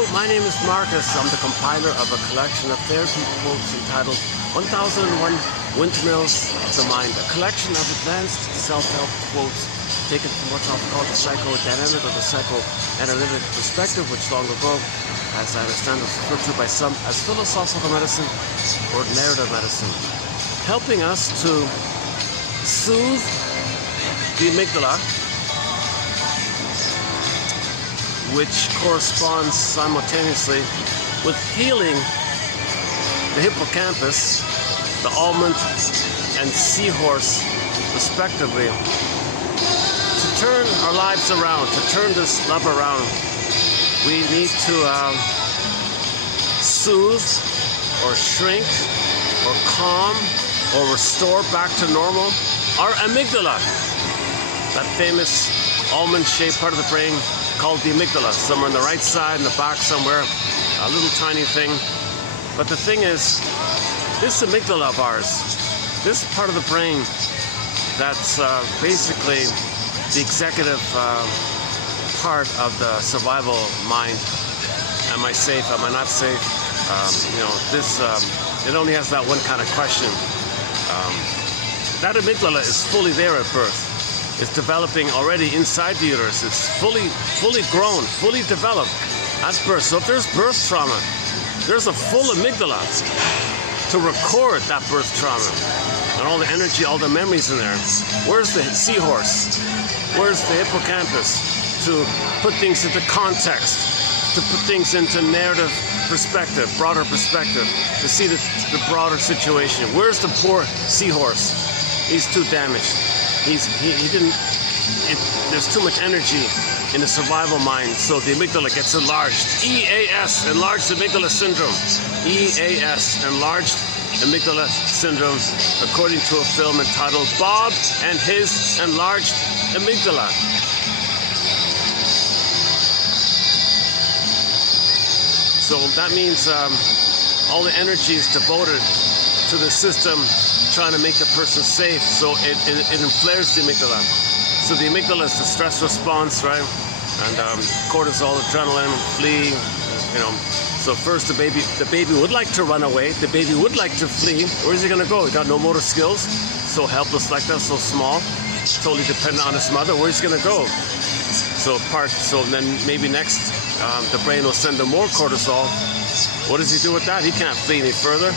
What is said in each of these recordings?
Hello, my name is Marcus. I'm the compiler of a collection of therapy quotes entitled 1001 Windmills of the Mind, a collection of advanced self-help quotes taken from what's often called the psychodynamic or the psychoanalytic perspective, which long ago, as I understand, was referred to by some as philosophical medicine or narrative medicine, helping us to soothe the amygdala, which corresponds simultaneously with healing the hippocampus, the almond and seahorse, respectively, to turn our lives around, to turn this love around. We need to soothe or shrink or calm or restore back to normal our amygdala, that famous almond-shaped part of the brain called the amygdala, somewhere on the right side, in the back somewhere, a little tiny thing. But the thing is, this amygdala of ours, this part of the brain that's basically the executive part of the survival mind. Am I safe? Am I not safe? It only has that one kind of question. That amygdala is fully there at birth. It's developing already inside the uterus. It's fully grown, fully developed at birth. So if there's birth trauma, there's a full amygdala to record that birth trauma and all the energy, all the memories in there. Where's the seahorse? Where's the hippocampus to put things into context, to put things into narrative perspective, broader perspective, to see the broader situation? Where's the poor seahorse? He's too damaged. There's too much energy in the survival mind, so the amygdala gets enlarged. EAS, enlarged amygdala syndrome. EAS, enlarged amygdala syndrome, according to a film entitled Bob and His Enlarged Amygdala. So that means all the energy is devoted to the system trying to make the person safe, so it inflares the amygdala. So the amygdala is the stress response, right? And cortisol, adrenaline, flee, So first the baby would like to run away, the baby would like to flee. Where's he gonna go? He got no motor skills, so helpless like that, so small, totally dependent on his mother. Where's he gonna go? So then maybe next the brain will send him more cortisol. What does he do with that? He can't flee any further.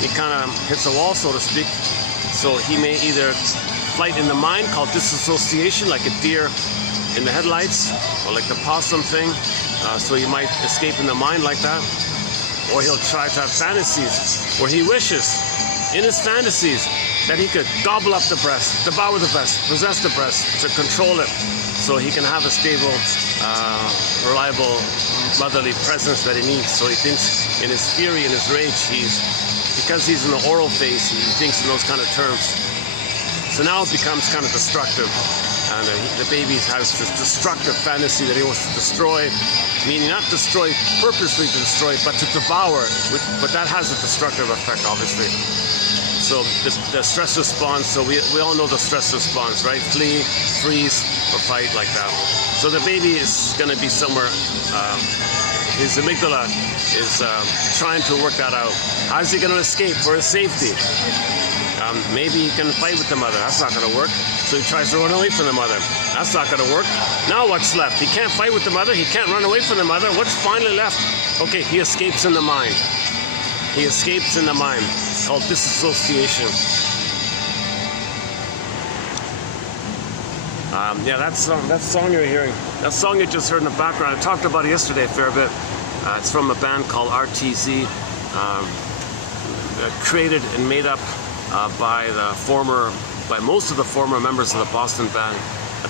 He kind of hits a wall, so to speak. So he may either flight in the mind, called disassociation, like a deer in the headlights, or like the possum thing. So he might escape in the mind like that. Or he'll try to have fantasies where he wishes, in his fantasies, that he could gobble up the breast, devour the breast, possess the breast, to control it, so he can have a stable, reliable motherly presence that he needs. So he thinks in his fury, in his rage, because he's in the oral phase, he thinks in those kind of terms. So now it becomes kind of destructive. And the baby has this destructive fantasy that he wants to destroy, meaning not destroy, purposely to destroy, but to devour. But that has a destructive effect, obviously. So the stress response, so we all know the stress response, right? Flee, freeze, or fight, like that. So the baby is going to be somewhere, his amygdala is trying to work that out. How's he going to escape for his safety? Maybe he can fight with the mother. That's not going to work. So he tries to run away from the mother. That's not going to work. Now what's left? He can't fight with the mother. He can't run away from the mother. What's finally left? Okay, he escapes in the mind. He escapes in the mind, called disassociation. That song you're hearing, that song you just heard in the background, I talked about it yesterday a fair bit. It's from a band called RTZ, created and made up by most of the former members of the Boston band.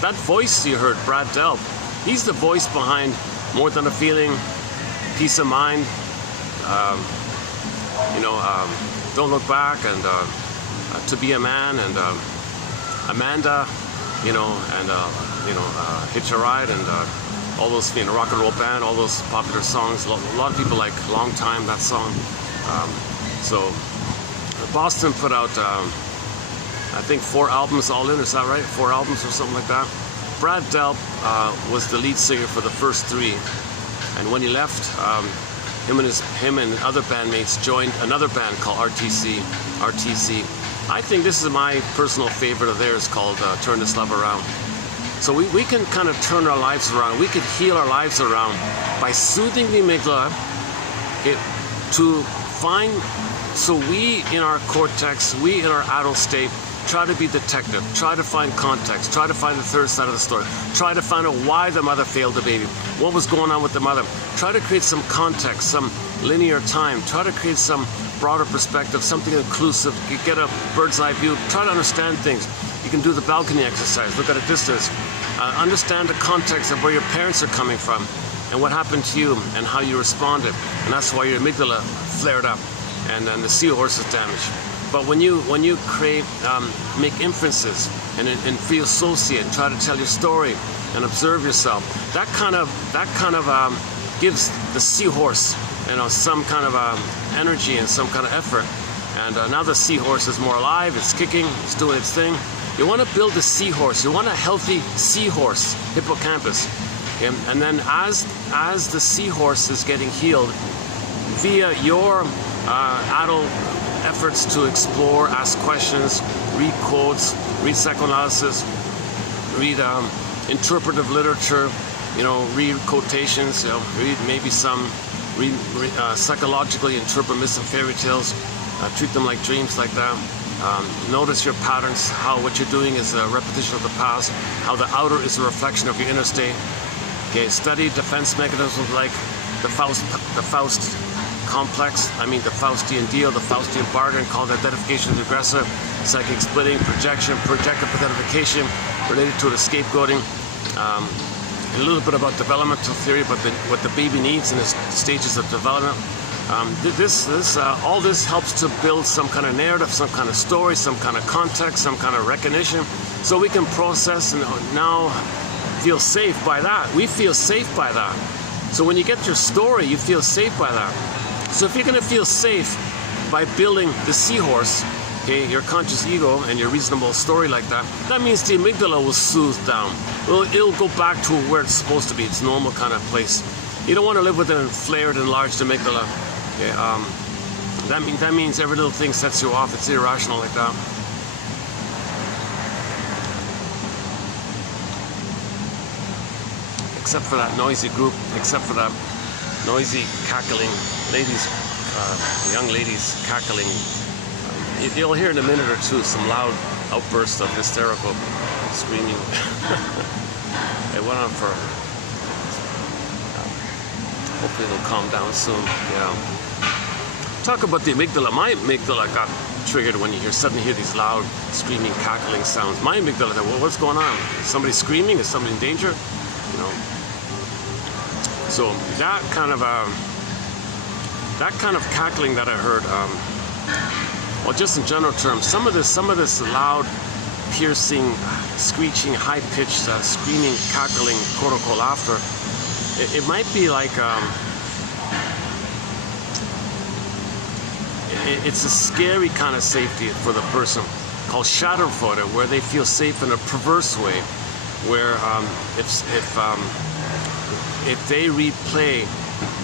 That voice you heard, Brad Delp, he's the voice behind More Than a Feeling, Peace of Mind, Don't Look Back, and To Be a Man, and Amanda, Hitch a Ride, and all those, Rock and Roll Band, all those popular songs. A lot of people like Long Time, that song. So Boston put out, I think 4 albums all in, is that right? 4 albums or something like that. Brad Delp was the lead singer for the first 3. And when he left, him and other bandmates joined another band called RTC. I think this is my personal favorite of theirs, called Turn This Love Around. So we can kind of turn our lives around. We could heal our lives around by soothing the amygdala, okay, to find, so we in our cortex, we in our adult state, try to be detective, try to find context, try to find the third side of the story, try to find out why the mother failed the baby, what was going on with the mother, try to create some context, some linear time, try to create some broader perspective, something inclusive, you get a bird's eye view, try to understand things. You can do the balcony exercise, look at a distance, understand the context of where your parents are coming from and what happened to you and how you responded, and that's why your amygdala flared up and then the seahorse is damaged. But when you create, make inferences and free associate, try to tell your story and observe yourself, that kind of gives the seahorse, some kind of energy and some kind of effort. And now the seahorse is more alive, it's kicking, it's doing its thing. You want to build a seahorse. You want a healthy seahorse hippocampus. Okay? And then as the seahorse is getting healed via your adult efforts to explore, ask questions, read quotes, read psychoanalysis, read interpretive literature, read quotations, read maybe read psychologically interpret myths and fairy tales, treat them like dreams, like that. Notice your patterns, how what you're doing is a repetition of the past, how the outer is a reflection of your inner state. Okay, study defense mechanisms like the Faust complex, the Faustian deal, the Faustian bargain, called identification of the aggressor, psychic splitting, projection, projective identification, related to the scapegoating, a little bit about developmental theory, but what the baby needs in its stages of development. All this helps to build some kind of narrative, some kind of story, some kind of context, some kind of recognition, so we can process and now feel safe by that. We feel safe by that. So when you get your story, you feel safe by that. So if you're going to feel safe by building the seahorse, okay, your conscious ego and your reasonable story like that, that means the amygdala will soothe down. It'll go back to where it's supposed to be, its normal kind of place. You don't want to live with a flared, enlarged amygdala. Okay, that means every little thing sets you off. It's irrational like that. Except for that noisy group, except for that noisy cackling ladies, young ladies cackling. You'll hear in a minute or two some loud outbursts of hysterical screaming. It went on for. Hopefully it'll calm down soon. Talk about the amygdala. My amygdala got triggered when you suddenly hear these loud screaming, cackling sounds. My amygdala, well, what's going on? Is somebody screaming? Is somebody in danger? So that kind of cackling that I heard, well, just in general terms, some of this loud, piercing, screeching, high-pitched, screaming, cackling, quote-unquote laughter, it might be like it's a scary kind of safety for the person called Schadenfreude, where they feel safe in a perverse way, where if they replay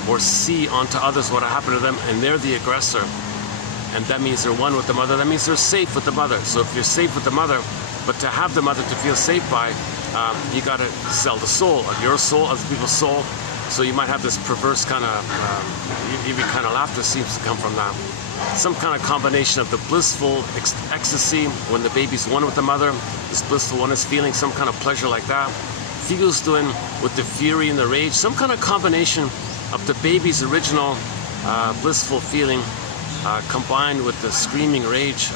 or see onto others what happened to them and they're the aggressor, and that means they're one with the mother, that means they're safe with the mother. So if you're safe with the mother, but to have the mother to feel safe by, you got to sell the soul of your soul, other people's soul. So you might have this perverse kind of, even kind of laughter seems to come from that. Some kind of combination of the blissful ecstasy when the baby's one with the mother, this blissful one is feeling some kind of pleasure like that, fused in with the fury and the rage, some kind of combination of the baby's original blissful feeling combined with the screaming rage.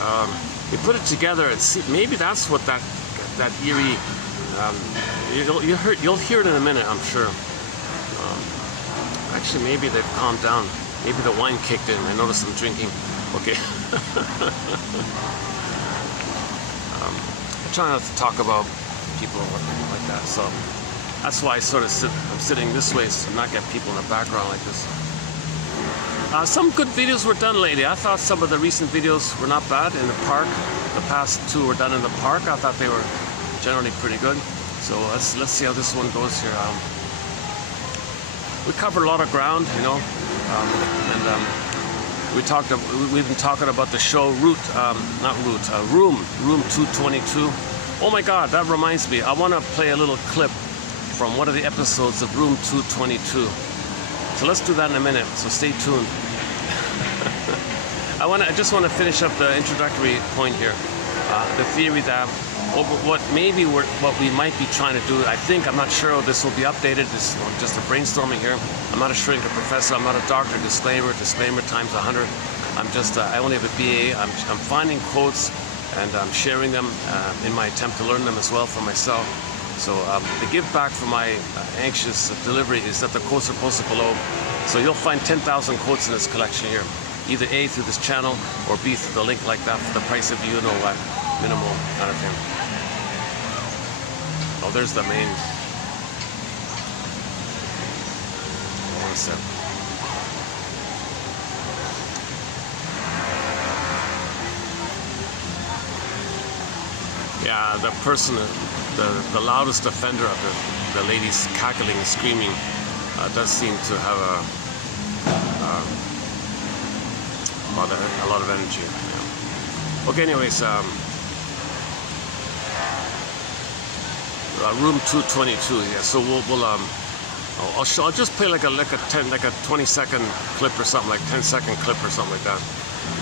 You put it together and see, maybe that's what that eerie, you'll hear it in a minute, I'm sure. Actually, maybe they've calmed down. Maybe the wine kicked in. I noticed them drinking. Okay. I try not to talk about people like that, so that's why I'm sitting this way, so not get people in the background like this. Some good videos were done lately. I thought some of the recent videos were not bad in the park. The past two were done in the park. I thought they were generally pretty good. So let's see how this one goes here. we covered a lot of ground, you know, we've been talking about the show Room 222. Oh my God, that reminds me. I want to play a little clip from one of the episodes of Room 222. So let's do that in a minute. So stay tuned. I just want to finish up the introductory point here. The theory that what we might be trying to do. I'm not sure this will be updated. This is just a brainstorming here. I'm not a Schrodinger's professor. I'm not a doctor. Disclaimer times 100. I only have a BA. I'm finding quotes and I'm sharing them in my attempt to learn them as well for myself. So the give back for my anxious delivery is that the quotes are posted below. So you'll find 10,000 quotes in this collection here. Either A, through this channel, or B, through the link like that for the price of you know what, minimal kind of thing. Oh, there's the main. One sec. Yeah, the person, the loudest offender of the ladies cackling and screaming does seem to have a lot of energy. Yeah. Okay, anyways, room 222. Yeah, so I'll just play like a 20-second clip or something, like 10-second clip or something like that.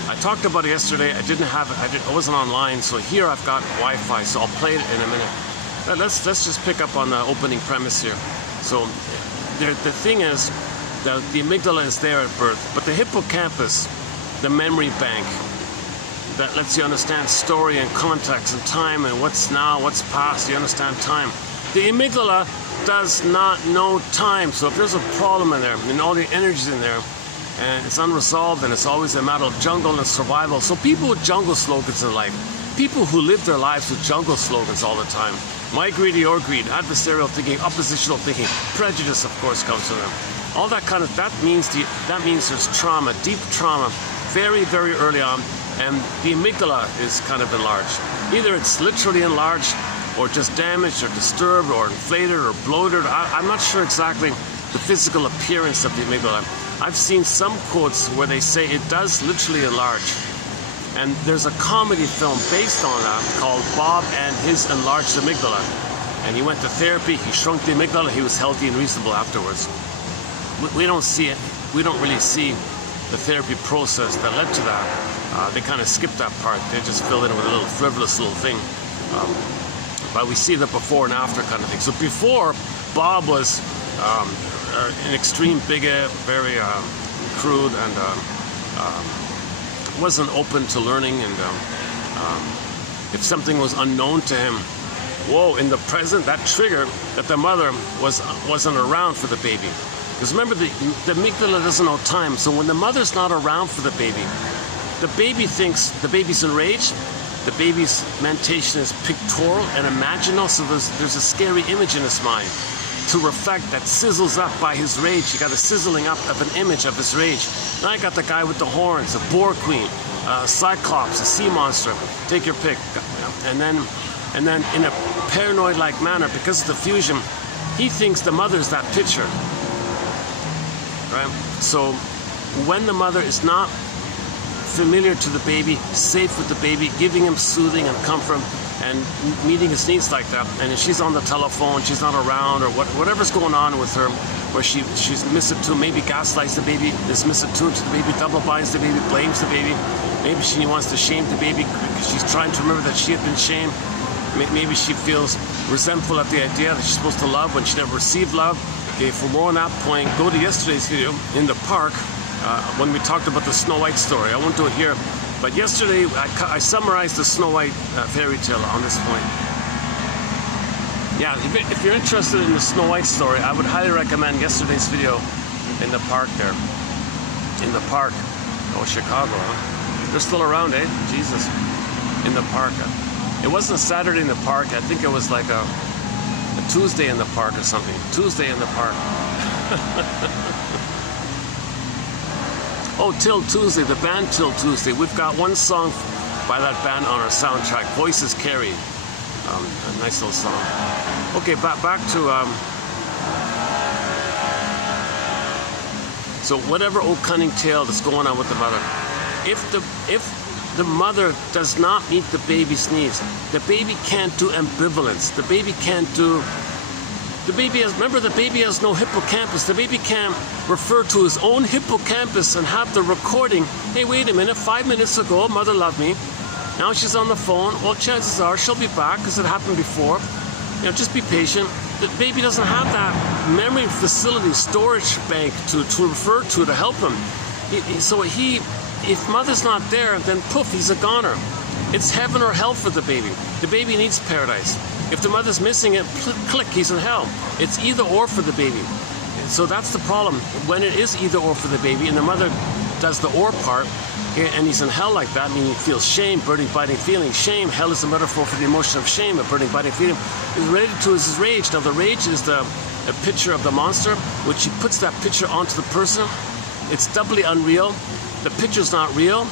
I talked about it yesterday. I wasn't online, so here I've got Wi-Fi, so I'll play it in a minute. Let's just pick up on the opening premise here. So the thing is, the amygdala is there at birth, but the hippocampus, the memory bank that lets you understand story and context and time and what's now, what's past, you understand time. The amygdala does not know time, so if there's a problem in there and all the energy's in there and it's unresolved and it's always a matter of jungle and survival. So people with jungle slogans in life, people who live their lives with jungle slogans all the time, my greed, your greed, adversarial thinking, oppositional thinking, prejudice of course comes to them. All that kind of, that means there's trauma, deep trauma, very, very early on, and the amygdala is kind of enlarged. Either it's literally enlarged, or just damaged, or disturbed, or inflated, or bloated. I'm not sure exactly the physical appearance of the amygdala. I've seen some quotes where they say it does literally enlarge. And there's a comedy film based on that called Bob and His Enlarged Amygdala. And he went to therapy, he shrunk the amygdala, he was healthy and reasonable afterwards. We don't see it, we don't really see the therapy process that led to that. They kind of skipped that part. They just filled in with a little frivolous little thing. But we see the before and after kind of thing. So before, Bob was an extreme bigot, very crude, and wasn't open to learning. And if something was unknown to him, whoa, in the present, that triggered that the mother wasn't around for the baby. Because remember, the amygdala doesn't know time, so when the mother's not around for the baby thinks the baby's enraged, the baby's mentation is pictorial and imaginal, so there's a scary image in his mind to reflect that sizzles up by his rage. You got a sizzling up of an image of his rage. Now you got the guy with the horns, a boar queen, a cyclops, a sea monster, take your pick. And then in a paranoid-like manner, because of the fusion, he thinks the mother's that picture. Right? So when the mother is not familiar to the baby, safe with the baby, giving him soothing and comfort and meeting his needs like that, and if she's on the telephone, she's not around, or whatever's going on with her, where she's misattuned, maybe gaslights the baby, is misattuned to the baby, double binds the baby, blames the baby, maybe she wants to shame the baby because she's trying to remember that she had been shamed, maybe she feels resentful at the idea that she's supposed to love when she never received love. Okay, for more on that point, go to yesterday's video in the park when we talked about the Snow White story. I won't do it here, but yesterday I summarized the Snow White fairy tale on this point. Yeah, if you're interested in the Snow White story, I would highly recommend yesterday's video in the park there. In the park. Oh, Chicago, huh? They're still around, eh? Jesus. In the park. It wasn't a Saturday in the park. I think it was like a Tuesday in the park or something. Tuesday in the park. Oh, Till Tuesday, the band Till Tuesday. We've got one song by that band on our soundtrack, Voices Carry. A nice little song. Okay, back to So whatever old cunning tale that's going on with the mother, if the mother does not meet the baby's needs, the baby can't do ambivalence. The baby can't do. The baby has. Remember, the baby has no hippocampus. The baby can't refer to his own hippocampus and have the recording. Hey, wait a minute. 5 minutes ago, mother loved me. Now she's on the phone. Well, chances are she'll be back because it happened before. You know, just be patient. The baby doesn't have that memory facility, storage bank to refer to help him. If mother's not there, then poof, he's a goner. It's heaven or hell for the baby. The baby needs paradise. If the mother's missing it, click, he's in hell. It's either or for the baby. So that's the problem. When it is either or for the baby, and the mother does the or part, okay, and he's in hell like that, meaning he feels shame, burning, biting feeling. Shame, hell is a metaphor for the emotion of shame, a burning, biting feeling. Is related to his rage. Now the rage is a picture of the monster, which he puts that picture onto the person. It's doubly unreal. The picture's not real,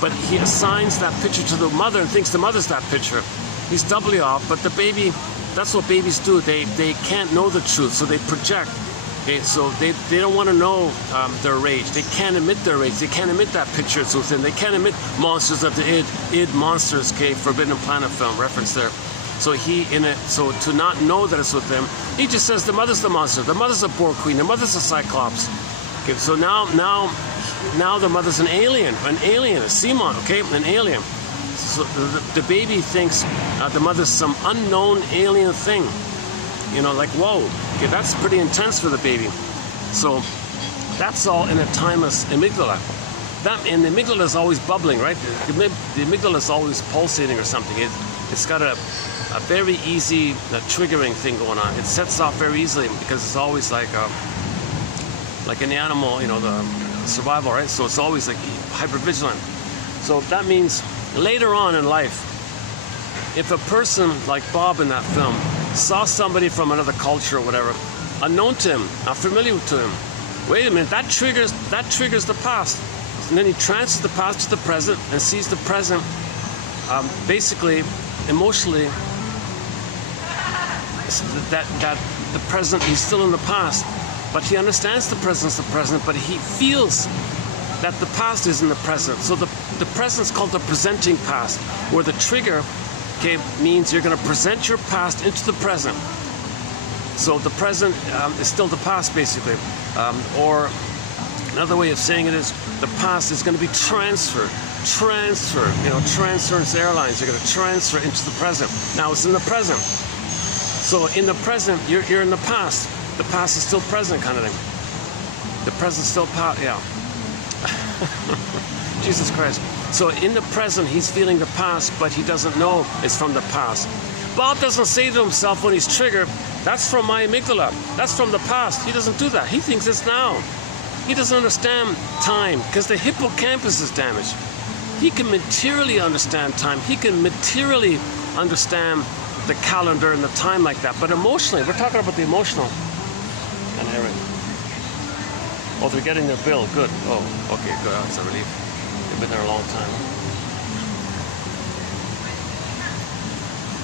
but he assigns that picture to the mother and thinks the mother's that picture. He's doubly off, but the baby, that's what babies do. They can't know the truth, so they project. Okay, so they don't want to know their rage. They can't admit their rage. They can't admit that picture it's within. They can't admit monsters of the id monsters. Okay, Forbidden Planet film reference there. So so to not know that it's with them, he just says the mother's the monster. The mother's a Borg queen. The mother's a Cyclops. Okay, so now the mother's an alien, a Simon. Okay, an alien. So the baby thinks the mother's some unknown alien thing. You know, like, whoa, okay, that's pretty intense for the baby. So that's all in a timeless amygdala. And the amygdala is always bubbling, right? The amygdala is always pulsating or something. It's got a very easy triggering thing going on. It sets off very easily because it's always like an animal, you know, the survival, right? So it's always like hypervigilant. So that means later on in life, if a person like Bob in that film saw somebody from another culture or whatever, unknown to him, not familiar to him, wait a minute, that triggers the past. And then he transfers the past to the present and sees the present basically emotionally that the present, he's still in the past, but he understands the present's the present, but he feels that the past is in the present. So the present's called the presenting past, where the trigger, okay, means you're going to present your past into the present. So the present is still the past, basically. Or another way of saying it is the past is going to be transferred. You know, Transference Airlines, you're going to transfer into the present. Now it's in the present. So in the present, you're in the past. The past is still present, kind of thing. The present's still past, yeah. Jesus Christ. So in the present, he's feeling the past, but he doesn't know it's from the past. Bob doesn't say to himself when he's triggered, that's from my amygdala. That's from the past. He doesn't do that. He thinks it's now. He doesn't understand time because the hippocampus is damaged. He can materially understand time. He can materially understand the calendar and the time like that. But emotionally, we're talking about the emotional. And Aaron. Oh, they're getting their bill. Good. Oh, okay, good. That's a relief. They've been there a long time.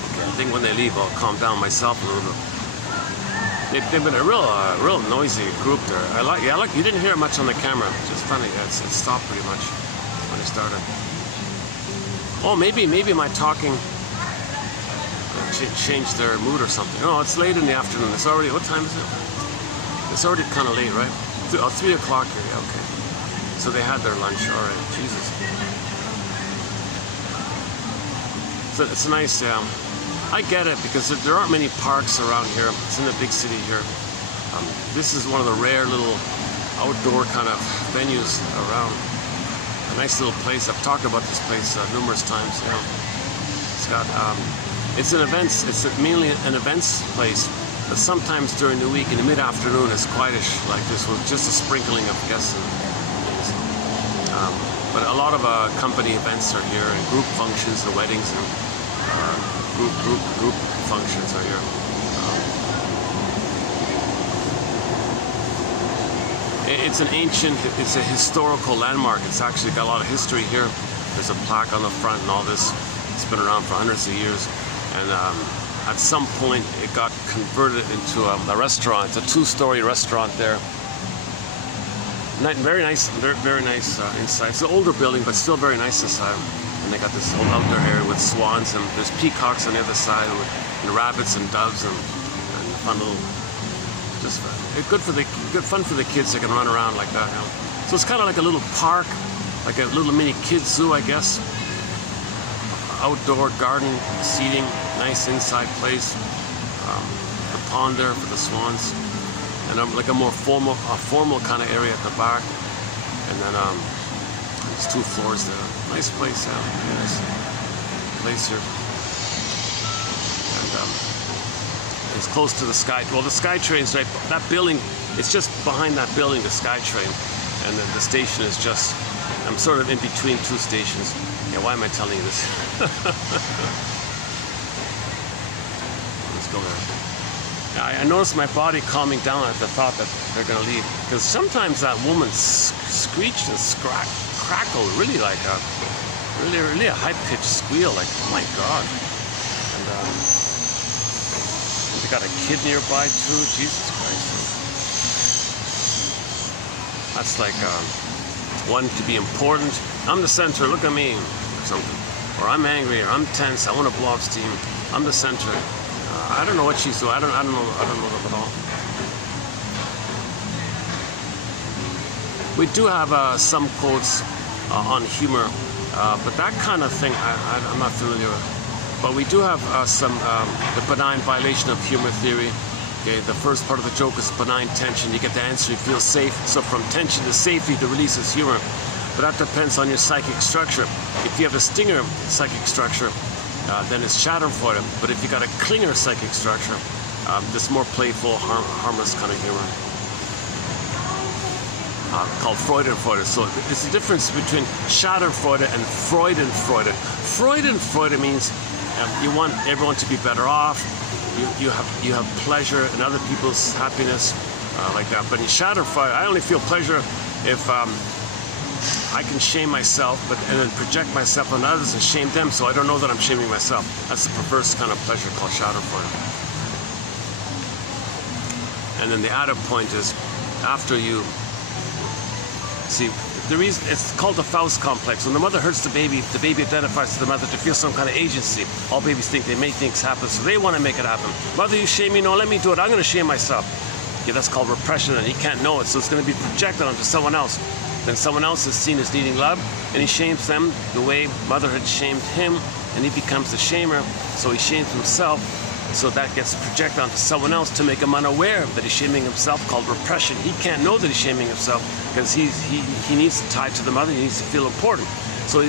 Okay, I think when they leave, I'll calm down myself a little bit. They've been a real noisy group there. I like you didn't hear it much on the camera. It's just funny. It stopped pretty much when it started. Oh, maybe my talking changed their mood or something. No, it's late in the afternoon. It's already, what time is it? It's already kind of late, right? 3 o'clock here, yeah, okay. So they had their lunch, all right, Jesus. So it's nice, yeah. I get it, because there aren't many parks around here. It's in the big city here. This is one of the rare little outdoor kind of venues around. A nice little place. I've talked about this place numerous times, yeah. It's got, it's mainly an events place. But sometimes during the week, in the mid-afternoon, it's quietish like this with just a sprinkling of guests and things. But a lot of company events are here, and group functions, the weddings, and group functions are here. It's a historical landmark. It's actually got a lot of history here. There's a plaque on the front and all this. It's been around for hundreds of years. And at some point, it got converted into a restaurant. It's a 2-story restaurant there. Very nice, very nice inside. It's an older building, but still very nice inside. And they got this whole outdoor area with swans, and there's peacocks on the other side, and rabbits and doves, and fun little, just good fun for the kids. They can run around like that. You know? So it's kind of like a little park, like a little mini kids zoo, I guess. Outdoor garden seating, nice inside place. The pond there for the swans. And like a more formal kind of area at the back, and then there's 2 floors there. Nice place, nice place here, and it's close to the sky. Well, the SkyTrain's right. That building, it's just behind that building, the SkyTrain, and then the station is just. I'm sort of in between 2 stations. Yeah, why am I telling you this? Let's go there. I noticed my body calming down at the thought that they're going to leave, because sometimes that woman screeched and crackled really like a really a high-pitched squeal, like, oh my god. And they got a kid nearby too. Jesus Christ, that's like wanting to be important. I'm the center, look at me, or something. Or I'm angry, or I'm tense, I want to blow off steam. I'm the center. I don't know what she's doing. I don't know them at all. We do have some quotes on humor, but that kind of thing I'm not familiar with. But we do have the benign violation of humor theory. Okay, the first part of the joke is benign tension. You get the answer, you feel safe. So from tension to safety, the release is humor. But that depends on your psychic structure. If you have a stinger psychic structure, then it's Schadenfreude. But if you got a clinger psychic structure, this more playful, harmless kind of humor, called Freudenfreude. So it's the difference between Schadenfreude and Freudenfreude. Freudenfreude means you want everyone to be better off. You have pleasure in other people's happiness, like that. But in Schadenfreude, I only feel pleasure if I can shame myself, and then project myself on others and shame them, so I don't know that I'm shaming myself. That's the perverse kind of pleasure called Schadenfreude. And then the added point is, after you see, the reason it's called the Faust complex. When the mother hurts the baby identifies to the mother to feel some kind of agency. All babies think they make things happen, so they want to make it happen. Mother, you shame me? No, let me do it. I'm going to shame myself. Okay, that's called repression, and he can't know it, so it's going to be projected onto someone else. Then someone else is seen as needing love, and he shames them the way mother had shamed him, and he becomes the shamer, so he shames himself, so that gets projected onto someone else to make him unaware that he's shaming himself, called repression. He can't know that he's shaming himself, because he needs to tie to the mother, he needs to feel important. So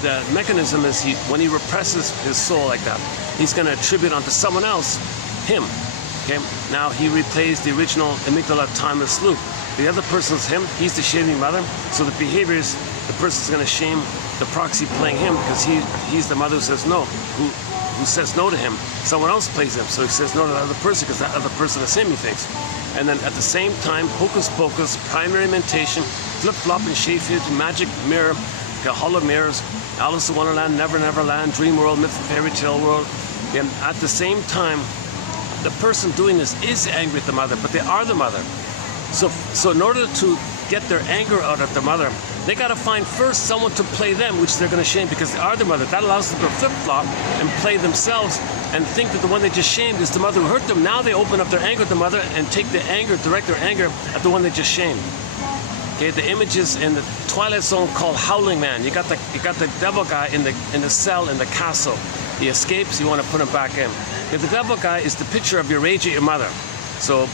the mechanism is, when he represses his soul like that, he's going to attribute onto someone else, him. Okay? Now he replays the original amygdala timeless loop. The other person's him, he's the shaming mother, so the behavior is the person's going to shame the proxy playing him, because he's the mother who says no, who says no to him. Someone else plays him, so he says no to the other person, because that other person is him, he thinks. And then at the same time, hocus pocus, primary mentation, flip-flop and Sheffield, magic mirror, hollow mirrors, Alice in Wonderland, Never Never Land, Dream World, Myth and Fairy Tale World. And at the same time, the person doing this is angry at the mother, but they are the mother. So in order to get their anger out of their mother, they got to find first someone to play them, which they're going to shame because they are the mother. That allows them to flip-flop and play themselves and think that the one they just shamed is the mother who hurt them. Now they open up their anger at the mother and take the anger, direct their anger at the one they just shamed. Okay, the images in the Twilight Zone called Howling Man. You got the devil guy in the cell in the castle. He escapes. You want to put him back in. Okay, the devil guy is the picture of your rage at your mother. So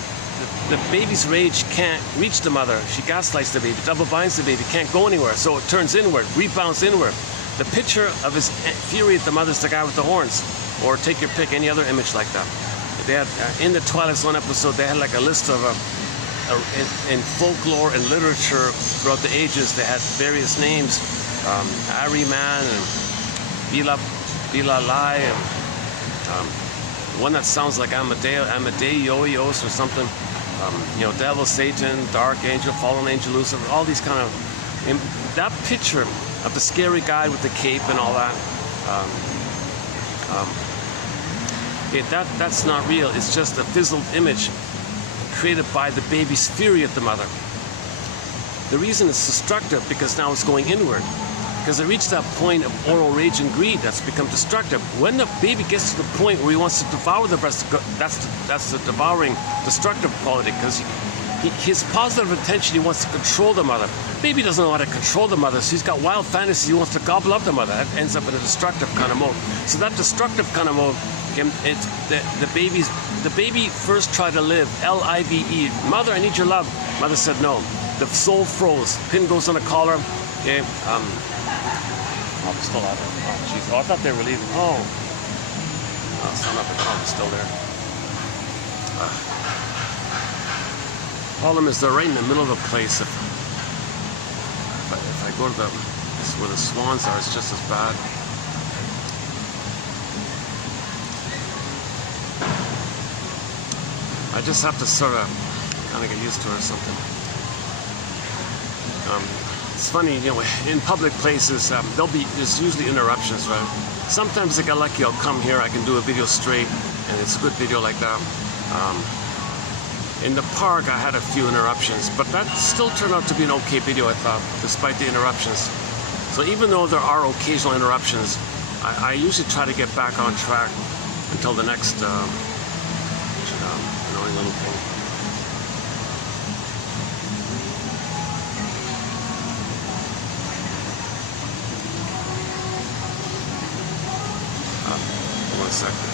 the baby's rage can't reach the mother. She gaslights the baby, double binds the baby, can't go anywhere, so it turns inward, rebounds inward. The picture of his fury at the mother is the guy with the horns, or take your pick, any other image like that. They had in the Twilight Zone episode, they had like a list of in folklore and literature throughout the ages. They had various names, Ahriman and Bilalai, and one that sounds like Amadeus or something. Devil, Satan, Dark Angel, Fallen Angel, Lucifer, all these kind of... that picture of the scary guy with the cape and all that, that's not real. It's just a fizzled image created by the baby's fury at the mother. The reason it's destructive because now it's going inward. Because it reached that point of oral rage and greed that's become destructive. When the baby gets to the point where he wants to devour the breast, that's the devouring, destructive quality. Because his positive intention, he wants to control the mother. Baby doesn't know how to control the mother, so he's got wild fantasies. He wants to gobble up the mother. That ends up in a destructive kind of mode. So that destructive kind of mode, it's the baby first tried to live, L-I-V-E. Mother, I need your love. Mother said no. The soul froze. Pin goes on the collar. Okay. Oh, it's still out there. Oh, jeez. Oh, I thought they were leaving. Oh. No, it's not up. It's still there. Problem is, they're right in the middle of the place. If I go to this where the swans are, it's just as bad. I just have to sort of kind of get used to it or something. It's funny, you know, in public places, there's usually interruptions, right? Sometimes I get lucky, I'll come here, I can do a video straight, and it's a good video like that. In the park, I had a few interruptions, but that still turned out to be an okay video, I thought, despite the interruptions. So even though there are occasional interruptions, I usually try to get back on track until the next annoying little thing. One second.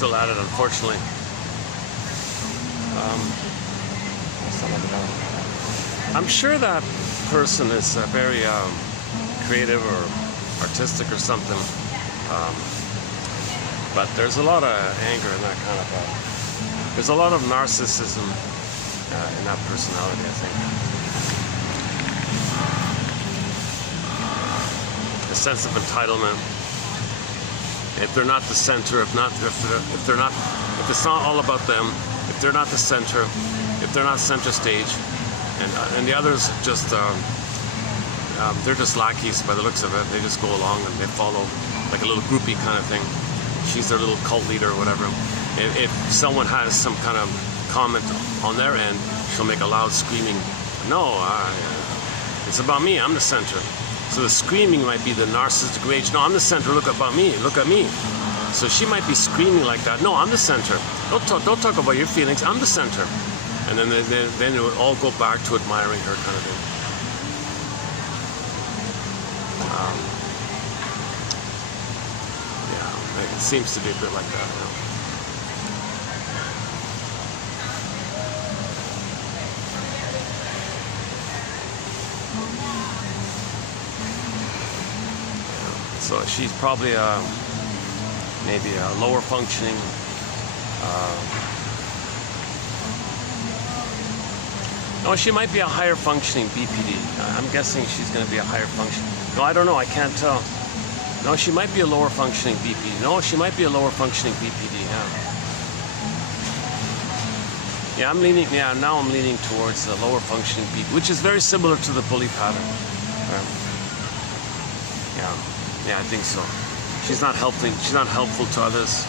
Still at it, unfortunately. I'm sure that person is very creative or artistic or something, but there's a lot of anger in that kind of there's a lot of narcissism in that personality, I think. A sense of entitlement. If they're not the center, if it's not all about them, if they're not the center, if they're not center stage, and the others just they're just lackeys by the looks of it. They just go along and they follow. like a little groupie kind of thing. She's their little cult leader or whatever. If someone has some kind of comment on their end, she'll make a loud screaming, no, it's about me, I'm the center. So the screaming might be the narcissistic rage, no, I'm the center, look about me, look at me. So she might be screaming like that, no, I'm the center. Don't talk about your feelings, I'm the center. And then it would all go back to admiring her kind of thing. Yeah, it seems to be a bit like that now. So she's probably maybe a lower functioning no, she might be a higher functioning BPD. I'm guessing she's going to be a higher functioning. No, I don't know. I can't tell. No, she might be a lower functioning BPD. No, she might be a lower functioning BPD. Yeah. Yeah, I'm leaning. Yeah, now I'm leaning towards the lower functioning BPD, which is very similar to the bully pattern. Yeah. Yeah, I think so. She's not helping. She's not helpful to others.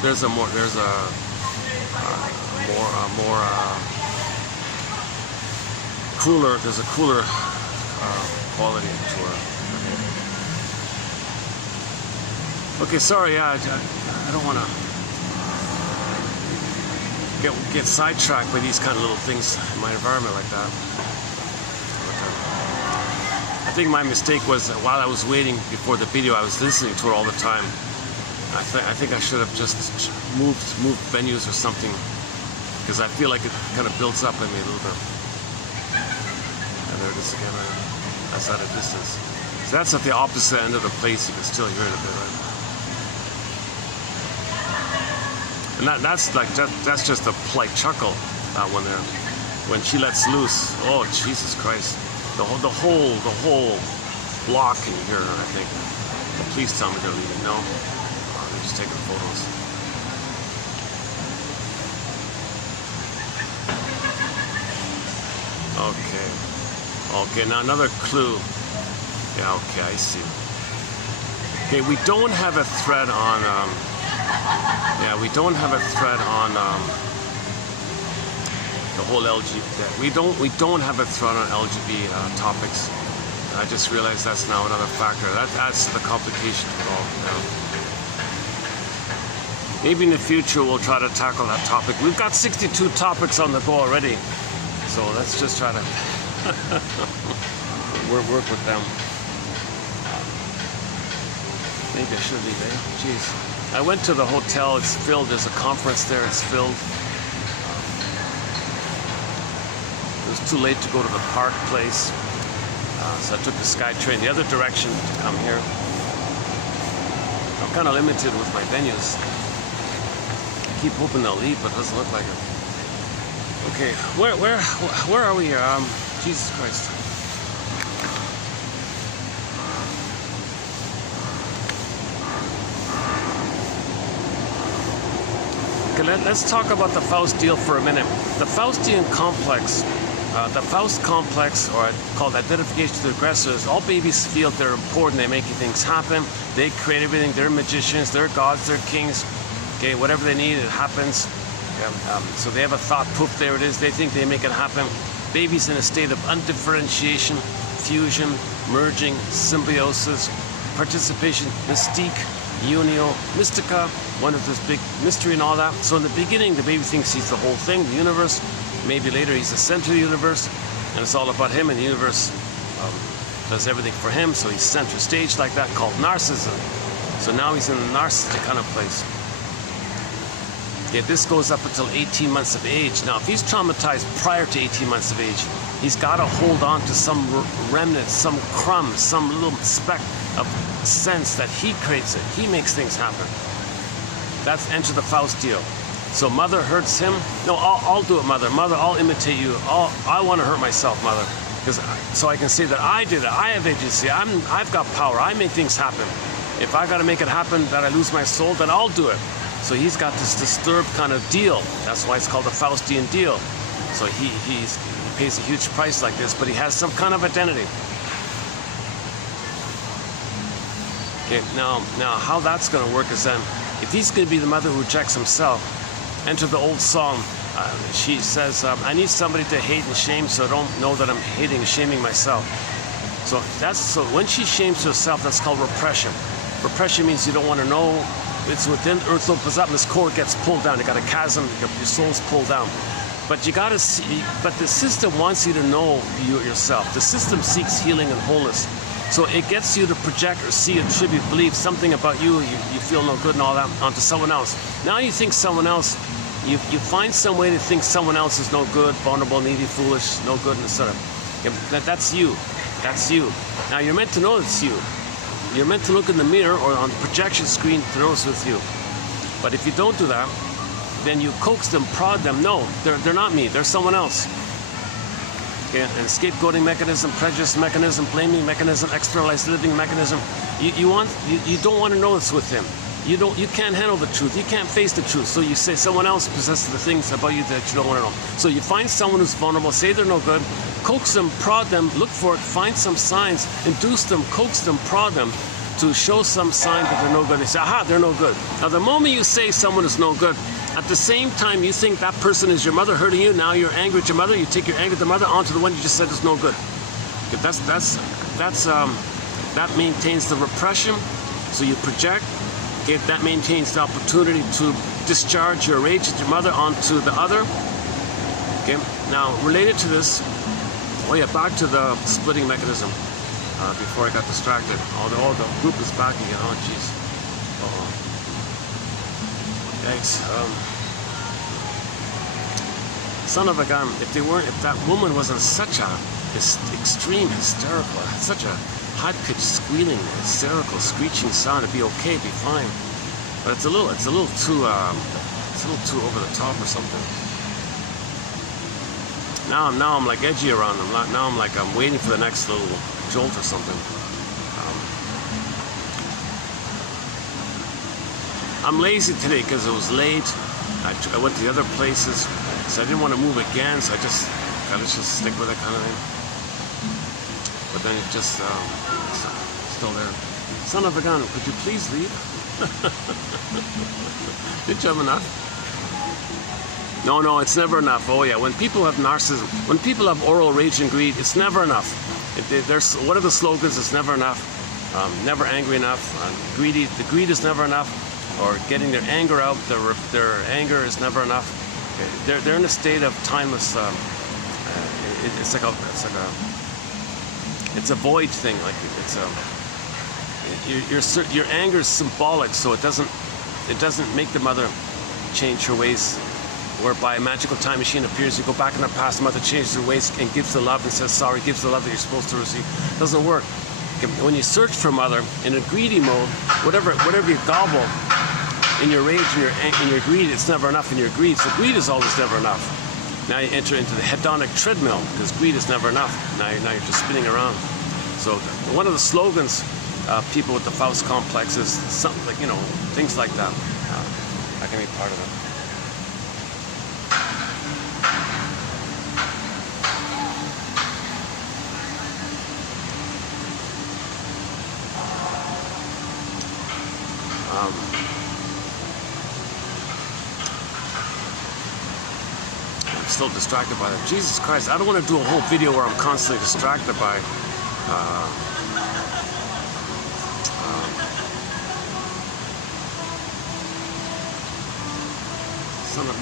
There's a more cooler. There's a cooler quality to her. Okay, sorry. I don't want to get sidetracked by these kind of little things in my environment like that. But, I think my mistake was that while I was waiting before the video, I was listening to her all the time. I think I should have just moved venues or something, because I feel like it kind of builds up in me a little bit. And there it is again, right? That's at a distance. So that's at the opposite end of the place. You can still hear it a bit, right? And that's just a polite chuckle, that one there. When she lets loose, oh Jesus Christ, the whole block can hear her, I think. Well, please tell me they're leaving. No. Just taking photos. Okay, now another clue. Yeah, okay, I see. Okay, we don't have a thread on we don't have a thread on the whole LGBT. We don't have a thread on LGBT topics. I just realized that's now another factor. That adds to the complication of it all. Yeah. Maybe in the future we'll try to tackle that topic. We've got 62 topics on the go already, so let's just try to work with them. Maybe I should leave, eh? Jeez. I went to the hotel, it's filled, there's a conference there, it's filled. It was too late to go to the park place, so I took the SkyTrain the other direction to come here. I'm kind of limited with my venues. I keep hoping they'll leave, but it doesn't look like it. Okay, where are we here? Jesus Christ. Okay, let's talk about the Faust deal for a minute. The Faustian complex, the Faust complex, or called identification to the aggressors, all babies feel they're important, they make things happen, they create everything, they're magicians, they're gods, they're kings. Okay, whatever they need, it happens. So they have a thought, poof, there it is, they think they make it happen. Babies in a state of undifferentiation, fusion, merging, symbiosis, participation, mystique, unio, mystica, one of this big mystery and all that. So in the beginning, the baby thinks he's the whole thing, the universe. Maybe later he's the center of the universe, and it's all about him, and the universe does everything for him, so he's center stage like that, called narcissism. So now he's in a narcissistic kind of place. Yeah, this goes up until 18 months of age. Now, if he's traumatized prior to 18 months of age, he's got to hold on to some remnant, some crumb, some little speck of sense that he creates it. He makes things happen. That's enter the Faust deal. So mother hurts him. No, I'll do it, mother. Mother, I'll imitate you. I want to hurt myself, mother, so I can say that I did it. I have agency. I've got power. I make things happen. If I got to make it happen that I lose my soul, then I'll do it. So he's got this disturbed kind of deal. That's why it's called the Faustian deal. So pays a huge price like this, but he has some kind of identity. Okay, now how that's going to work is then, if he's going to be the mother who rejects himself, enter the old song. She says, I need somebody to hate and shame, so I don't know that I'm hating and shaming myself. So when she shames herself, that's called repression. Repression means you don't want to know. It's within, earth opens up and this cord gets pulled down. You got a chasm, your soul's pulled down. But you got to see, but the system wants you to know yourself. The system seeks healing and wholeness. So it gets you to project or see, attribute, believe something about you feel no good and all that onto someone else. Now you think someone else, you find some way to think someone else is no good, vulnerable, needy, foolish, no good, etc. That's you. That's you. Now you're meant to know it's you. You're meant to look in the mirror or on the projection screen to notice with you. But if you don't do that, then you coax them, prod them. No, they're not me. They're someone else. Okay? And scapegoating mechanism, prejudice mechanism, blaming mechanism, externalized living mechanism. You don't want to know it's with him. You can't handle the truth. You can't face the truth. So you say someone else possesses the things about you that you don't want to know. So you find someone who's vulnerable, say they're no good, coax them, prod them, look for it, find some signs, induce them, coax them, prod them to show some sign that they're no good. They say, aha, they're no good. Now the moment you say someone is no good, at the same time you think that person is your mother hurting you, now you're angry at your mother, you take your anger at the mother onto the one you just said is no good. Okay, that maintains the repression, so you project. Okay, that maintains the opportunity to discharge your rage at your mother onto the other. Okay, now related to this, oh yeah, back to the splitting mechanism. Before I got distracted, the group is back again. Oh jeez. Yikes. Son of a gun. If that woman wasn't such a extreme hysterical, such a high-pitched squealing, hysterical, screeching sound, it'd be okay, it'd be fine. But it's a little too over the top or something. Now I'm like edgy around them. Now I'm waiting for the next little jolt or something. I'm lazy today because it was late. I went to the other places, so I didn't want to move again. So I just gotta just stick with it kind of thing. But then it just still there. Son of a gun, could you please leave? Did you have enough? No, it's never enough. Oh yeah, when people have narcissism, when people have oral rage and greed, it's never enough. There's one of the slogans is never enough, never angry enough. The greed is never enough, or getting their anger out. Their anger is never enough. They're in a state of timeless. It's a void thing. Like your anger is symbolic, so it doesn't make the mother change her ways. Whereby a magical time machine appears, you go back in the past, the mother changes her ways and gives the love and says sorry, gives the love that you're supposed to receive. It doesn't work. When you search for mother in a greedy mode, whatever you gobble in your rage and in your greed, it's never enough in your greed. So greed is always never enough. Now you enter into the hedonic treadmill because greed is never enough. Now you're just spinning around. So one of the slogans, people with the Faust complex, is something like, things like that. That can be part of it. I'm still distracted by that. Jesus Christ, I don't want to do a whole video where I'm constantly distracted by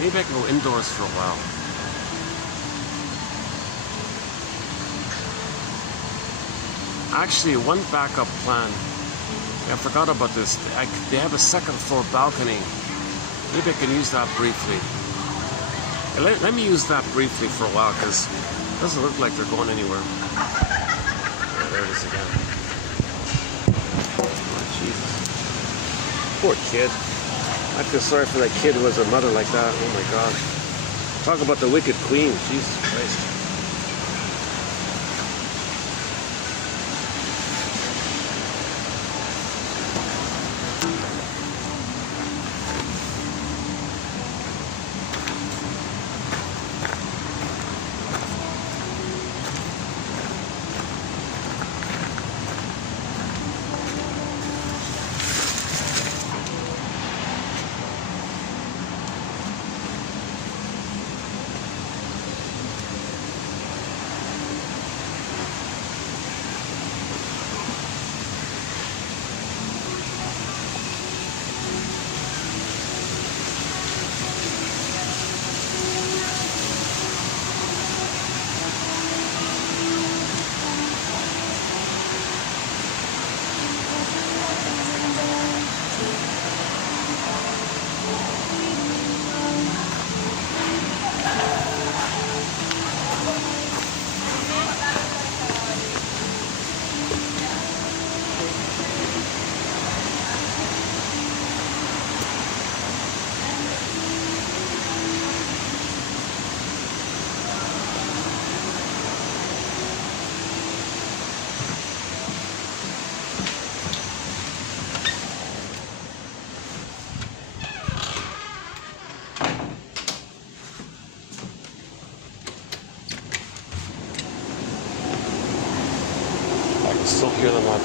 maybe I can go indoors for a while. Actually, one backup plan, I forgot about this. They have a second floor balcony. Maybe I can use that briefly. Let me use that briefly for a while, because it doesn't look like they're going anywhere. Yeah, there it is again. Oh, Jesus. Poor kid. I feel sorry for that kid who has a mother like that. Oh my God. Talk about the wicked queen. Jesus Christ. Still hear the mud.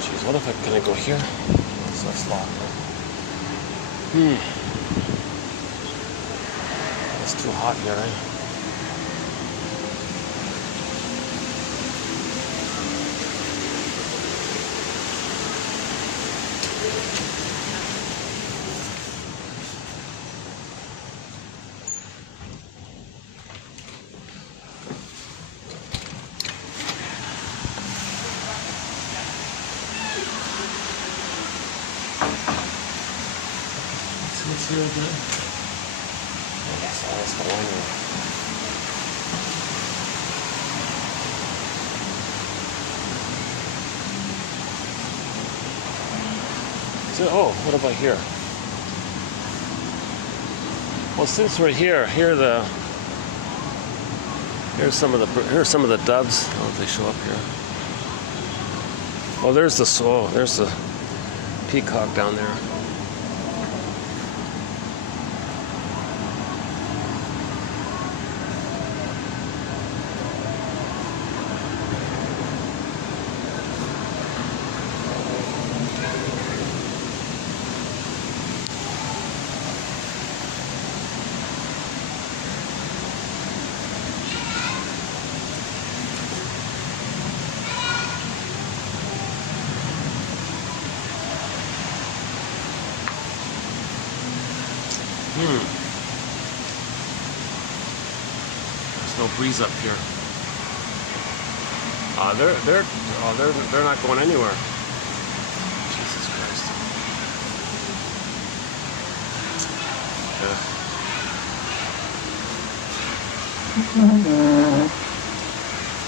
Jeez, what if can I go here? So that's locked. It's too hot here, right? What's here again? Oh, that's the one here. So, oh, what about here? Well, since we're here, here's some of the doves. Oh, if they show up here. Oh, there's the peacock down there. There's no breeze up here. They're not going anywhere. Jesus Christ. Yeah.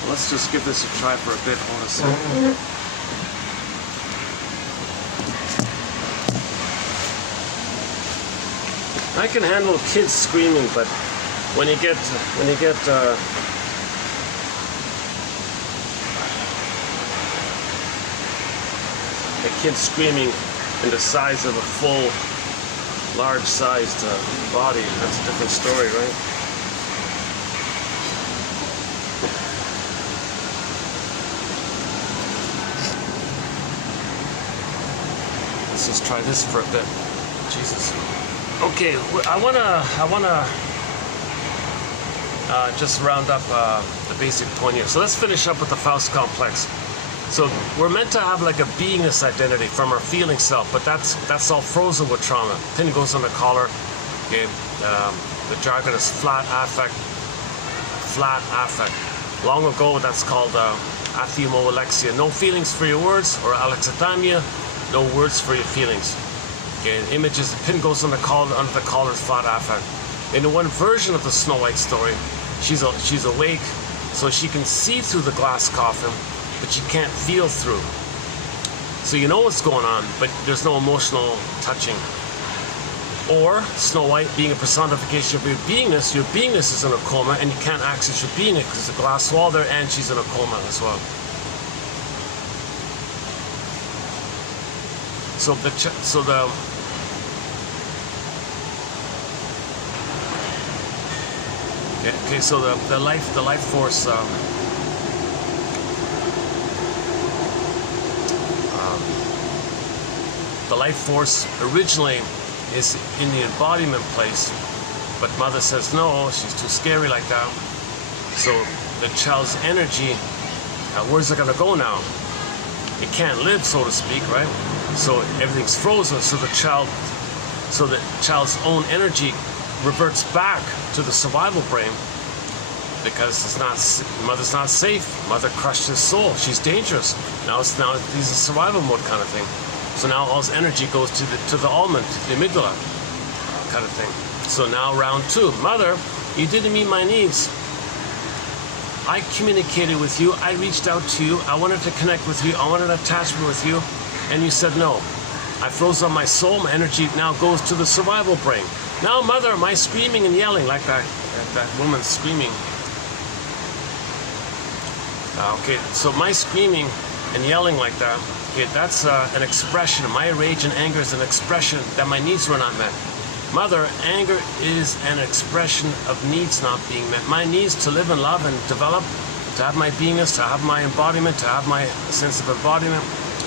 Let's just give this a try for a bit. Hold on a second. I can handle kids screaming, but when you get a kid screaming in the size of a full, large-sized body, that's a different story, right? Let's just try this for a bit. Jesus. Okay, I wanna just round up the basic point here. So let's finish up with the Faust complex. So we're meant to have like a beingness identity from our feeling self, but that's all frozen with trauma. Pin goes on the collar. Okay, the jargon is flat affect. Flat affect. Long ago, that's called athemolexia. No feelings for your words, or alexithymia. No words for your feelings. Okay, the image is the pin goes on the collar, under the collar, flat affect. In the one version of the Snow White story, she's awake, so she can see through the glass coffin, but she can't feel through. So you know what's going on, but there's no emotional touching. Or Snow White being a personification of your beingness is in a coma, and you can't access your beingness because there's a glass wall there, and she's in a coma as well. So the life force the life force originally is in the embodiment place, but mother says no, she's too scary like that. So the child's energy, where's it gonna go now? It can't live, so to speak, right? So everything's frozen. So the child's own energy reverts back to the survival brain because mother's not safe. Mother crushed his soul. She's dangerous. Now he's a survival mode kind of thing. So now all his energy goes to the almond, the amygdala kind of thing. So now round two. Mother, you didn't meet my needs. I communicated with you. I reached out to you. I wanted to connect with you. I wanted an attachment with you. And you said no. I froze on my soul. My energy now goes to the survival brain. Now, mother, my screaming and yelling like that woman screaming. Okay, so my screaming and yelling like that, okay, that's an expression. My rage and anger is an expression that my needs were not met. Mother, anger is an expression of needs not being met. My needs to live and love and develop, to have my beingness, to have my embodiment, to have my sense of embodiment,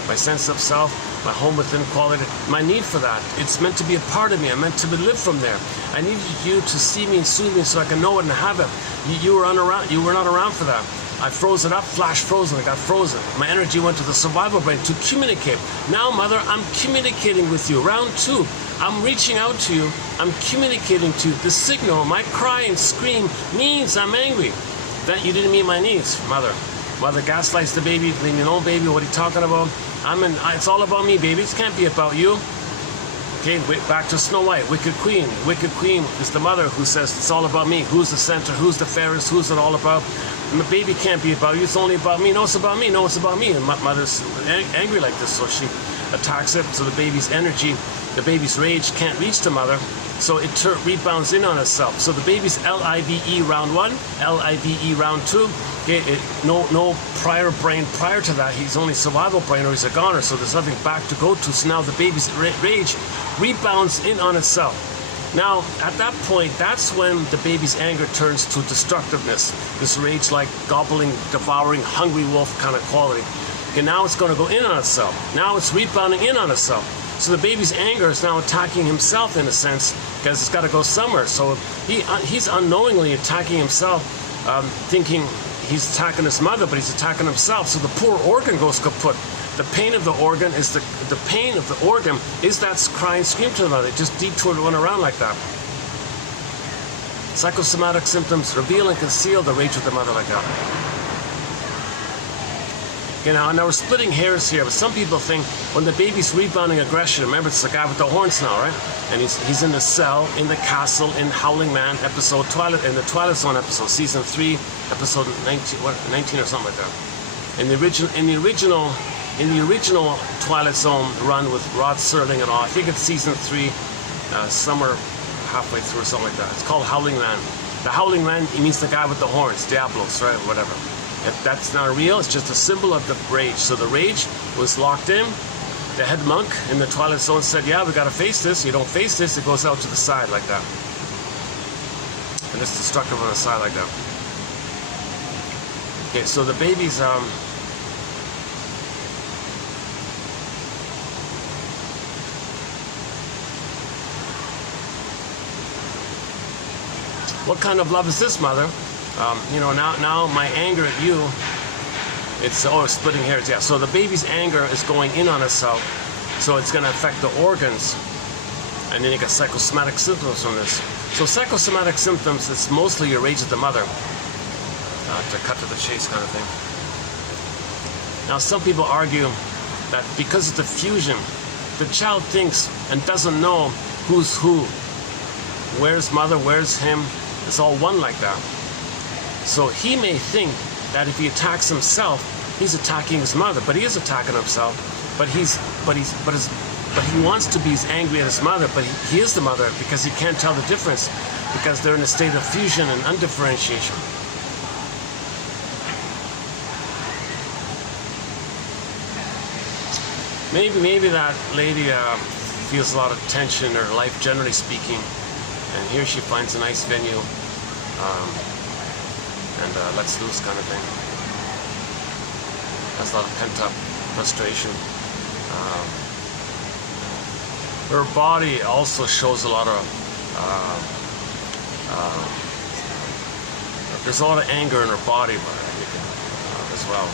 my sense of self, my home within quality, my need for that. It's meant to be a part of me. I'm meant to live from there. I needed you to see me and soothe me so I can know it and have it. You were not around for that. I froze it up, flash frozen, I got frozen. My energy went to the survival brain to communicate. Now, Mother, I'm communicating with you. Round 2, I'm reaching out to you. I'm communicating to you. The signal, my cry and scream means I'm angry. That you didn't meet my needs, Mother. Mother gaslights the baby, leave me alone, baby, what are you talking about? It's all about me, baby. It can't be about you. Okay, back to Snow White, Wicked Queen. Wicked Queen is the mother who says it's all about me. Who's the center? Who's the fairest? Who's it all about? And the baby can't be about you. It's only about me. No, it's about me. No, it's about me. And mother's angry like this, so she attacks it. So the baby's energy, the baby's rage can't reach the mother. So it rebounds in on itself. So the baby's LIVE round 1, LIVE round 2. Okay, no prior brain prior to that. He's only survival brain or he's a goner. So there's nothing back to go to. So now the baby's rage rebounds in on itself. Now, at that point, that's when the baby's anger turns to destructiveness. This rage like gobbling, devouring, hungry wolf kind of quality. Okay, now it's going to go in on itself. Now it's rebounding in on itself. So the baby's anger is now attacking himself in a sense, because it's got to go somewhere. So he's unknowingly attacking himself, thinking he's attacking his mother, but he's attacking himself. So the poor organ goes kaput. The pain of the organ is the pain of the organ is that crying scream to the mother. It just detoured one around like that. Psychosomatic symptoms reveal and conceal the rage of the mother like that. Okay, now we're splitting hairs here, but some people think when the baby's rebounding aggression, remember it's the guy with the horns now, right? And he's in the cell, in the castle, in Howling Man episode, in the Twilight Zone episode, season 3, episode 19 or something like that. In the original Twilight Zone run with Rod Serling and all, I think it's season 3, somewhere halfway through or something like that. It's called Howling Man. The Howling Man, it means the guy with the horns, Diablos, right, whatever. If that's not real, it's just a symbol of the rage. So the rage was locked in. The head monk in the Twilight Zone said, yeah, we got to face this. You don't face this, it goes out to the side like that. And it's destructive on the side like that. Okay, so the baby's what kind of love is this, Mother? Now my anger at you, it's splitting hairs, yeah. So the baby's anger is going in on itself, so it's going to affect the organs, and then you get psychosomatic symptoms from this. So psychosomatic symptoms, it's mostly your rage at the mother, to cut to the chase kind of thing. Now some people argue that because of the fusion, the child thinks and doesn't know who's who. Where's mother, where's him? It's all one like that. So he may think that if he attacks himself, he's attacking his mother, but he is attacking himself. But he wants to be as angry at his mother, but he is the mother because he can't tell the difference, because they're in a state of fusion and undifferentiation. Maybe that lady feels a lot of tension in her life, generally speaking, and here she finds a nice venue. And let's loose kind of thing. That's a lot of pent-up frustration. Her body also shows a lot of there's a lot of anger in her body as well.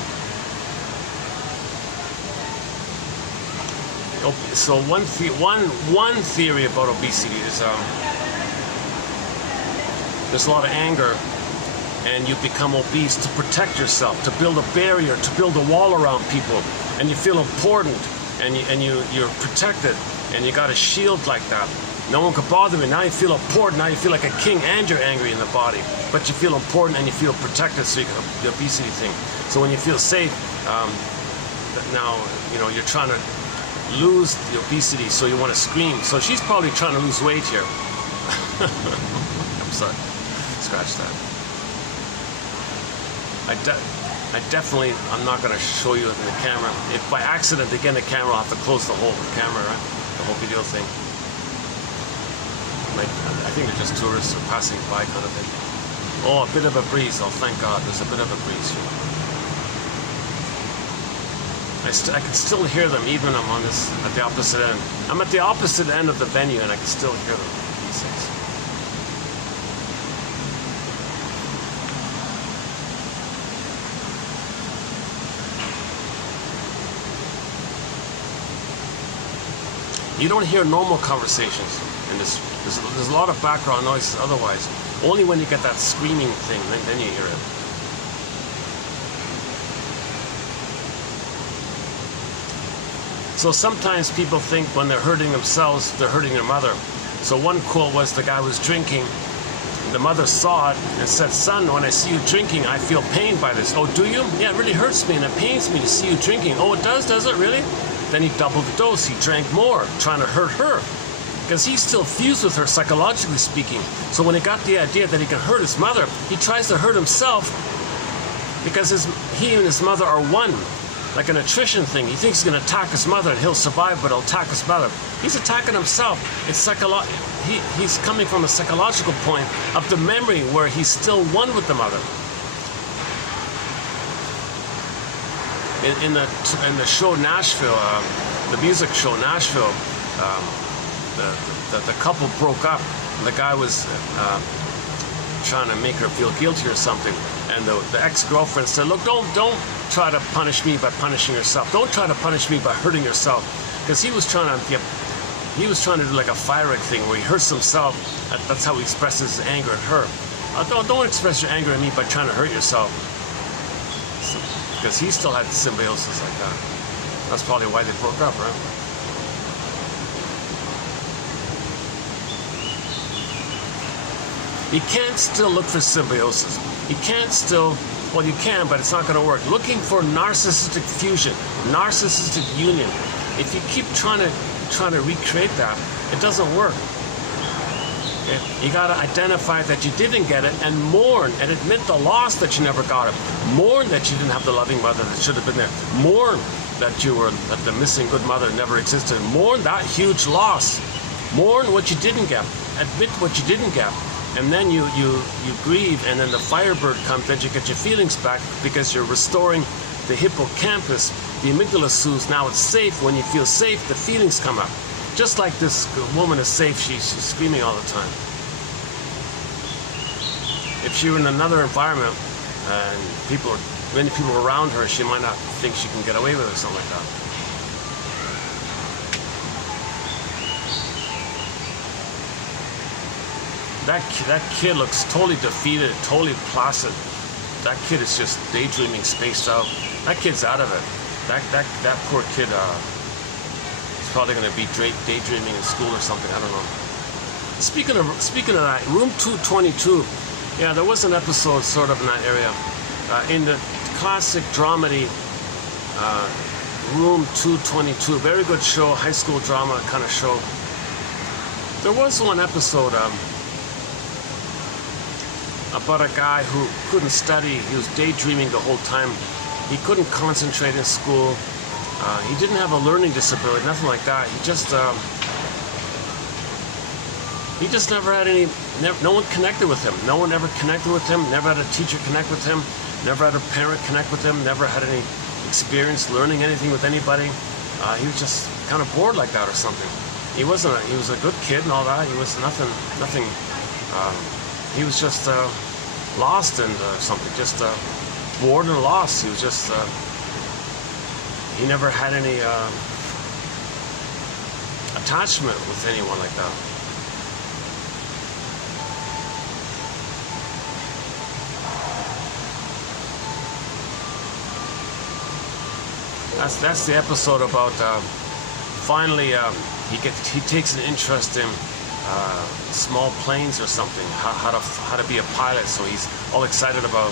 So one theory about obesity is there's a lot of anger, and you become obese to protect yourself, to build a barrier, to build a wall around people, and you feel important, and you're protected, and you got a shield like that. No one could bother me. Now you feel important. Now you feel like a king, and you're angry in the body, but you feel important and you feel protected. So you got the obesity thing. So when you feel safe, now you're trying to lose the obesity, so you want to scream. So she's probably trying to lose weight here. I'm sorry. Scratch that. I'm not going to show you it in the camera. If by accident they get in the camera, I'll have to close the whole camera, right? The whole video thing. Like, I think they're just tourists or passing by kind of thing. Oh, a bit of a breeze. Oh, thank God, there's a bit of a breeze here. I can still hear them even I'm on this at the opposite end. I'm at the opposite end of the venue and I can still hear them. These things. You don't hear normal conversations in this. There's a lot of background noises otherwise. Only when you get that screaming thing, then you hear it. So sometimes people think when they're hurting themselves, they're hurting their mother. So one quote was the guy was drinking. The mother saw it and said, "Son, when I see you drinking, I feel pained by this." "Oh, do you?" "Yeah, it really hurts me and it pains me to see you drinking." "Oh, it does it really?" Then he doubled the dose. He drank more, trying to hurt her. Because he's still fused with her, psychologically speaking. So when he got the idea that he can hurt his mother, he tries to hurt himself because he and his mother are one. Like an attrition thing. He thinks he's going to attack his mother and he'll survive, but he'll attack his mother. He's attacking himself. It's he's coming from a psychological point of the memory where he's still one with the mother. In the show Nashville, the music show Nashville, the couple broke up. The guy was trying to make her feel guilty or something, and the ex-girlfriend said, "Look, don't try to punish me by punishing yourself. Don't try to punish me by hurting yourself," because he was trying to do like a Fire thing where he hurts himself. That's how he expresses his anger at her. Don't express your anger at me by trying to hurt yourself, because he still had symbiosis like that. That's probably why they broke up, right? You can't still look for symbiosis. You can't still, well, you can, but it's not going to work. Looking for narcissistic fusion, narcissistic union. If you keep trying to recreate that, it doesn't work. Okay? You got to identify that you didn't get it and mourn and admit the loss that you never got it. Mourn that you didn't have the loving mother that should have been there. Mourn that the missing good mother never existed. Mourn that huge loss. Mourn what you didn't get. Admit what you didn't get. And then you grieve, and then the Firebird comes, then you get your feelings back because you're restoring the hippocampus. The amygdala soothes. Now it's safe. When you feel safe, the feelings come up. Just like this woman is safe, she's screaming all the time. If she were in another environment and many people around her, she might not think she can get away with it or something like that. That kid looks totally defeated, totally placid. That kid is just daydreaming, spaced out. That kid's out of it. That poor kid is probably going to be daydreaming in school or something. I don't know. Speaking of that, Room 222. Yeah, there was an episode sort of in that area. In the classic dramedy, Room 222. Very good show, high school drama kind of show. There was one episode. About a guy who couldn't study. He was daydreaming the whole time. He couldn't concentrate in school. He didn't have a learning disability, nothing like that. He just never had no one connected with him. No one ever connected with him. Never had a teacher connect with him. Never had a parent connect with him. Never had any experience learning anything with anybody. He was just kind of bored like that or something. He was a good kid and all that. He was nothing. He was just lost and something, just bored and lost. He was just, he never had any attachment with anyone like that. That's the episode about finally he takes an interest in small planes or something, how to be a pilot. So he's all excited about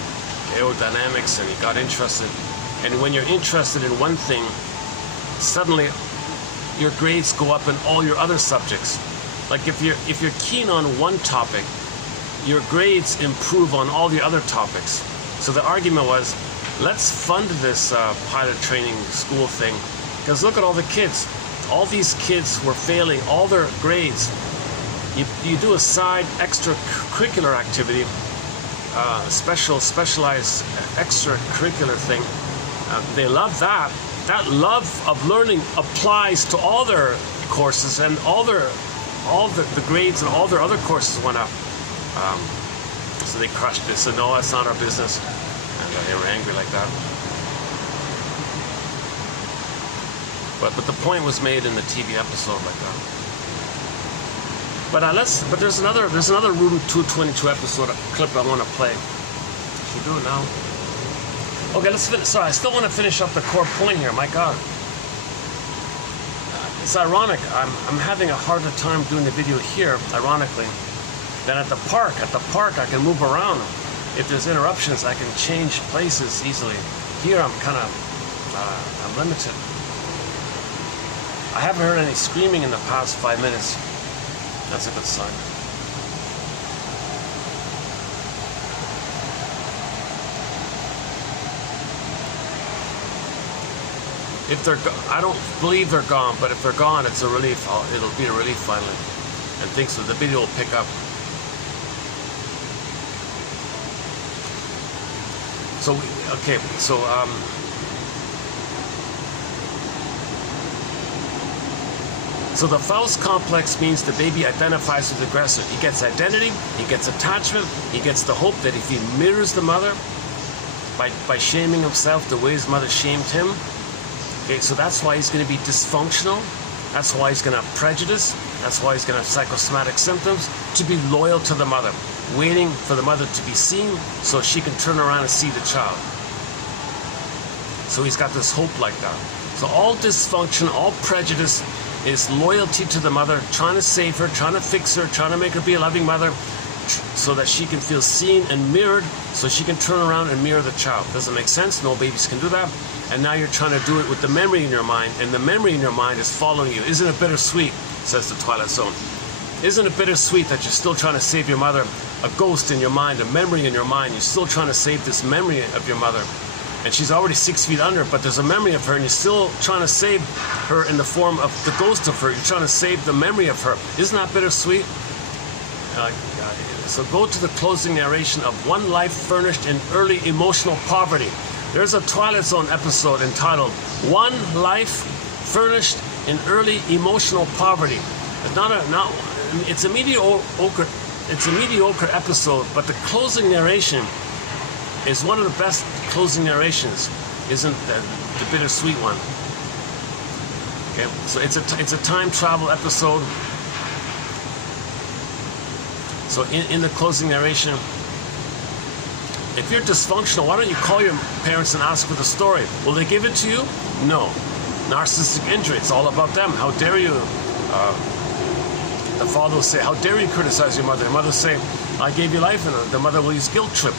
aerodynamics, and he got interested. And when you're interested in one thing, suddenly your grades go up in all your other subjects. Like if you're keen on one topic, your grades improve on all the other topics. So the argument was, let's fund this pilot training school thing, because look at all the kids. All these kids were failing all their grades. You do a side extracurricular activity, specialized extracurricular thing. They love that. That love of learning applies to all their courses, and all the grades and all their other courses went up. So they crushed it. So no, that's not our business. And they were angry like that. But the point was made in the TV episode like that. But there's another Room 222 episode clip I want to play. Should we do it now? Okay, let's finish. Sorry, I still want to finish up the core point here. My God, it's ironic. I'm having a harder time doing the video here, ironically, than at the park. At the park, I can move around. If there's interruptions, I can change places easily. Here, I'm kind of I'm limited. I haven't heard any screaming in the past 5 minutes. That's a good sign. If they're, I don't believe they're gone, but if they're gone, it's a relief. It'll be a relief finally, and things. So the video will pick up. So okay, so so the Faust complex means the baby identifies with the aggressor. He gets identity, he gets attachment, he gets the hope that if he mirrors the mother by shaming himself the way his mother shamed him, okay, so that's why he's going to be dysfunctional. That's why he's going to have prejudice. That's why he's going to have psychosomatic symptoms, to be loyal to the mother, waiting for the mother to be seen so she can turn around and see the child. So he's got this hope like that. So all dysfunction, all prejudice is loyalty to the mother, trying to save her, trying to fix her, trying to make her be a loving mother so that she can feel seen and mirrored, so she can turn around and mirror the child. Doesn't make sense. No babies can do that. And now you're trying to do it with the memory in your mind, and the memory in your mind is following you. Isn't it bittersweet, says the Twilight Zone. Isn't it bittersweet that you're still trying to save your mother, a ghost in your mind, a memory in your mind. You're still trying to save this memory of your mother. And she's already 6 feet under, but there's a memory of her, and you're still trying to save her in the form of the ghost of her. You're trying to save the memory of her. Isn't that bittersweet? So go to the closing narration of One Life Furnished in Early Emotional Poverty. There's a Twilight Zone episode entitled One Life Furnished in Early Emotional Poverty. It's a mediocre episode, but the closing narration is one of the best closing narrations. Isn't the bittersweet one? Okay, so it's a time travel episode. So in the closing narration, if you're dysfunctional, why don't you call your parents and ask for the story? Will they give it to you? No. Narcissistic injury, it's all about them. How dare you? The father will say, how dare you criticize your mother? The mother will say, I gave you life, and the mother will use guilt trip.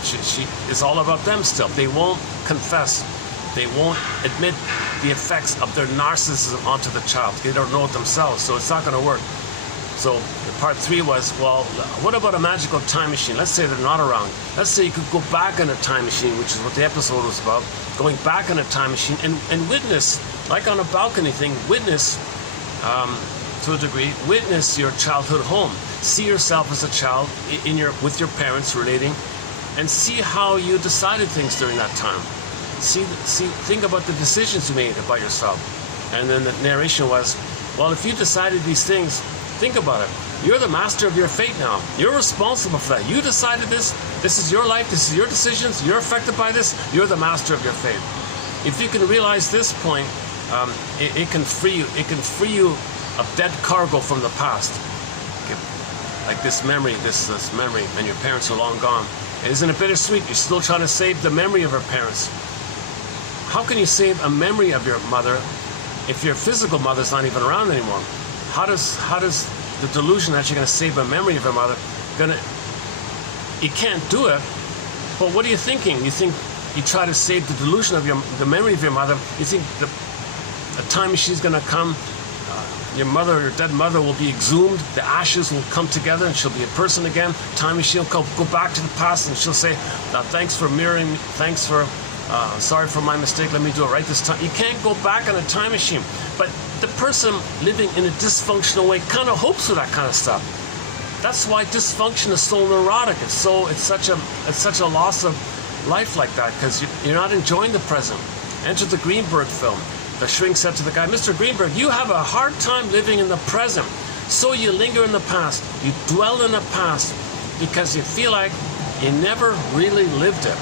It's all about them still. They won't confess. They won't admit the effects of their narcissism onto the child. They don't know it themselves, so it's not going to work. So part 3 was, well, what about a magical time machine? Let's say they're not around. Let's say you could go back in a time machine, which is what the episode was about, going back in a time machine and witness, like on a balcony thing, witness, to a degree, witness your childhood home. See yourself as a child with your parents relating, and see how you decided things during that time. Think about the decisions you made about yourself. And then the narration was, well, if you decided these things, think about it. You're the master of your fate now. You're responsible for that. You decided this. This is your life. This is your decisions. You're affected by this. You're the master of your fate. If you can realize this point, it can free you. It can free you of dead cargo from the past. Like this memory, this memory, and your parents are long gone. And isn't it bittersweet? You're still trying to save the memory of your parents. How can you save a memory of your mother if your physical mother's not even around anymore? How does the delusion that you're going to save a memory of your mother you can't do it, but what are you thinking? You think you try to save the delusion of the memory of your mother. You think a time machine's going to come, your dead mother will be exhumed, the ashes will come together and she'll be a person again. Time machine will go back to the past and she'll say, thanks for mirroring me, thanks for sorry for my mistake, let me do it right this time. You can't go back on a time machine. But the person living in a dysfunctional way kind of hopes for that kind of stuff. That's why dysfunction is so neurotic. It's such a loss of life like that, because you're not enjoying the present. Enter the Greenberg film. The shrink said to the guy, Mr. Greenberg, you have a hard time living in the present. So you linger in the past. You dwell in the past because you feel like you never really lived it.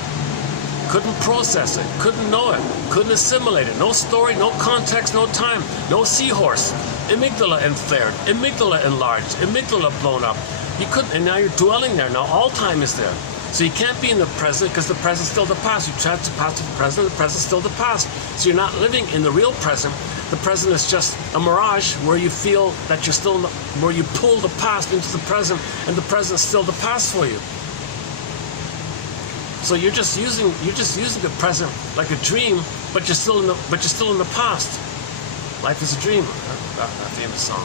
Couldn't process it, couldn't know it, couldn't assimilate it. No story, no context, no time, no seahorse. Amygdala inflared, amygdala enlarged, amygdala blown up. You couldn't, and now you're dwelling there. Now all time is there. So you can't be in the present because the present's still the past. You try to pass to the present's still the past. So you're not living in the real present. The present is just a mirage where you feel that you're still, where you pull the past into the present, and the present's still the past for you. So you're just using the present like a dream, but you're still in the past. Life is a dream. That famous song.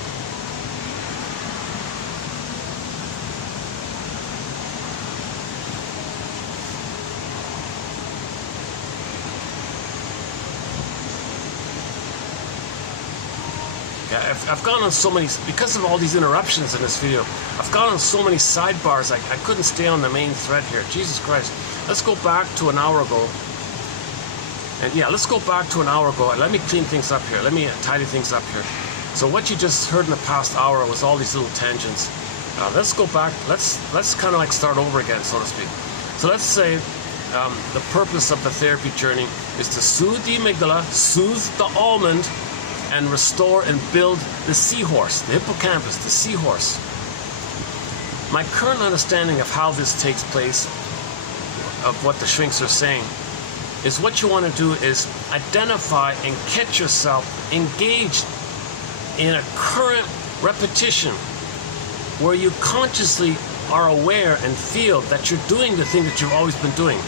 Yeah, I've gone on so many, because of all these interruptions in this video, I've gone on so many sidebars, I couldn't stay on the main thread here. Jesus Christ. Let's go back to an hour ago. And yeah, let's go back to an hour ago. And let me clean things up here. Let me tidy things up here. So what you just heard in the past hour was all these little tangents. Let's go back. Let's kind of like start over again, so to speak. So let's say the purpose of the therapy journey is to soothe the amygdala, soothe the almond, and restore and build the seahorse, the hippocampus, the seahorse. My current understanding of how this takes place, of what the shrinks are saying, is what you want to do is identify and catch yourself engaged in a current repetition where you consciously are aware and feel that you're doing the thing that you've always been doing.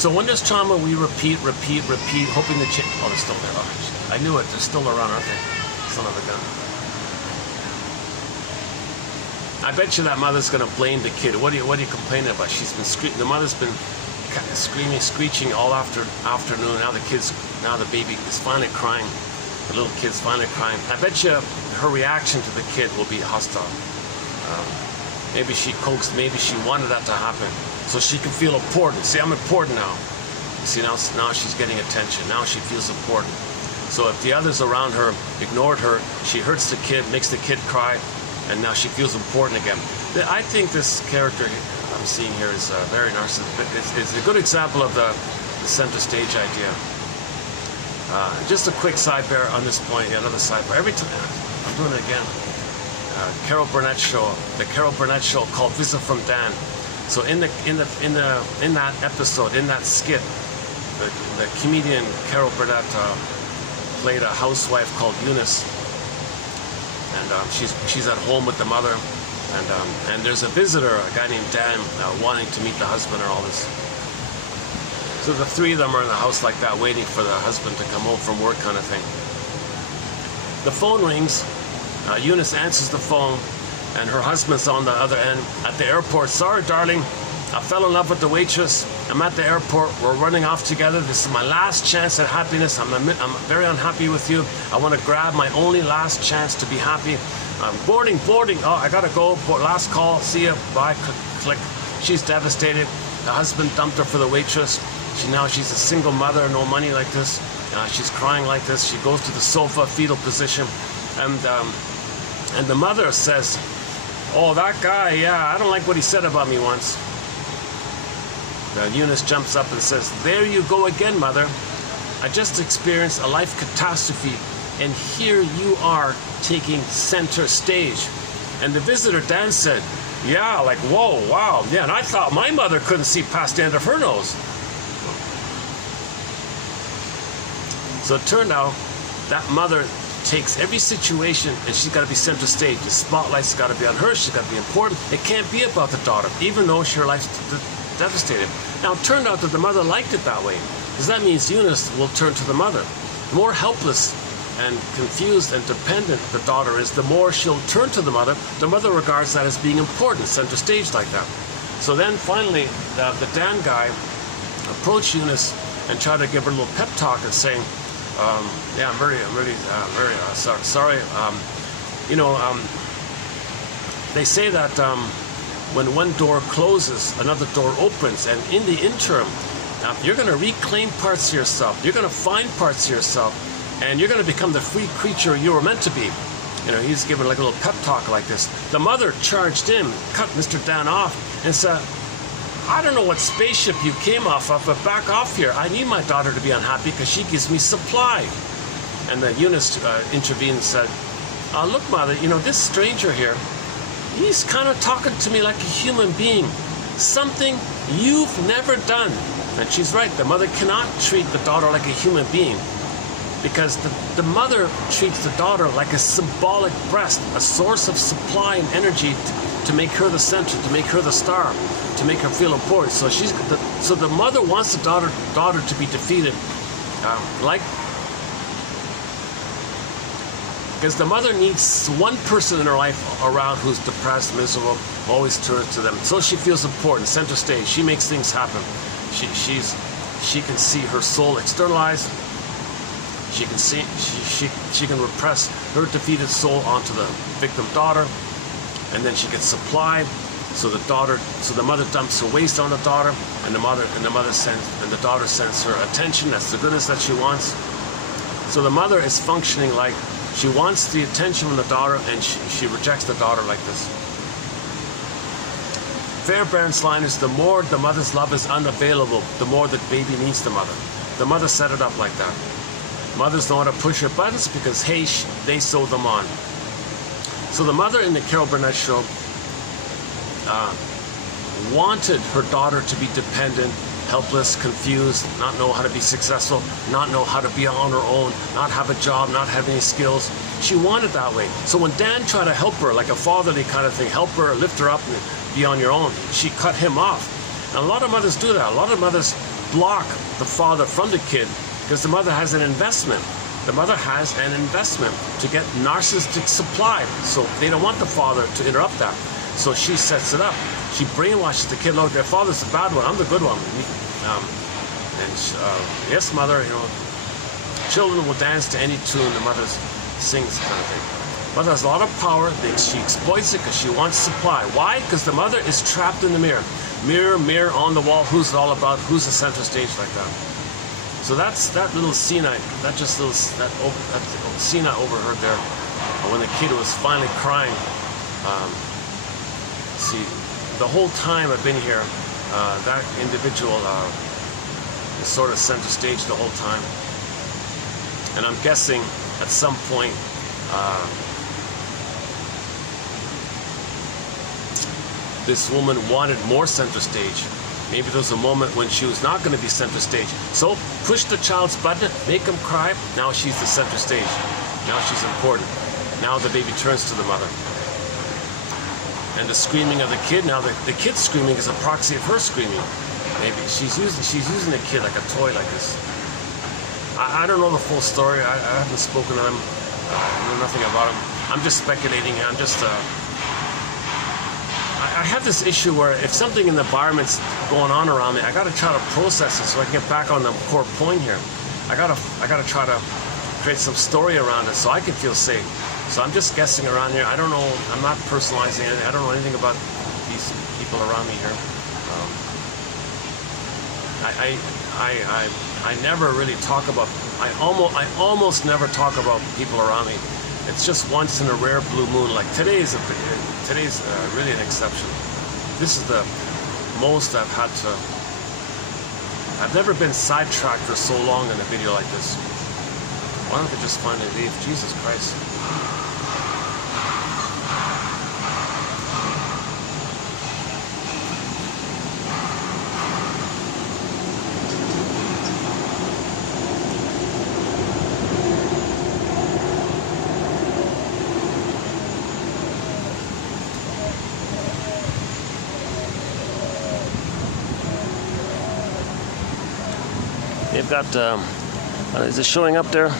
So when there's trauma, we repeat, hoping to change. Oh, they're still there. Oh, I knew it. They're still around, aren't they? Son of a gun. I bet you that mother's going to blame the kid. What are you complaining about? She's been screaming. The mother's been screaming, screeching all afternoon. Now the baby is finally crying. The little kid's finally crying. I bet you her reaction to the kid will be hostile. Maybe she coaxed. Maybe she wanted that to happen so she can feel important. See, I'm important now. See, now she's getting attention. Now she feels important. So if the others around her ignored her, she hurts the kid, makes the kid cry, and now she feels important again. I think this character I'm seeing here is very narcissistic. It's a good example of the center stage idea. Just a quick sidebar on this point, another sidebar. Every time, I'm doing it again. Carol Burnett show, the Carol Burnett show called Visit from Dan. So in that episode, in that skit, the comedian Carol Burnett played a housewife called Eunice, and she's at home with the mother, and there's a visitor, a guy named Dan, wanting to meet the husband and all this. So the three of them are in the house like that, waiting for the husband to come home from work, kind of thing. The phone rings. Eunice answers the phone, and her husband's on the other end at the airport. Sorry, darling, I fell in love with the waitress. I'm at the airport. We're running off together. This is my last chance at happiness. I'm very unhappy with you. I want to grab my only last chance to be happy. Boarding. Oh, I gotta go. Last call. See ya. Bye. Click. She's devastated. The husband dumped her for the waitress. She's a single mother, no money like this. She's crying like this. She goes to the sofa, fetal position, and the mother says, "Oh, that guy, yeah, I don't like what he said about me once." Eunice jumps up and says, "There you go again, mother. I just experienced a life catastrophe, and here you are taking center stage." And the visitor, Dan, said, "Yeah, like, whoa, wow, yeah, and I thought my mother couldn't see past the end of her nose." So it turned out that mother takes every situation and she's got to be center stage. The spotlight's got to be on her. She's got to be important. It can't be about the daughter, even though her life's devastated. Now, it turned out that the mother liked it that way, because that means Eunice will turn to the mother. The more helpless and confused and dependent the daughter is, the more she'll turn to the mother. The mother regards that as being important, center stage like that. So then finally, the Dan guy approached Eunice and try to give her a little pep talk and saying, yeah, I'm really very sorry. They say that when one door closes, another door opens, and in the interim, you're going to reclaim parts of yourself. You're going to find parts of yourself, and you're going to become the free creature you were meant to be. He's giving like a little pep talk like this. The mother charged in, cut Mr. Dan off, and said, I don't know what spaceship you came off of, but back off here. I need my daughter to be unhappy because she gives me supply. And the Eunice intervened and said, look, mother, this stranger here, he's kind of talking to me like a human being. Something you've never done. And she's right. The mother cannot treat the daughter like a human being, because the mother treats the daughter like a symbolic breast, a source of supply and energy to make her the center, to make her the star, to make her feel important. So so the mother wants the daughter to be defeated, because the mother needs one person in her life around who's depressed, miserable, always turns to them. So she feels important, center stage. She makes things happen. She can see her soul externalized. She can see, she can repress her defeated soul onto the victim daughter, and then she gets supplied. So the mother dumps her waste on the daughter, and the daughter sends her attention. That's the goodness that she wants. So the mother is functioning like she wants the attention from the daughter, and she rejects the daughter like this. Fairbairn's line is, the more the mother's love is unavailable, the more the baby needs the mother. The mother set it up like that. Mothers know how to push her buttons because, hey, they sew them on. So the mother in the Carol Burnett show wanted her daughter to be dependent, helpless, confused, not know how to be successful, not know how to be on her own, not have a job, not have any skills. She wanted that way. So when Dan tried to help her, like a fatherly kind of thing, help her, lift her up, and be on your own, she cut him off. And a lot of mothers do that. A lot of mothers block the father from the kid because the mother has an investment. The mother has an investment to get narcissistic supply. So they don't want the father to interrupt that. So she sets it up. She brainwashes the kid. Look, their father's the bad one. I'm the good one. Yes, mother, children will dance to any tune the mother sings, kind of thing. Mother has a lot of power. She exploits it because she wants supply. Why? Because the mother is trapped in the mirror. Mirror, mirror on the wall. Who's it all about? Who's the center stage like that? So that's that little scene that scene I overheard there when the kid was finally crying. See, the whole time I've been here, that individual is sort of center stage the whole time. And I'm guessing at some point this woman wanted more center stage. Maybe there was a moment when she was not going to be center stage. So push the child's button, make him cry. Now she's the center stage. Now she's important. Now the baby turns to the mother. And the screaming of the kid, now the kid's screaming is a proxy of her screaming. Maybe she's using the kid like a toy like this. I don't know the full story. I haven't spoken to them. I know nothing about them. I'm just speculating. I have this issue where if something in the environment's going on around me, I got to try to process it so I can get back on the core point here. I gotta try to create some story around it so I can feel safe. So I'm just guessing around here. I don't know. I'm not personalizing anything. I don't know anything about these people around me here. I never really talk about. I almost never talk about people around me. It's just once in a rare blue moon. Like today's really an exception. This is the most I've had to. I've never been sidetracked for so long in a video like this. Why don't they just find a leave? Jesus Christ. They've got, is it showing up there?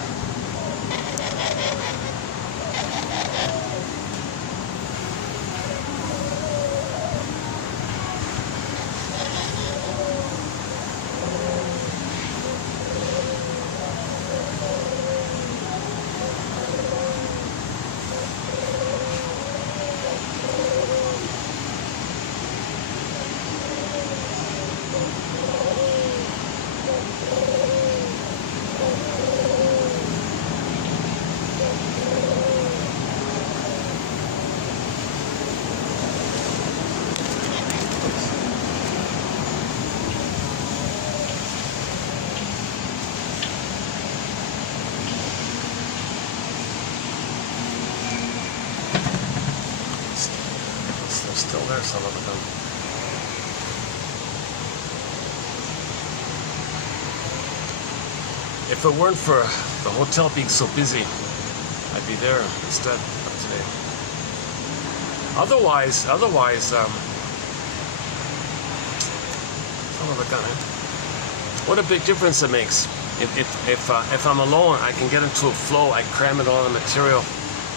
Still there, some of them. If it weren't for the hotel being so busy, I'd be there instead of today. Otherwise, son of a gun, eh? What a big difference it makes. If I'm alone, I can get into a flow. I cram it all in material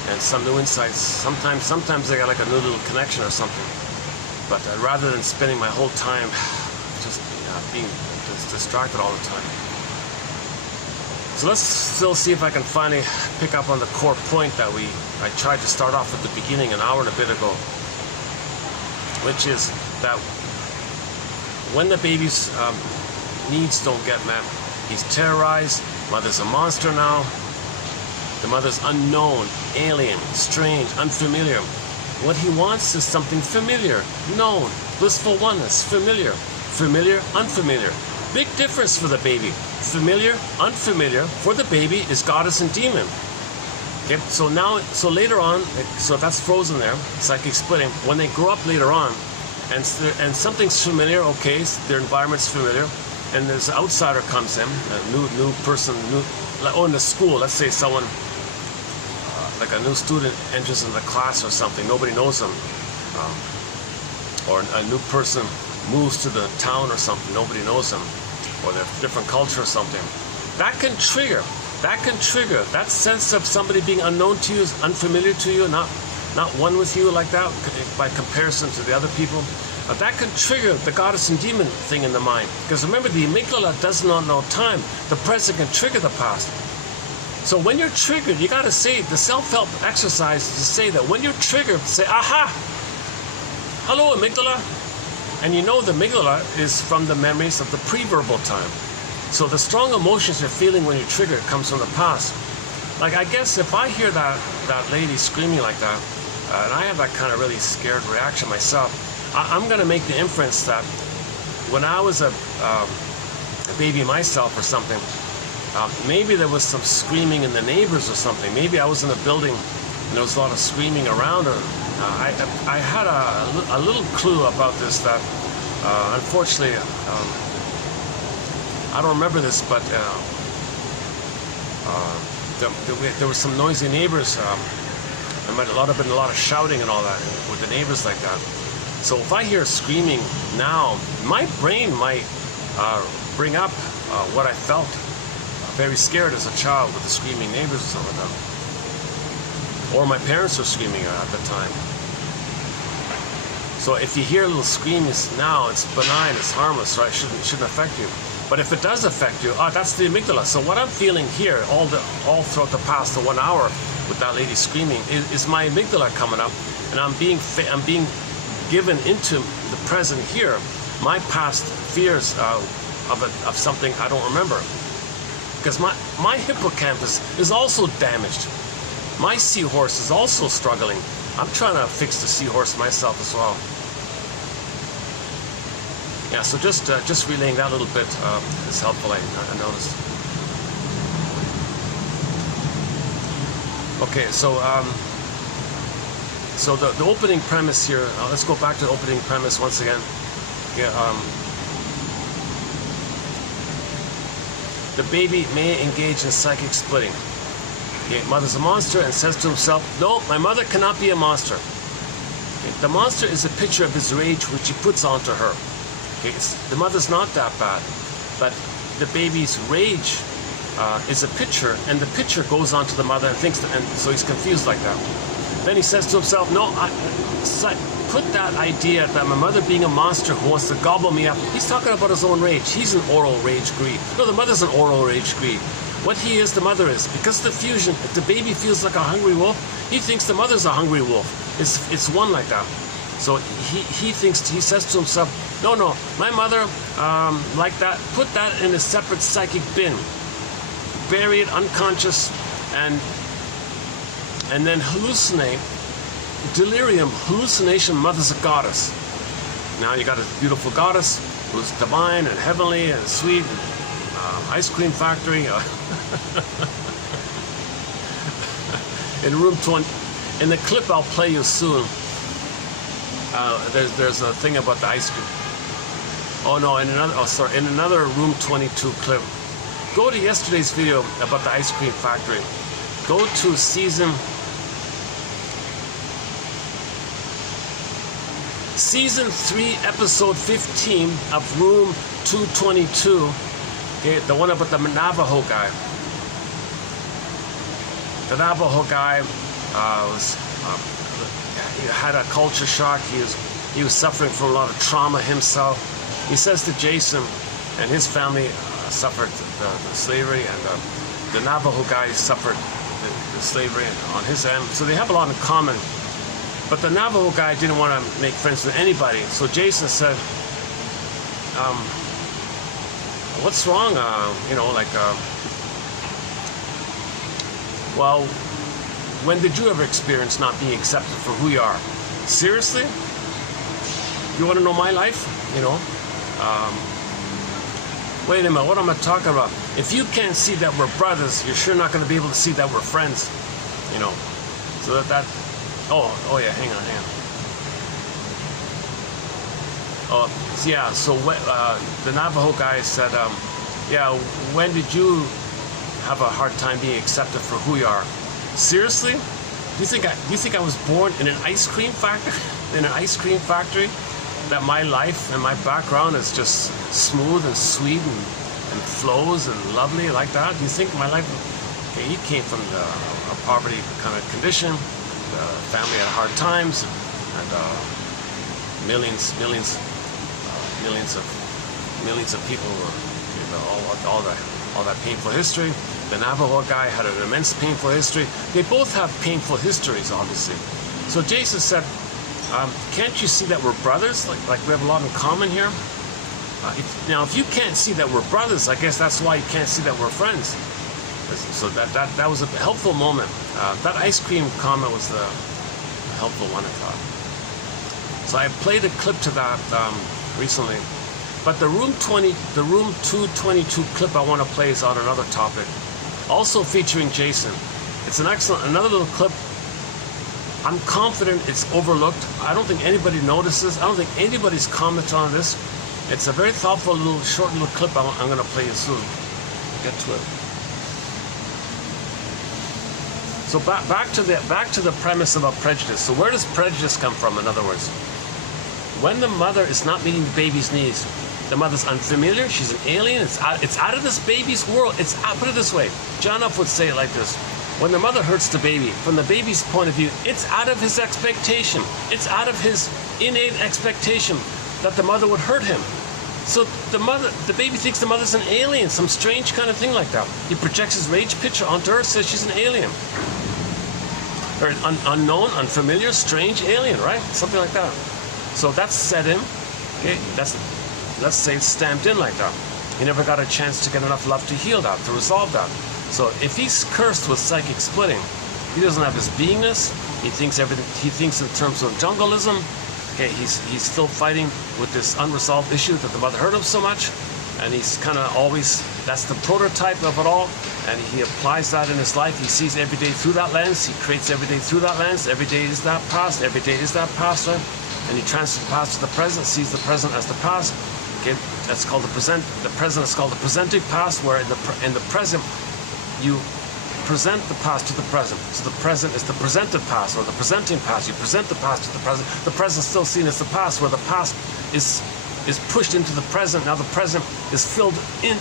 and some new insights. Sometimes I got like a new little connection or something. But rather than spending my whole time just being just distracted all the time. So let's still see if I can finally pick up on the core point that I tried to start off at the beginning an hour and a bit ago, which is that when the baby's needs don't get met, he's terrorized, mother's a monster now, the mother's unknown, alien, strange, unfamiliar. What he wants is something familiar, known, blissful oneness, familiar, unfamiliar. Big difference for the baby. Familiar, unfamiliar, for the baby is goddess and demon. Okay, so later on, so that's frozen there, psychic splitting. When they grow up later on, and something's familiar, okay, their environment's familiar, and this outsider comes in, a new person, in the school, let's say someone, like a new student enters in the class or something, nobody knows them, or a new person moves to the town or something, nobody knows them, or they're different culture or something. That can trigger that sense of somebody being unknown to you, unfamiliar to you, not one with you like that by comparison to the other people. That can trigger the goddess and demon thing in the mind. Because remember, the amygdala does not know time. The present can trigger the past. So when you're triggered, you got to say, the self-help exercise is to say that when you're triggered, say, aha, hello amygdala. And you know the amygdala is from the memories of the pre-verbal time. So the strong emotions you're feeling when you're triggered comes from the past. Like, I guess if I hear that lady screaming like that, and I have that kind of really scared reaction myself, I'm going to make the inference that when I was a baby myself or something, maybe there was some screaming in the neighbors or something. Maybe I was in a building and there was a lot of screaming around, or I had a little clue about this that unfortunately I don't remember this, but there were some noisy neighbors. There might have been a lot of shouting and all that with the neighbors like that. So if I hear screaming now, my brain might bring up what I felt very scared as a child with the screaming neighbors or something like that. Or my parents were screaming at the time. So if you hear little screams now, it's benign, it's harmless, right? Shouldn't affect you. But if it does affect you, that's the amygdala. So what I'm feeling here all throughout the past 1 hour with that lady screaming is my amygdala coming up, and I'm being given into the present here my past fears of something I don't remember, because my hippocampus is also damaged. My seahorse is also struggling. I'm trying to fix the seahorse myself as well. Yeah, so just relaying that a little bit is helpful, I noticed. Okay, so the opening premise here, let's go back to the opening premise once again. Yeah, the baby may engage in psychic splitting. Okay, mother's a monster and says to himself, no, my mother cannot be a monster. Okay, the monster is a picture of his rage which he puts onto her. Okay, the mother's not that bad, but the baby's rage is a picture, and the picture goes onto the mother and so he's confused like that. Then he says to himself, no, put that idea that my mother being a monster who wants to gobble me up, he's talking about his own rage. He's an oral rage greed. No, the mother's an oral rage greed. What he is, the mother is. Because of the fusion, if the baby feels like a hungry wolf, he thinks the mother's a hungry wolf. It's one like that. So he says to himself, no, my mother, like that, put that in a separate psychic bin. Bury it unconscious, and then hallucinate, delirium, hallucination, mother's a goddess. Now you got a beautiful goddess who's divine and heavenly and sweet, and, ice cream factory. In room 20, in the clip I'll play you soon, there's a thing about the ice cream. Oh no, in another Room 22 clip. Go to yesterday's video about the ice cream factory. Go to season 3, episode 15 of Room 222. Okay, the one about the Navajo guy. The Navajo guy he had a culture shock. He was suffering from a lot of trauma himself. He says to Jason, and his family suffered the slavery, and the Navajo guy suffered the slavery on his end. So they have a lot in common. But the Navajo guy didn't want to make friends with anybody. So Jason said, what's wrong? Well, when did you ever experience not being accepted for who you are? Seriously? You want to know my life? Wait a minute, what am I talking about? If you can't see that we're brothers, you're sure not going to be able to see that we're friends. So that oh yeah, hang on. Oh yeah, so the Navajo guy said, yeah, when did you have a hard time being accepted for who you are? Seriously? Do you think I was born in an ice cream factory? In an ice cream factory? That my life and my background is just smooth and sweet and flows and lovely like that? Do you think my life? Okay, he came from a poverty kind of condition. The family had hard times, and millions of people. All that painful history. The Navajo guy had an immense painful history. They both have painful histories, obviously. So Jason said, can't you see that we're brothers? Like we have a lot in common here? If you can't see that we're brothers, I guess that's why you can't see that we're friends. So that was a helpful moment. That ice cream comment was the helpful one, I thought. So I played a clip to that recently. But the Room 222 clip I want to play is on another topic, also featuring Jason. It's another little clip. I'm confident it's overlooked. I don't think anybody notices. I don't think anybody's commented on this. It's a very thoughtful short little clip I'm going to play you soon. Get to it. So back to the premise about prejudice. So where does prejudice come from? In other words, when the mother is not meeting the baby's needs, the mother's unfamiliar. She's an alien. It's out of this baby's world. Put it this way. Janov would say it like this. When the mother hurts the baby, from the baby's point of view, it's out of his expectation. It's out of his innate expectation that the mother would hurt him. So the baby thinks the mother's an alien, some strange kind of thing like that. He projects his rage picture onto her, says she's an alien. Or unknown, unfamiliar, strange alien, right? Something like that. So that's set in. Okay, let's say it's stamped in like that. He never got a chance to get enough love to heal that, to resolve that. So if he's cursed with psychic splitting, he doesn't have his beingness. He thinks in terms of jungleism. Okay, he's still fighting with this unresolved issue that the mother hurt him so much, and he's kind of always, that's the prototype of it all, and he applies that in his life. He sees every day through that lens. He creates every day through that lens. Every day is that past. Every day is that past, right? And he transfers the past to the present, sees the present as the past. Okay, that's called the present. The present is called the presenting past, where in the present you present the past to the present. So the present is the presented past, or the presenting past. You present the past to the present. The present is still seen as the past, where the past is pushed into the present. Now the present is filled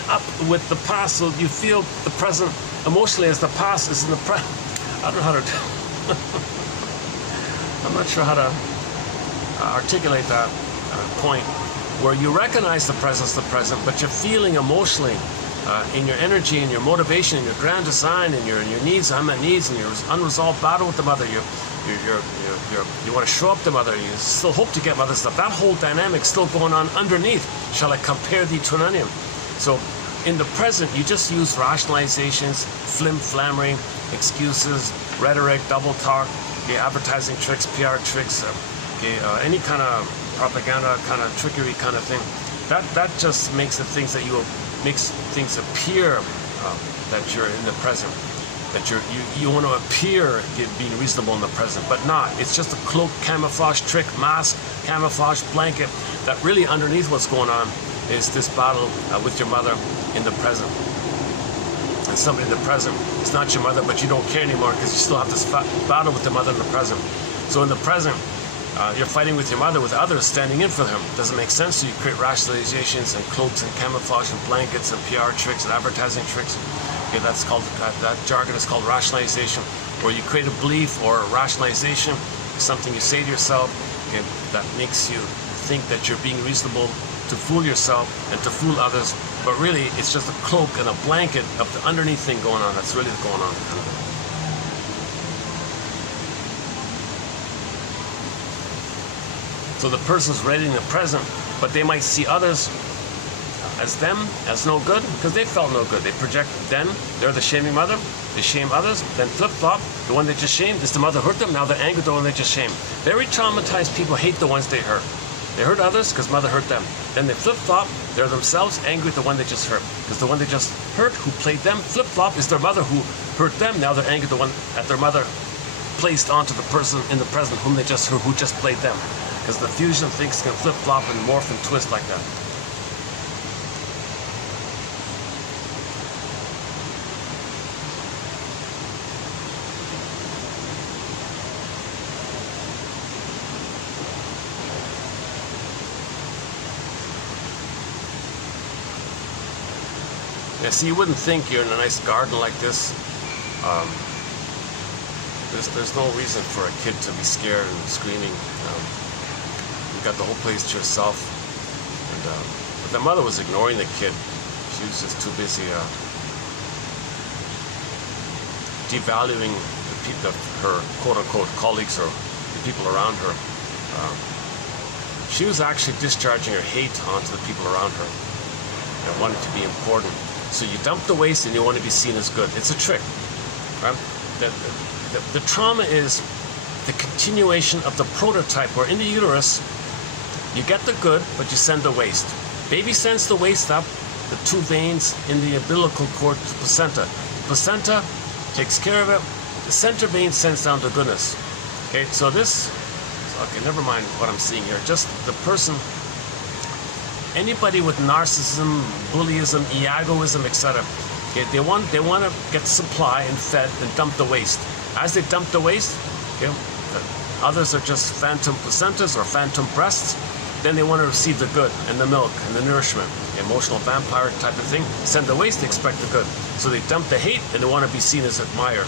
up with the past, so you feel the present emotionally as the past is in the present. I don't know how to I'm not sure how to articulate that point, where you recognize the present, but you're feeling emotionally in your energy, in your motivation, in your grand design, in your needs, unmet needs, and your unresolved battle with the mother. You want to show up to mother. You still hope to get mother stuff. That whole dynamic still going on underneath. Shall I compare thee to an onion? So in the present, you just use rationalizations, flim-flammery, excuses, rhetoric, double talk, okay, advertising tricks, PR tricks, any kind of propaganda, kind of trickery kind of thing. That just makes the things that makes things appear that you're in the present. that you want to appear being reasonable in the present, but not. It's just a cloak, camouflage trick, mask, camouflage blanket, that really underneath what's going on is this battle with your mother in the present. And somebody in the present, it's not your mother, but you don't care anymore because you still have this battle with the mother in the present. So in the present, you're fighting with your mother, with others standing in for them. Doesn't make sense, so you create rationalizations and cloaks and camouflage and blankets and PR tricks and advertising tricks. Okay, that's called, that jargon is called rationalization, where you create a belief or a rationalization, something you say to yourself, okay, that makes you think that you're being reasonable to fool yourself and to fool others, but really it's just a cloak and a blanket of the underneath thing going on that's really going on. So the person's ready in the present, but they might see others as them, as no good, because they felt no good. They project them, they're the shaming mother, they shame others, then flip-flop, the one they just shamed, is the mother hurt them, now they're angry with the one they just shamed. Very traumatized people hate the ones they hurt. They hurt others because mother hurt them. Then they flip-flop, they're themselves angry with the one they just hurt. Because the one they just hurt, who played them, flip-flop is their mother who hurt them, now they're angry with the one that their mother placed onto the person in the present whom they just hurt, who just played them. Because the fusion of things can flip-flop and morph and twist like that. Yeah, see, you wouldn't think you're in a nice garden like this. There's no reason for a kid to be scared and screaming. You got the whole place to yourself. And, but the mother was ignoring the kid. She was just too busy devaluing the people, her quote-unquote colleagues or the people around her. She was actually discharging her hate onto the people around her and wanted to be important. So you dump the waste and you want to be seen as good. It's a trick, right? The trauma is the continuation of the prototype, where in the uterus, you get the good, but you send the waste. Baby sends the waste up, the two veins in the umbilical cord to the placenta. The placenta takes care of it. The center vein sends down the goodness. Okay, so this, okay, never mind what I'm seeing here. Just the person, anybody with narcissism, bullyism, egoism, etc. Okay, they want to get supply and fed and dump the waste. As they dump the waste, okay, others are just phantom placentas or phantom breasts. Then they want to receive the good and the milk and the nourishment, emotional vampire type of thing. Send the waste, they expect the good. So they dump the hate and they want to be seen as admired.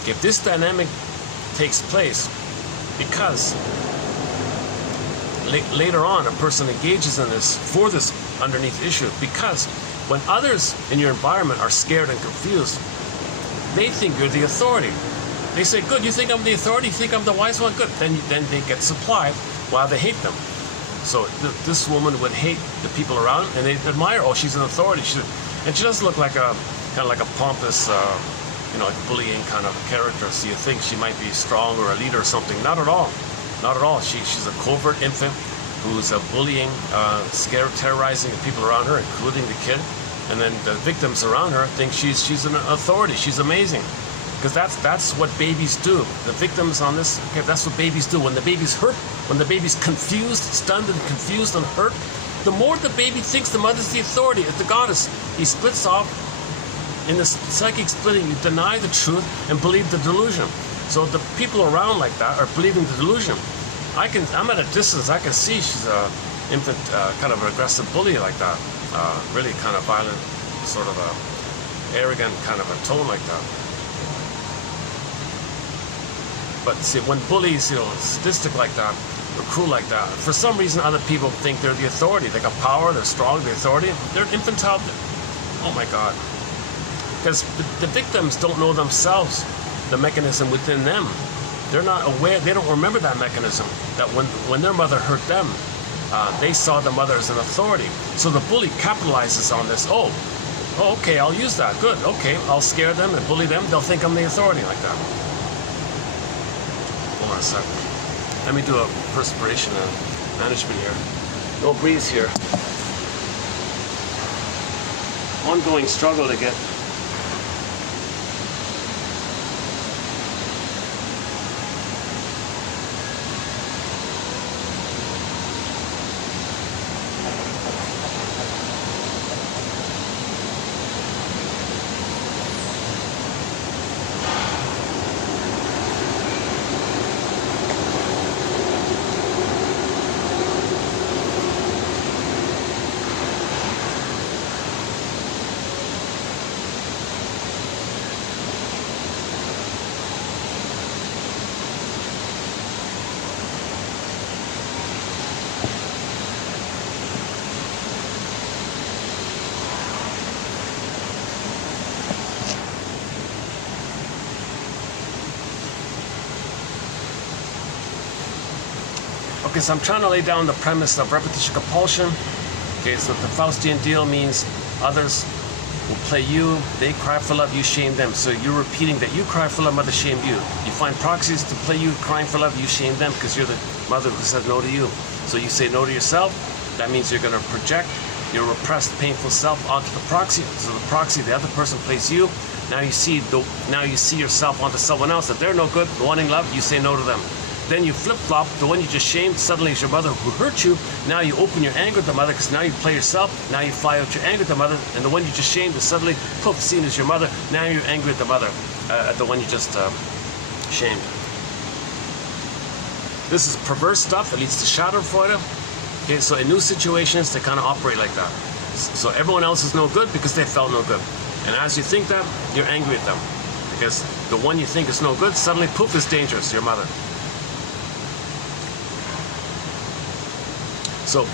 Okay, if this dynamic takes place because later on a person engages in this for this underneath issue, because when others in your environment are scared and confused, they think you're the authority. They say, good, you think I'm the authority? You think I'm the wise one? Good. Then they get supply while they hate them. So this woman would hate the people around, and they admire, oh, she's an authority. And she doesn't look like a kind of like a pompous, like bullying kind of character. So you think she might be strong or a leader or something. Not at all. Not at all. She's a covert infant who's bullying, terrorizing the people around her, including the kid. And then the victims around her think she's an authority. She's amazing. Because that's what babies do. The victims on this, okay, that's what babies do. When the baby's hurt, when the baby's confused, stunned and confused and hurt, the more the baby thinks the mother's the authority, it's the goddess. He splits off. In the psychic splitting, you deny the truth and believe the delusion. So the people around like that are believing the delusion. I'm at a distance, I can see she's a infant, kind of an aggressive bully like that. Really kind of violent, sort of a arrogant kind of a tone like that. But see, when bullies, sadistic like that, or cruel like that, for some reason other people think they're the authority. They got power, they're strong, the authority. They're infantile. Oh my God. Because the victims don't know themselves, the mechanism within them. They're not aware, they don't remember that mechanism, that when their mother hurt them, they saw the mother as an authority. So the bully capitalizes on this. Oh, okay, I'll use that. Good, okay, I'll scare them and bully them. They'll think I'm the authority like that. Hold on a second. Let me do a perspiration management here. No breeze here. Ongoing struggle to get Okay, so I'm trying to lay down the premise of repetition compulsion. Okay, so the Faustian deal means others will play you, they cry for love, you shame them. So you're repeating that you cry for love, mother shamed you. You find proxies to play you crying for love, you shame them because you're the mother who said no to you. So you say no to yourself, that means you're going to project your repressed, painful self onto the proxy. So the proxy, the other person plays you. Now you see yourself onto someone else, that they're no good, wanting love, you say no to them. Then you flip-flop, the one you just shamed suddenly is your mother who hurt you. Now you open your anger at the mother because now you play yourself. Now you fly out your anger at the mother, and the one you just shamed is suddenly poof, seen as your mother. Now you're angry at the mother, at the one you just shamed. This is perverse stuff that leads to Schadenfreude. Okay, so in new situations, they kind of operate like that. So everyone else is no good because they felt no good. And as you think that, you're angry at them. Because the one you think is no good, suddenly poof, is dangerous, your mother. So,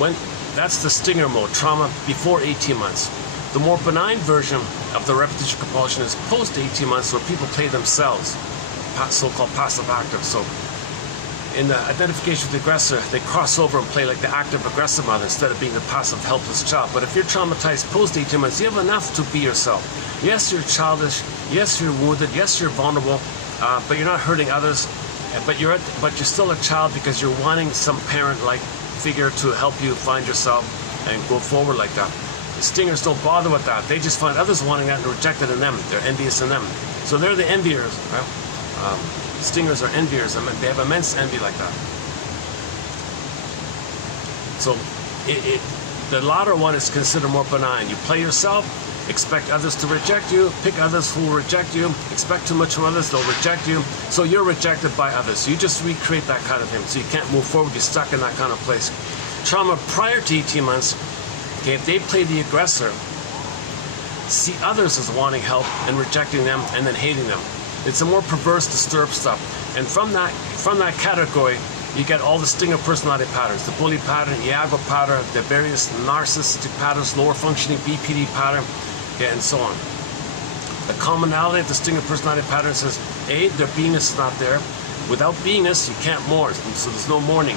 when that's the stinger mode, trauma before 18 months. The more benign version of the repetition compulsion is post 18 months, where people play themselves, so-called passive active. So, in the identification with the aggressor, they cross over and play like the active aggressive mother instead of being the passive helpless child. But if you're traumatized post 18 months, you have enough to be yourself. Yes, you're childish. Yes, you're wounded. Yes, you're vulnerable. But you're not hurting others. But you're still a child because you're wanting some parent-like figure to help you find yourself and go forward like that. The stingers don't bother with that. They just find others wanting that and reject it in them. They're envious in them. So they're the enviers. Right? Stingers are enviers. They have immense envy like that. So the latter one is considered more benign. You play yourself, expect others to reject you, pick others who will reject you, expect too much from others, they'll reject you. So you're rejected by others. You just recreate that kind of him. So you can't move forward, you're stuck in that kind of place. Trauma prior to 18 months, okay, if they play the aggressor, see others as wanting help and rejecting them and then hating them. It's a more perverse, disturbed stuff. And from that category, you get all the stinger personality patterns, the bully pattern, Iago pattern, the various narcissistic patterns, lower functioning BPD pattern, yeah, and so on. The commonality of the stinger personality patterns is, A, their beingness is not there. Without beingness, you can't mourn, so there's no mourning.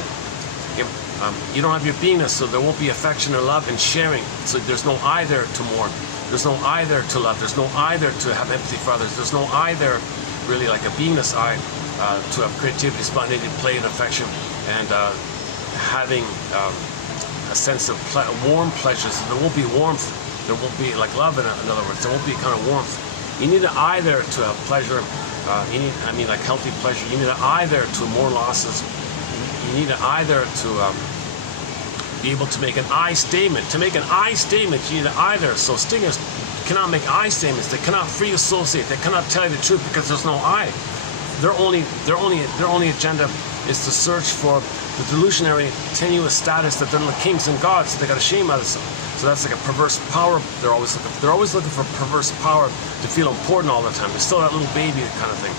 You don't have your beingness, so there won't be affection or love and sharing. So there's no either to mourn. There's no either to love. There's no either to have empathy for others. There's no either, really, like a beingness I, to have creativity, spontaneity, play, and affection, and having a sense of warm pleasures. There won't be warmth. There won't be like love, in other words. There won't be kind of warmth. You need an either to have pleasure. Like healthy pleasure. You need an either to mourn losses. You need an either to be able to make an I statement. To make an I statement, you need an either. So stingers cannot make I statements. They cannot free associate. They cannot tell you the truth because there's no I. Their only agenda is to search for the delusionary, tenuous status that they're the kings and gods. So they got to shame others. So that's like a perverse power. They're always looking for perverse power to feel important all the time. They're still that little baby kind of thing.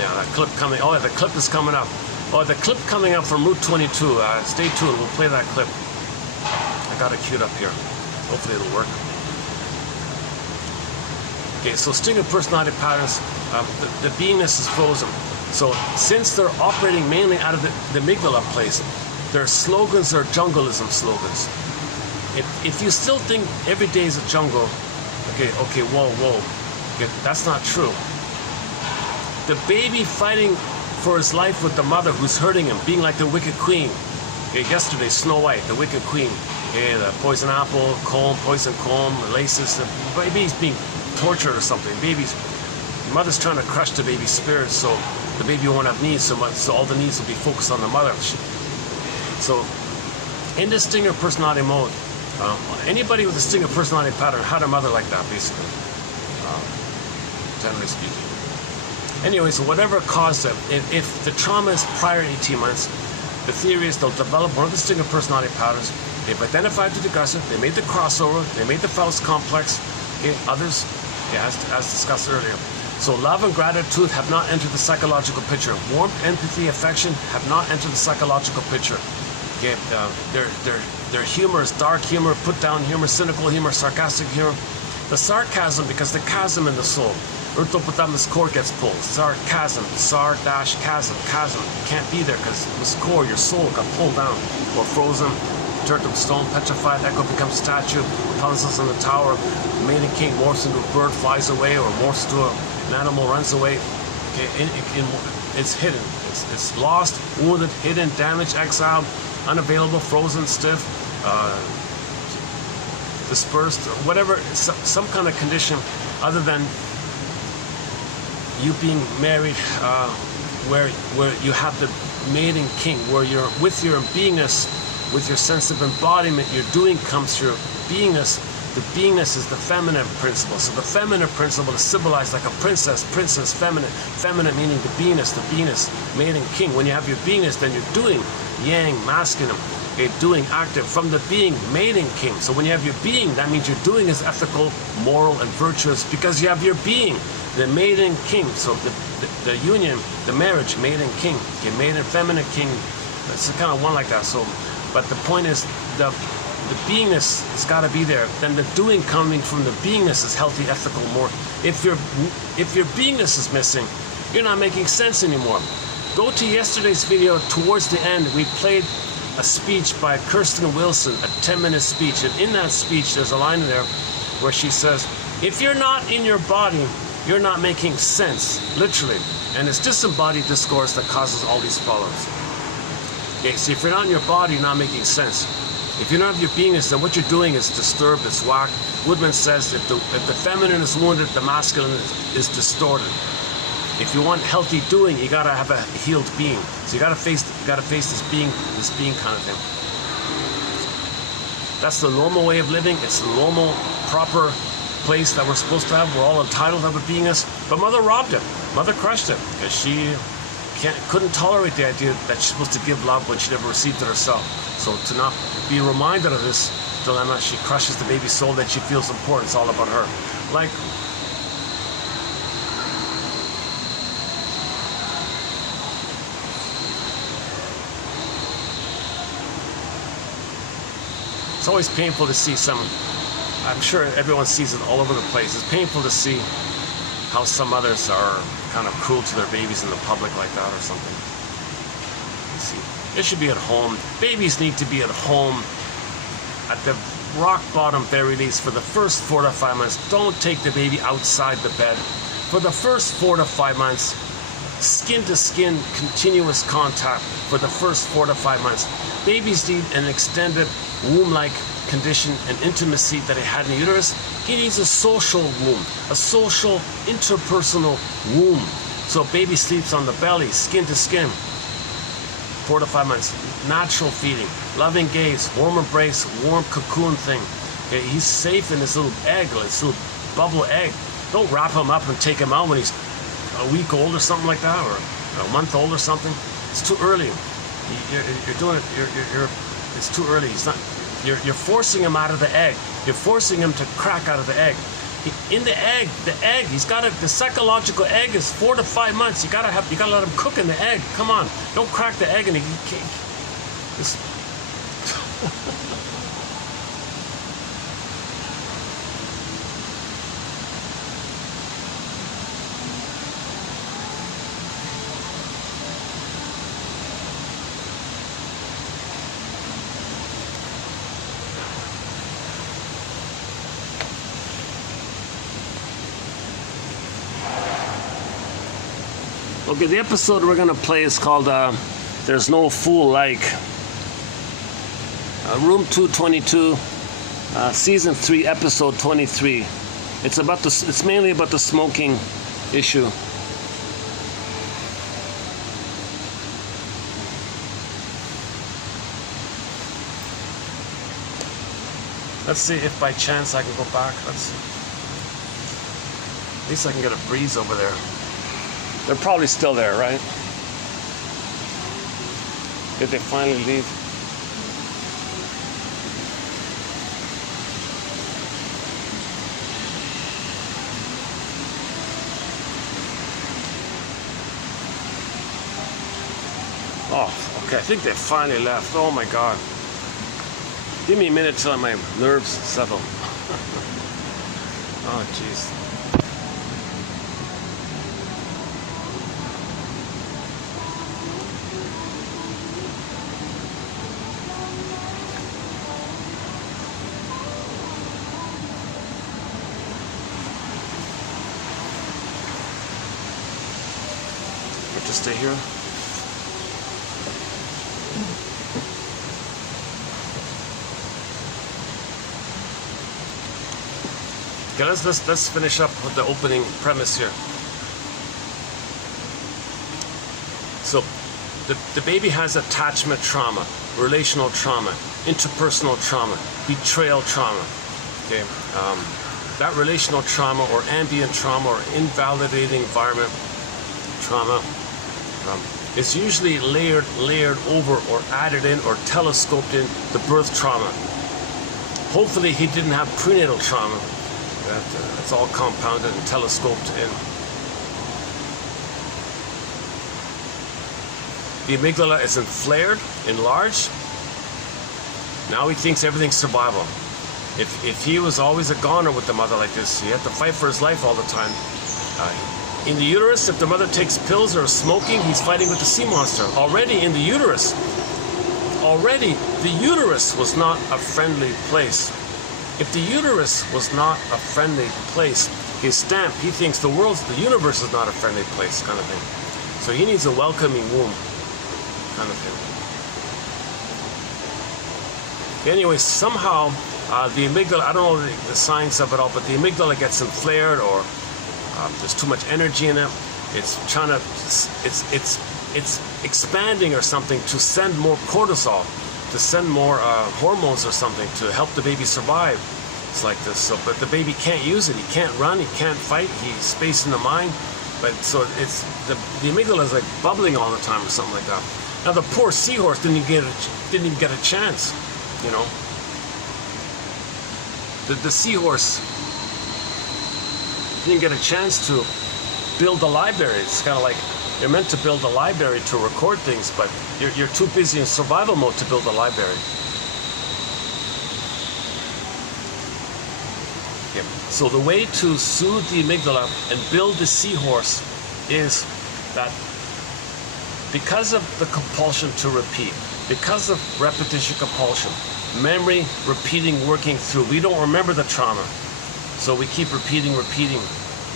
Yeah, that clip coming. Oh, yeah, the clip is coming up. Oh, the clip coming up from Route 22. Stay tuned. We'll play that clip. I got it queued up here. Hopefully it'll work. Okay, so stinger personality patterns. The beingness is frozen. So since they're operating mainly out of the amygdala place, their slogans are jungleism slogans. If you still think every day is a jungle, okay, whoa, okay, that's not true. The baby fighting for his life with the mother who's hurting him, being like the wicked queen. Okay, yesterday, Snow White, the wicked queen. Okay, the poison apple, comb, poison comb, laces. The baby's being tortured or something. The mother's trying to crush the baby's spirit, so the baby won't have needs so much, so all the needs will be focused on the mother. So, in the stinger personality mode, anybody with a stinger personality pattern had a mother like that, basically, generally speaking. Anyway, so whatever caused them, if the trauma is prior to 18 months, the theory is they'll develop one of the stinger personality patterns. They've identified with the aggressor, they made the crossover, they made the Faust complex, okay, others, yeah, as discussed earlier. So love and gratitude have not entered the psychological picture. Warmth, empathy, affection have not entered the psychological picture. Okay, their humor is dark humor, put down humor, cynical humor, sarcastic humor. The sarcasm, because the chasm in the soul. Orthopotamus core gets pulled. Sarcasm, sar-chasm, chasm. You can't be there because this core, your soul, got pulled down or frozen. Turned to stone, petrified. Echo becomes statue. Palaces in the tower. Maiden king morphs into a bird, flies away, or morphs to an animal, runs away. Okay, it's hidden. It's lost, wounded, hidden, damaged, exiled, unavailable, frozen, stiff, dispersed, or whatever. Some kind of condition other than you being married, where you have the maiden king, where you're with your beingness, with your sense of embodiment, your doing comes your beingness. The beingness is the feminine principle. So the feminine principle is symbolized like a princess, feminine. Feminine meaning the beingness, maiden king. When you have your beingness, then you're doing, yang, masculine. Okay, doing, active, from the being, maiden king. So when you have your being, that means your doing is ethical, moral, and virtuous because you have your being, the maiden king. So the union, the marriage, maiden king. Okay, maiden, feminine king. It's kind of one like that. So, but the point is the beingness has got to be there. Then the doing coming from the beingness is healthy, ethical, more. If your beingness is missing, you're not making sense anymore. Go to yesterday's video. Towards the end, we played a speech by Kirsten Wilson, a 10-minute speech. And in that speech, there's a line in there where she says, if you're not in your body, you're not making sense, literally. And it's disembodied discourse that causes all these problems. Okay, so if you're not in your body, you're not making sense. If you don't have your beingness, then what you're doing is disturbed, it's whacked. Woodman says if the feminine is wounded, the masculine is distorted. If you want healthy doing, you gotta have a healed being. So you gotta face this being kind of thing. That's the normal way of living. It's the normal, proper place that we're supposed to have. We're all entitled to have a beingness. But Mother robbed it. Mother crushed it because she couldn't tolerate the idea that she's supposed to give love when she never received it herself. So to not be reminded of this dilemma, she crushes the baby's soul that she feels important. It's all about her. Like, it's always painful to see some, I'm sure everyone sees it all over the place. It's painful to see how some mothers are kind of cruel to their babies in the public like that or something. You see, they should be at home. Babies need to be at home at the rock bottom very least for the first 4 to 5 months. Don't take the baby outside the bed. For the first 4 to 5 months, skin to skin, continuous contact for the first 4 to 5 months. Babies need an extended womb-like condition and intimacy that he had in the uterus. He needs a social womb, a social interpersonal womb. So baby sleeps on the belly, skin to skin, 4 to 5 months. Natural feeding, loving gaze, warm embrace, warm cocoon thing. Okay, he's safe in this little egg, this little bubble egg. Don't wrap him up and take him out when he's a week old or something like that, or a month old or something. It's too early. You're doing it. It's too early. He's not. You're forcing him out of the egg. You're forcing him to crack out of the egg. In the egg, he's got to. The psychological egg is 4 to 5 months. You gotta let him cook in the egg. Come on, don't crack the egg in the. Okay, the episode we're gonna play is called "There's No Fool Like." Room 222, season 3, episode 23. It's mainly about the smoking issue. Let's see if by chance I can go back. Let's see. At least I can get a breeze over there. They're probably still there, right? Did they finally leave? Oh, okay, I think they finally left. Oh my God. Give me a minute till my nerves settle. Oh, jeez. it to stay here. Okay, let's finish up with the opening premise here. So, the baby has attachment trauma, relational trauma, interpersonal trauma, betrayal trauma. Okay, that relational trauma or ambient trauma or invalidating environment trauma is usually layered over or added in or telescoped in the birth trauma. Hopefully he didn't have prenatal trauma. That's all compounded and telescoped in. The amygdala is inflared, enlarged. Now he thinks everything's survival. If he was always a goner with the mother like this, he had to fight for his life all the time. In the uterus, if the mother takes pills or is smoking, he's fighting with the sea monster. Already in the uterus, the uterus was not a friendly place. If the uterus was not a friendly place, his stamp, he thinks the universe is not a friendly place, kind of thing. So he needs a welcoming womb, kind of thing. Anyway, somehow the amygdala, I don't know the science of it all, but the amygdala gets inflared, or there's too much energy in it. It's trying to, it's expanding or something to send more cortisol, to send more hormones or something to help the baby survive. It's like this. So, but the baby can't use it. He can't run. He can't fight. He's spacing the mind. But so it's the amygdala is like bubbling all the time or something like that. Now the poor seahorse didn't even get a chance. You know, the seahorse didn't get a chance to build a library. It's kind of like you're meant to build a library to record things, but you're too busy in survival mode to build a library. Okay. So the way to soothe the amygdala and build the seahorse is that because of the compulsion to repeat, because of repetition compulsion, memory, repeating, working through, we don't remember the trauma. So we keep repeating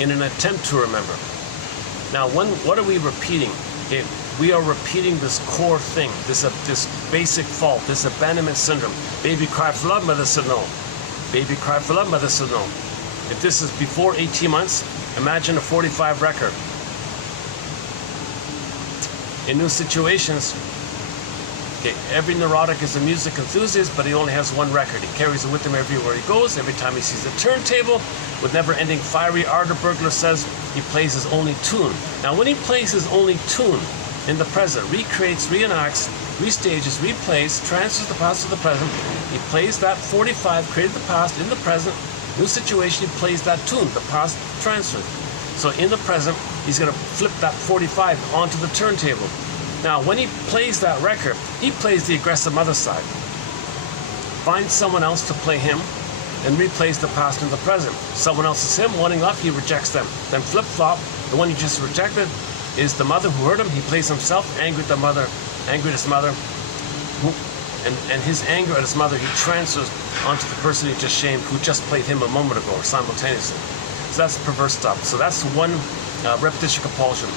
in an attempt to remember. Now, what are we repeating? Okay, we are repeating this core thing, this basic fault, this abandonment syndrome. Baby cried for love, mother said no. Baby cried for love, mother said no. If this is before 18 months, imagine a 45 record. In new situations, okay, every neurotic is a music enthusiast, but he only has one record. He carries it with him everywhere he goes. Every time he sees a turntable with never-ending fiery ardor, burglar says he plays his only tune. Now, when he plays his only tune in the present, recreates, reenacts, restages, replays, transfers the past to the present, he plays that 45, created the past in the present, new situation, he plays that tune, the past transferred. So in the present, he's going to flip that 45 onto the turntable. Now, when he plays that record, he plays the aggressive mother side. Finds someone else to play him and replays the past in the present. Someone else is him, wanting up, he rejects them. Then flip-flop, the one he just rejected is the mother who hurt him. He plays himself, angry at his mother, and his anger at his mother, he transfers onto the person he just shamed, who just played him a moment ago, or simultaneously. So that's perverse stuff. So that's one repetition compulsion.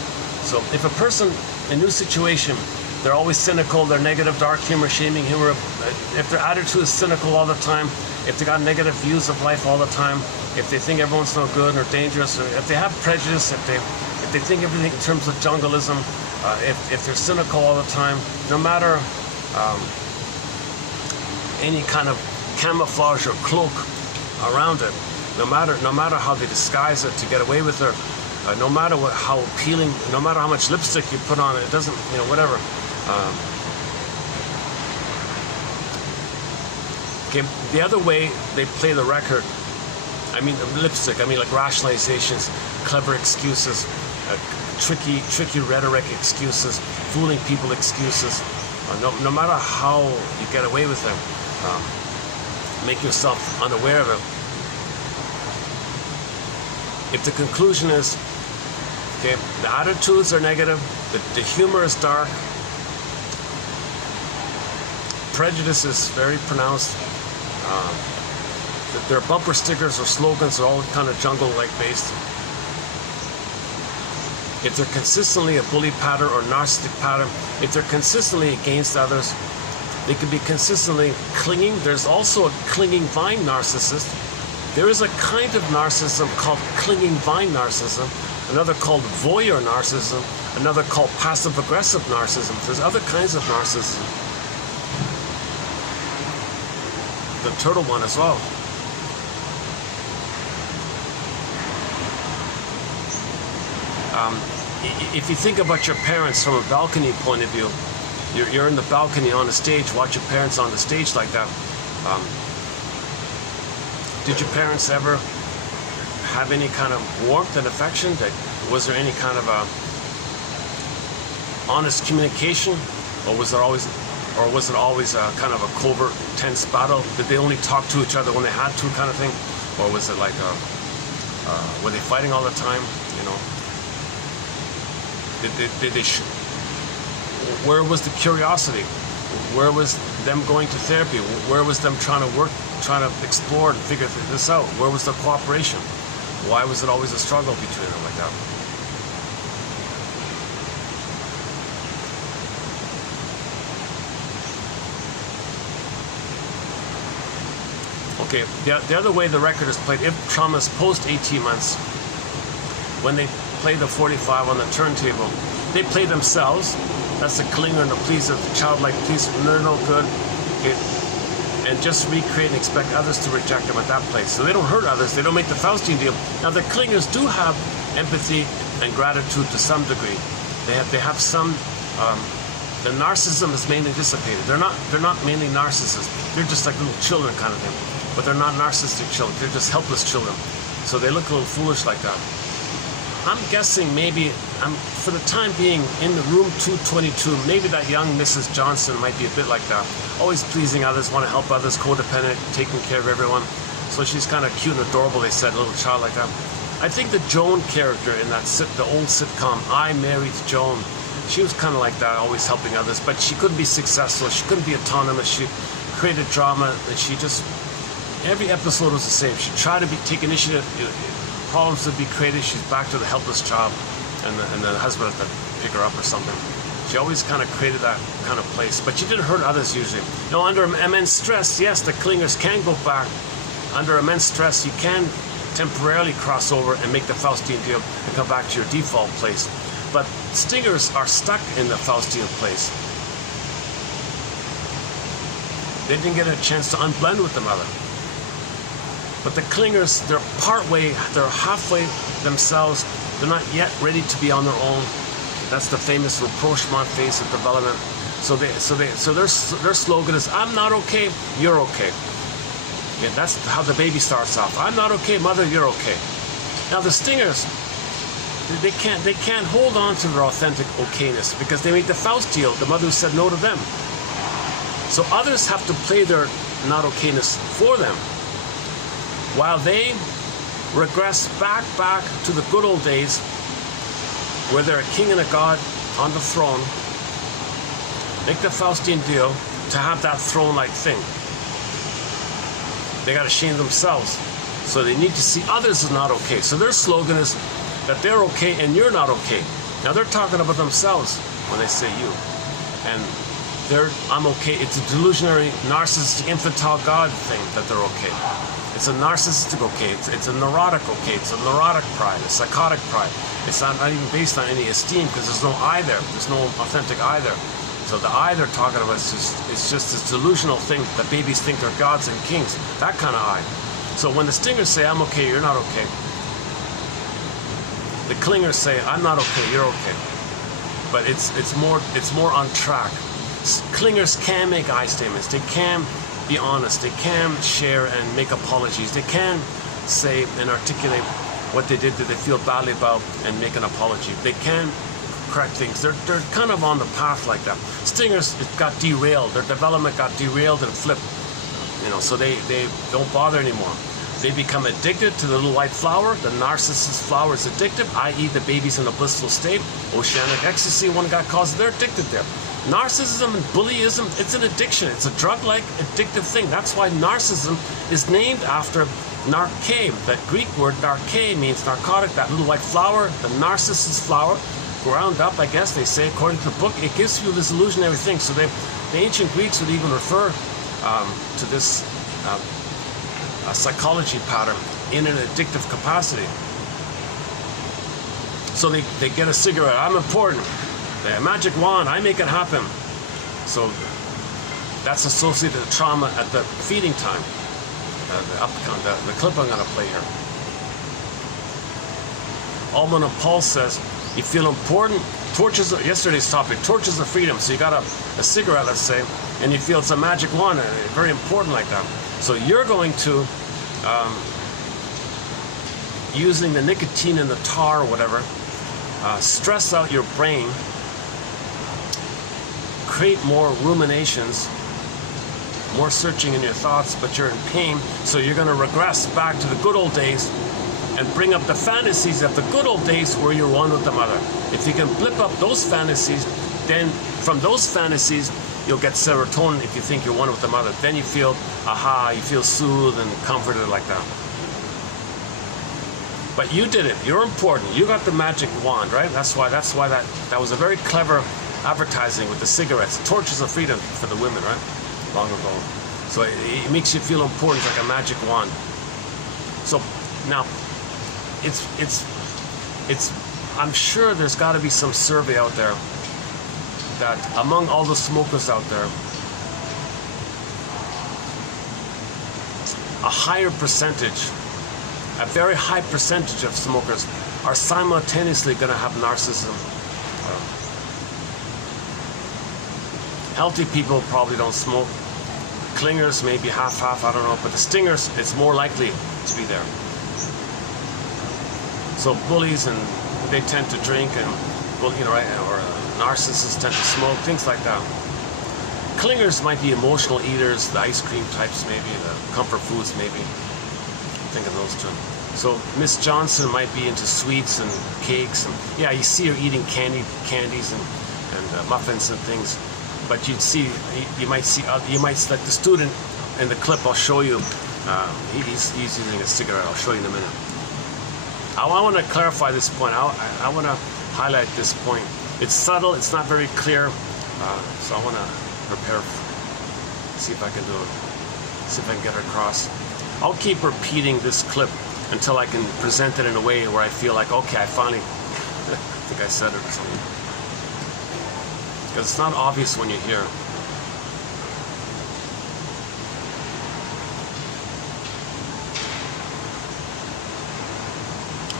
So if a person in a new situation, they're always cynical, they're negative, dark humor, shaming humor, if their attitude is cynical all the time, if they got negative views of life all the time, if they think everyone's no good or dangerous, or if they have prejudice, if they think everything in terms of jungleism, if they're cynical all the time, no matter any kind of camouflage or cloak around it, no matter how they disguise it to get away with it, no matter how appealing, no matter how much lipstick you put on it, it doesn't, whatever. Okay, the other way they play the record, I mean lipstick, I mean like rationalizations, clever excuses, tricky rhetoric excuses, fooling people excuses. No matter how you get away with it, make yourself unaware of it. If the conclusion is, okay, the attitudes are negative, the humor is dark, prejudice is very pronounced, their bumper stickers or slogans are all kind of jungle-like based. if they're consistently a bully pattern or narcissistic pattern, if they're consistently against others, they can be consistently clinging. There's also a clinging vine narcissist. There is a kind of narcissism called clinging vine narcissism, another called voyeur narcissism, another called passive-aggressive narcissism. There's other kinds of narcissism. The turtle one as well. If you think about your parents from a balcony point of view, you're in the balcony on the stage, watch your parents on the stage like that. Did your parents ever have any kind of warmth and affection? Was there any kind of honest communication, or was it always a kind of a covert, tense battle? Did they only talk to each other when they had to, kind of thing, or was it like were they fighting all the time? You know, where was the curiosity? Where was them going to therapy? Where was them trying to work, trying to explore and figure this out? Where was the cooperation? Why was it always a struggle between them like that? Okay, the other way the record is played, if trauma is post 18 months, when they play the 45 on the turntable, they play themselves. That's the clinger and the pleaser, the childlike pleaser, and they're no good. And just recreate and expect others to reject them at that place. So they don't hurt others, they don't make the Faustian deal. Now the clingers do have empathy and gratitude to some degree. They have some, the narcissism is mainly dissipated. They're not mainly narcissists. They're just like little children kind of thing. But they're not narcissistic children, they're just helpless children. So they look a little foolish like that. I'm guessing maybe, for the time being, in the room 222, maybe that young Mrs. Johnson might be a bit like that. Always pleasing others, want to help others, codependent, taking care of everyone. So she's kind of cute and adorable, they said, a little child like that. I think the Joan character in that the old sitcom, I Married Joan, she was kind of like that, always helping others, but she couldn't be successful, she couldn't be autonomous, she created drama, and she just, every episode was the same. She tried to take initiative, problems would be created, she's back to the helpless child, and the husband had to pick her up or something. She always kind of created that kind of place, but she didn't hurt others usually. Now, under immense stress, yes, the clingers can go back. Under immense stress, you can temporarily cross over and make the Faustian deal and come back to your default place. But stingers are stuck in the Faustian place. They didn't get a chance to unblend with the mother. But the clingers, they're partway, they're halfway themselves. They're not yet ready to be on their own. That's the famous rapprochement phase of development. So their slogan is, I'm not okay, you're okay. Yeah, that's how the baby starts off. I'm not okay, mother, you're okay. Now the stingers, they can't hold on to their authentic okayness because they made the Faust deal, the mother who said no to them. So others have to play their not okayness for them, while they regress back to the good old days where they're a king and a god on the throne, make the Faustian deal to have that throne-like thing. They got to shame themselves. So they need to see others as not okay. So their slogan is that they're okay and you're not okay. Now they're talking about themselves when they say you. And I'm okay. It's a delusionary, narcissistic, infantile God thing that they're okay. It's a narcissistic okay. It's a neurotic okay. It's a neurotic pride, a psychotic pride. It's not even based on any esteem because there's no I there. There's no authentic I there. So the I they're talking about is just this delusional thing that babies think they're gods and kings. That kind of I. So when the stingers say, I'm okay, you're not okay. The clingers say, I'm not okay, you're okay. But it's more on track. Clingers can make I statements. They can be honest. They can share and make apologies. They can say and articulate what they did that they feel badly about and make an apology. They can correct things. They're kind of on the path like that. Stingers, it got derailed. Their development got derailed and flipped. So they don't bother anymore. They become addicted to the little white flower. The narcissist flower is addictive, i.e. the baby's in a blissful state. Oceanic ecstasy, one guy calls it, they're addicted there. Narcissism and bullyism, it's an addiction. It's a drug-like addictive thing. That's why narcissism is named after Narke, that Greek word narke means narcotic, that little white flower, the narcissus flower, ground up, I guess they say, according to the book, it gives you this illusionary thing. So the ancient Greeks would even refer to this psychology pattern in an addictive capacity. So they get a cigarette. I'm important. A magic wand. I make it happen. So that's associated with trauma at the feeding time. The clip I'm going to play here. Almond Paul says, you feel important. Torches, yesterday's topic, torches of freedom. So you got a cigarette, let's say, and you feel it's a magic wand, very important like that. So you're going to, using the nicotine and the tar or whatever, stress out your brain, create more ruminations, more searching in your thoughts, but you're in pain, so you're going to regress back to the good old days and bring up the fantasies of the good old days where you're one with the mother. If you can blip up those fantasies, then from those fantasies, you'll get serotonin if you think you're one with the mother. Then you feel, aha, you feel soothed and comforted like that. But you did it. You're important. You got the magic wand, right? That's why that was a very clever advertising with the cigarettes, torches of freedom for the women, right? Long ago. So it makes you feel important, like a magic wand. So now, I'm sure there's got to be some survey out there that among all the smokers out there, a higher percentage, a very high percentage of smokers are simultaneously going to have narcissism. Healthy people probably don't smoke. Clingers maybe half-half, I don't know, but the stingers, it's more likely to be there. So bullies, and they tend to drink, and or narcissists tend to smoke, things like that. Clingers might be emotional eaters, the ice cream types maybe, the comfort foods maybe. Think of those two. So Miss Johnson might be into sweets and cakes, and yeah, you see her eating candies and muffins and things. But you'd see, you might like the student in the clip. I'll show you. He's using a cigarette. I'll show you in a minute. I want to clarify this point. I want to highlight this point. It's subtle. It's not very clear. So I want to prepare. See if I can do it. See if I can get it across. I'll keep repeating this clip until I can present it in a way where I feel like, okay, I finally think I said it or something. Because it's not obvious when you hear.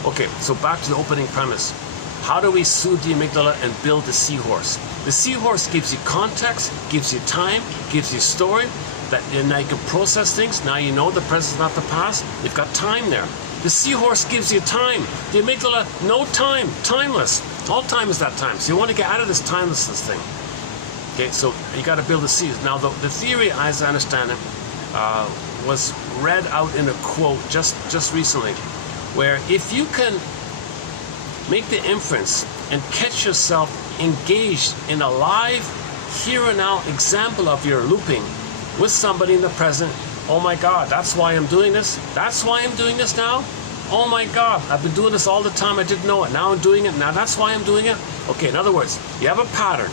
Okay, so back to the opening premise. How do we soothe the amygdala and build the seahorse? The seahorse gives you context, gives you time, gives you story, and now you can process things. Now you know the present, not the past. You've got time there. The seahorse gives you time. The amygdala, no time, timeless. All time is that time. So you want to get out of this timelessness thing. Okay, so you got to build a seed. Now the theory, as I understand it, was read out in a quote just recently, where if you can make the inference and catch yourself engaged in a live, here and now example of your looping with somebody in the present. Oh my God, that's why I'm doing this. That's why I'm doing this now. Oh my God, I've been doing this all the time. I didn't know it. Now I'm doing it. Now that's why I'm doing it. Okay, in other words, you have a pattern,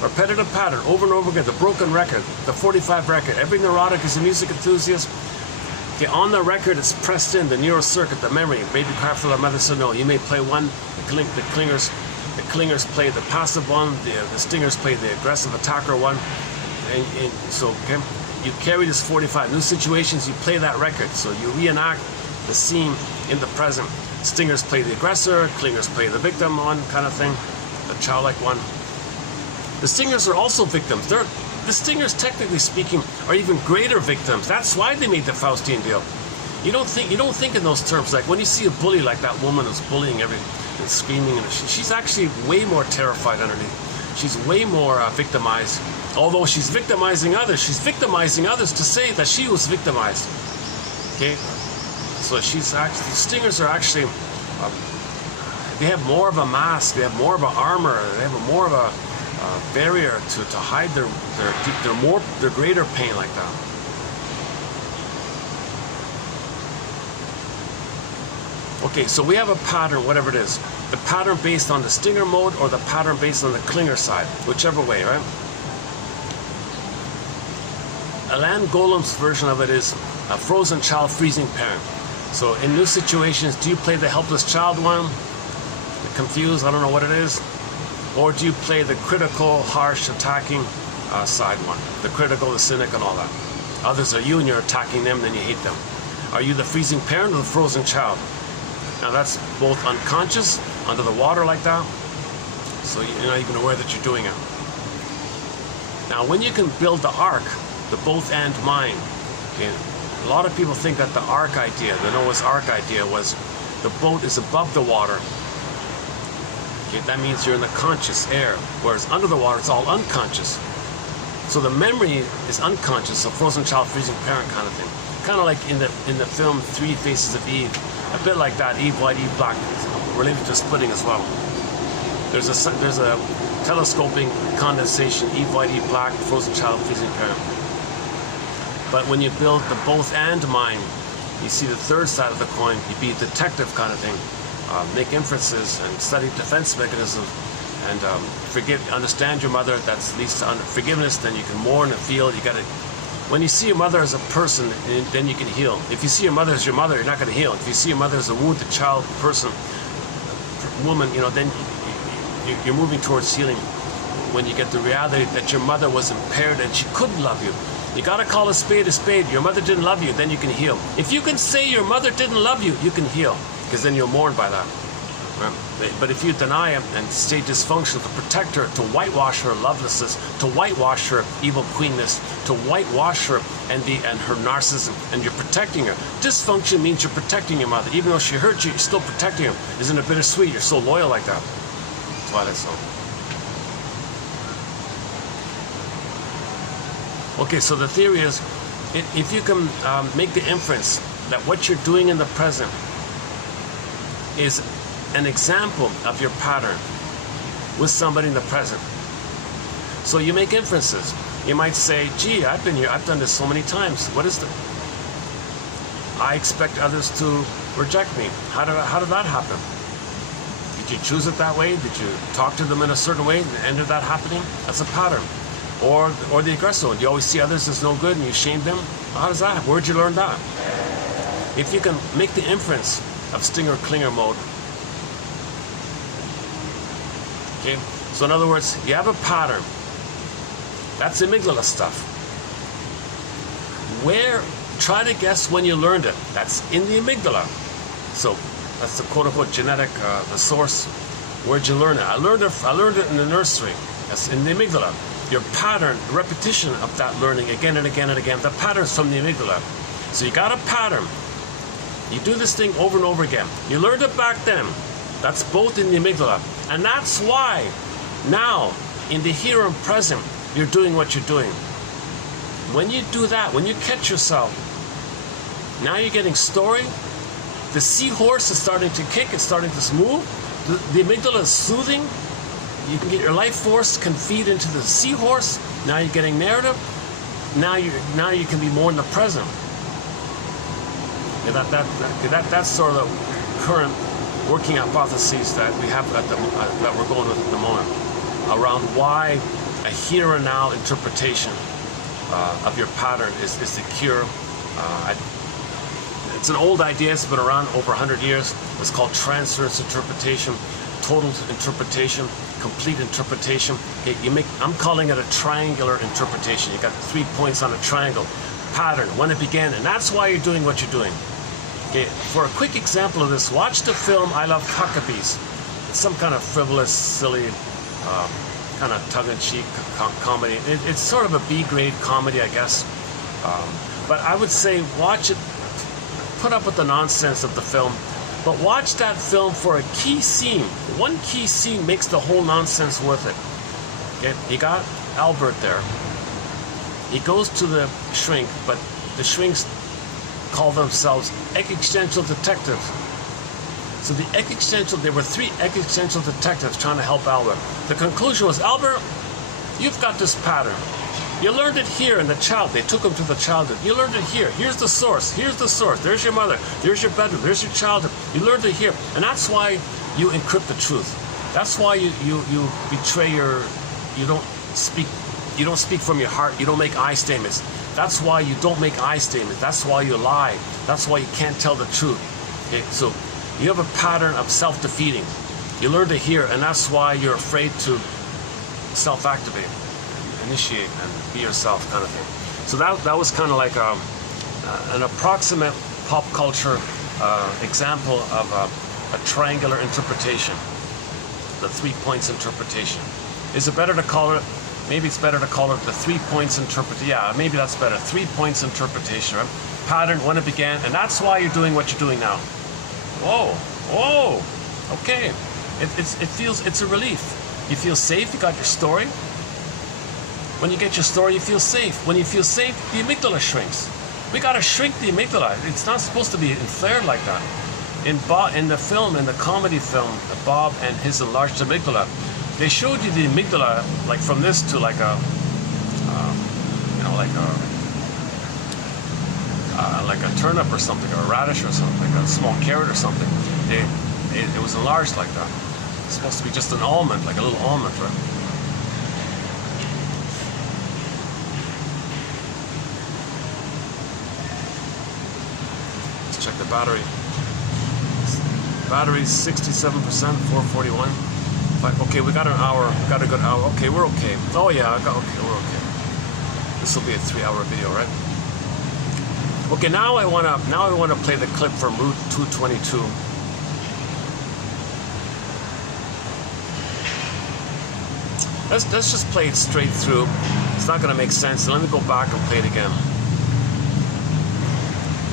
repetitive pattern, over and over again. The broken record, the 45 record. Every neurotic is a music enthusiast. Okay, on the record, it's pressed in the neural circuit, the memory. Baby cried for their mother, so no. You may play one. The clingers play the passive one. The stingers play the aggressive attacker one. And so, okay, you carry this 45 new situations. You play that record, so you reenact the scene in the present. Stingers play the aggressor, clingers play the victim one kind of thing, the childlike one. The stingers are also victims. The stingers, technically speaking, are even greater victims. That's why they made the Faustian deal. You don't think in those terms. Like when you see a bully like that woman who's bullying and screaming, and she's actually way more terrified underneath. She's way more victimized. Although she's victimizing others to say that she was victimized. Okay. So the stingers are actually, they have more of a mask, they have more of an armor, they have more of a barrier to hide their greater pain like that. Okay, so we have a pattern, whatever it is. The pattern based on the stinger mode or the pattern based on the clinger side, whichever way, right? Alan Golem's version of it is a frozen child, freezing parent. So in new situations, do you play the helpless child one, the confused, I don't know what it is, or do you play the critical, harsh, attacking side one, the critical, the cynic, and all that? Others are you, and you're attacking them, then you hate them. Are you the freezing parent or the frozen child? Now that's both unconscious, under the water like that, so you're not even aware that you're doing it. Now when you can build the arc, the both and mind, okay, a lot of people think that the arc idea, the Noah's Ark idea, was the boat is above the water. Okay, that means you're in the conscious air, whereas under the water it's all unconscious. So the memory is unconscious, so frozen child, freezing parent kind of thing. Kind of like in the film Three Faces of Eve, a bit like that, Eve white, Eve black, related to splitting as well. There's a telescoping condensation, Eve white, Eve black, frozen child, freezing parent. But when you build the both and mind, you see the third side of the coin, you be a detective kind of thing, make inferences and study defense mechanisms, and understand your mother. That leads to forgiveness. Then you can mourn and feel. You got to. When you see your mother as a person, then you can heal. If you see your mother as your mother, you're not going to heal. If you see your mother as a wounded child, person, woman, then you're moving towards healing. When you get the reality that your mother was impaired and she couldn't love you, you got to call a spade a spade. Your mother didn't love you, then you can heal. If you can say your mother didn't love you, you can heal, because then you're mourned by that. But if you deny him and stay dysfunctional, to protect her, to whitewash her lovelessness, to whitewash her evil queenness, to whitewash her envy and her narcissism, and you're protecting her. Dysfunction means you're protecting your mother. Even though she hurt you, you're still protecting her. Isn't it bittersweet? You're so loyal like that. That's why that's so. Okay, so the theory is, if you can make the inference that what you're doing in the present is an example of your pattern with somebody in the present. So you make inferences. You might say, gee, I've been here, I've done this so many times. What is the... I expect others to reject me. How did that happen? Did you choose it that way? Did you talk to them in a certain way and ended that happening? That's a pattern. Or the aggressor one. You always see others as no good and you shame them. How does that happen? Where'd you learn that? If you can make the inference of stinger-clinger mode. Okay? So in other words, you have a pattern. That's amygdala stuff. Try to guess when you learned it. That's in the amygdala. So that's the quote-unquote genetic, the source. Where'd you learn it? I learned it in the nursery. That's in the amygdala. Your pattern, repetition of that learning again and again and again. The pattern's from the amygdala. So you got a pattern. You do this thing over and over again. You learned it back then. That's both in the amygdala. And that's why now, in the here and present, you're doing what you're doing. When you do that, when you catch yourself, now you're getting story. The seahorse is starting to kick, it's starting to move. The amygdala is soothing. You can get your life force can feed into the seahorse. Now you're getting narrative. Now you can be more in the present. Yeah, that's sort of the current working hypotheses that we have that we're going with at the moment around why a here and now interpretation of your pattern is the cure. It's an old idea. It's been around over 100 years. It's called transference interpretation, total interpretation, complete interpretation. Okay, I'm calling it a triangular interpretation. You got 3 points on a triangle. Pattern, when it began, and that's why you're doing what you're doing. Okay, for a quick example of this, watch the film I Love Huckabees. It's some kind of frivolous, silly, kind of tongue-in-cheek comedy. It's sort of a B-grade comedy, I guess. But I would say watch it, put up with the nonsense of the film, but watch that film for a key scene. One key scene makes the whole nonsense worth it. Okay, you got Albert there. He goes to the shrink, but the shrinks call themselves existential detectives. So there were 3 existential detectives trying to help Albert. The conclusion was, Albert, you've got this pattern. You learned it here in the child. They took him to the childhood. You learned it here. Here's the source. Here's the source. There's your mother. There's your bedroom. There's your childhood. You learned it here. And that's why you encrypt the truth. That's why you betray you don't speak from your heart. You don't make I statements. That's why you don't make I statements. That's why you lie. That's why you can't tell the truth. Okay? So you have a pattern of self-defeating. You learned it here, and that's why you're afraid to self-activate, initiate, and be yourself kind of thing. So that was kind of like an approximate pop culture example of a triangular interpretation, the 3 points interpretation. Is it better to call it, maybe it's better to call it the 3 points interpretation. Yeah, maybe that's better. 3 points interpretation, right? Pattern, when it began, and that's why you're doing what you're doing now. Whoa, okay. It's a relief. You feel safe, you got your story. When you get your story, you feel safe. When you feel safe, the amygdala shrinks. We gotta shrink the amygdala. It's not supposed to be inflared like that. In the comedy film, Bob and His Enlarged Amygdala, they showed you the amygdala like from this to like a turnip or something, or a radish or something, like a small carrot or something. It was enlarged like that. It's supposed to be just an almond, like a little almond, right? Let's check the battery. Battery's 67%, 441. Okay, we got an hour, got a good hour. Okay, we're okay. Oh yeah, okay, we're okay. This will be a 3-hour video, right? Okay, now I wanna play the clip from Route 222. Let's just play it straight through. It's not gonna make sense. Let me go back and play it again.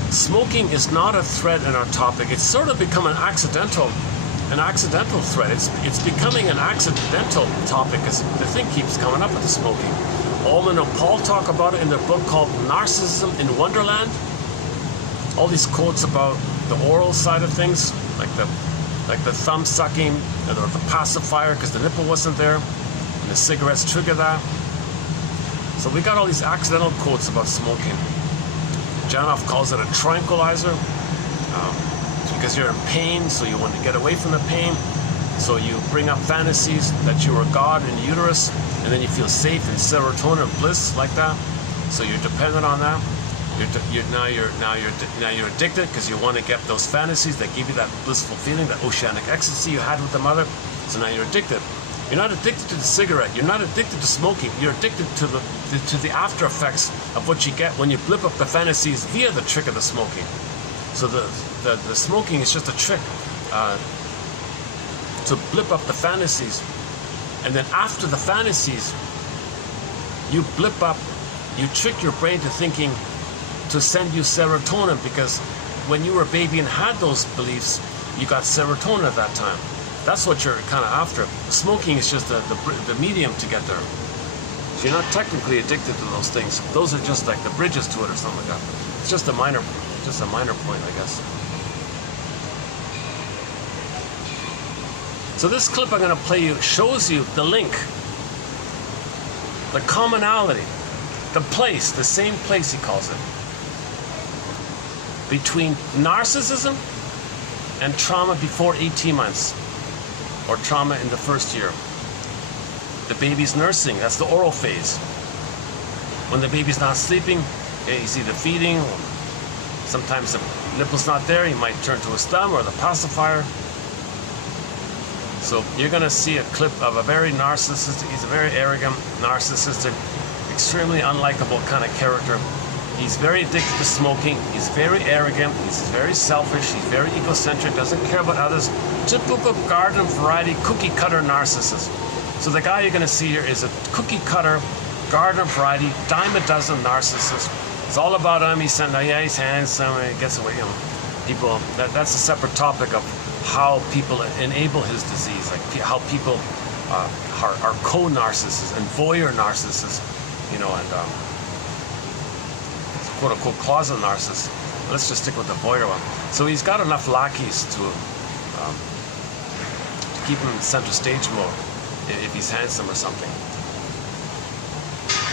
Smoking is not a threat in our topic. It's sort of become an accidental threat. It's becoming an accidental topic because the thing keeps coming up with the smoking. Ullman and Paul talk about it in their book called Narcissism in Wonderland. All these quotes about the oral side of things, like the thumb sucking, or the pacifier because the nipple wasn't there, and the cigarettes trigger that. So we got all these accidental quotes about smoking. Janov calls it a tranquilizer because you're in pain, so you want to get away from the pain. So you bring up fantasies that you are God in uterus, and then you feel safe in serotonin and bliss like that. So you're dependent on that. Now you're addicted because you want to get those fantasies that give you that blissful feeling, that oceanic ecstasy you had with the mother. So now you're addicted. You're not addicted to the cigarette. You're not addicted to smoking. You're addicted to the after effects of what you get when you blip up the fantasies via the trick of the smoking. So the smoking is just a trick to blip up the fantasies, and then after the fantasies, you blip up, you trick your brain to thinking to send you serotonin because when you were a baby and had those beliefs, you got serotonin at that time. That's what you're kind of after. Smoking is just the medium to get there. So you're not technically addicted to those things. Those are just like the bridges to it or something like that. It's just a minor point, I guess. So this clip I'm going to play you shows you the link, the commonality, the place, the same place he calls it, between narcissism and trauma before 18 months. Or trauma in the first year. The baby's nursing, that's the oral phase. When the baby's not sleeping, he's either feeding, or sometimes the nipple's not there, he might turn to his thumb or the pacifier. So you're gonna see a clip of a very narcissistic, he's a very arrogant, narcissistic, extremely unlikable kind of character. He's very addicted to smoking, he's very arrogant, he's very selfish, he's very egocentric, doesn't care about others. Typical garden variety cookie cutter narcissist. So the guy you're going to see here is a cookie cutter garden variety dime a dozen narcissist. It's all about him. He's saying, yeah, he's handsome, he gets away. People. That's a separate topic of how people enable his disease, like how people are co-narcissists and voyeur narcissists, and quote unquote closet narcissists. Let's just stick with the voyeur one. So he's got enough lackeys to keep him in center stage mode if he's handsome or something.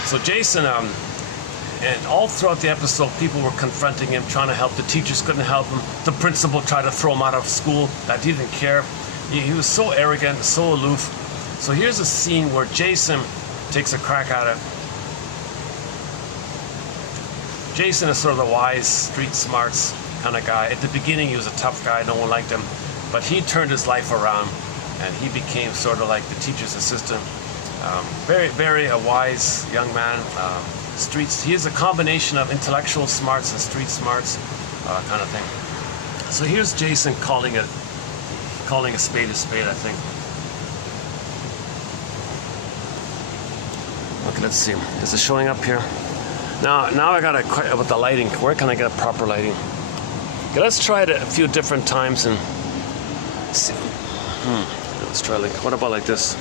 So Jason, and all throughout the episode, people were confronting him, trying to help. The teachers couldn't help him. The principal tried to throw him out of school. That he didn't care. He was so arrogant, so aloof. So here's a scene where Jason takes a crack at it. Jason is sort of the wise, street smarts kind of guy. At the beginning, he was a tough guy. No one liked him. But he turned his life around, and he became sort of like the teacher's assistant. Very, very a wise young man. Streets. He is a combination of intellectual smarts and street smarts, kind of thing. So here's Jason calling a spade, I think. Okay, let's see. Is it showing up here? Now I gotta with the lighting. Where can I get proper lighting? Okay, let's try it a few different times and see. Let's try like. What about like this?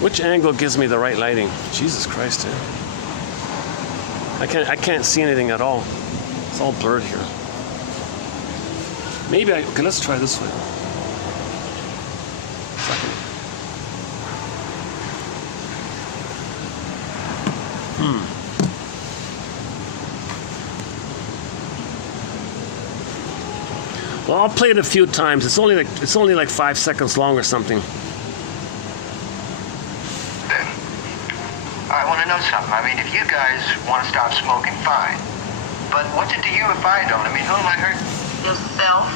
Which angle gives me the right lighting? Jesus Christ, dude. I can't see anything at all. It's all blurred here. Maybe okay, let's try this way. Well, I'll play it a few times. It's only like 5 seconds long or something. I want to know something. I mean, if you guys want to stop smoking, fine. But what's it to you if I don't? I mean, who am I hurting? Yourself?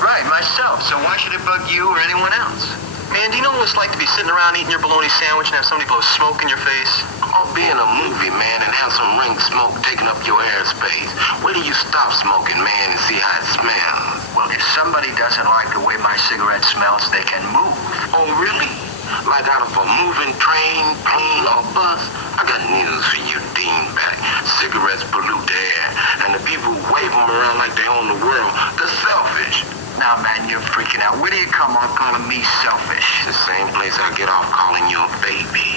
Right, myself. So why should it bug you or anyone else? Man, do you know what it's like to be sitting around eating your bologna sandwich and have somebody blow smoke in your face? Or be in a movie, man, and have some rank smoke taking up your airspace. Where do you stop smoking, man, and see how it smells? Well, if somebody doesn't like the way my cigarette smells, they can move. Oh, really? Like out of a moving train, plane, or bus? I got news for you, Deanbag. Cigarettes pollute the air, and the people who wave them around like they own the world, they're selfish. Now, man, you're freaking out. Where do you come off calling me selfish? The same place I get off calling you a baby.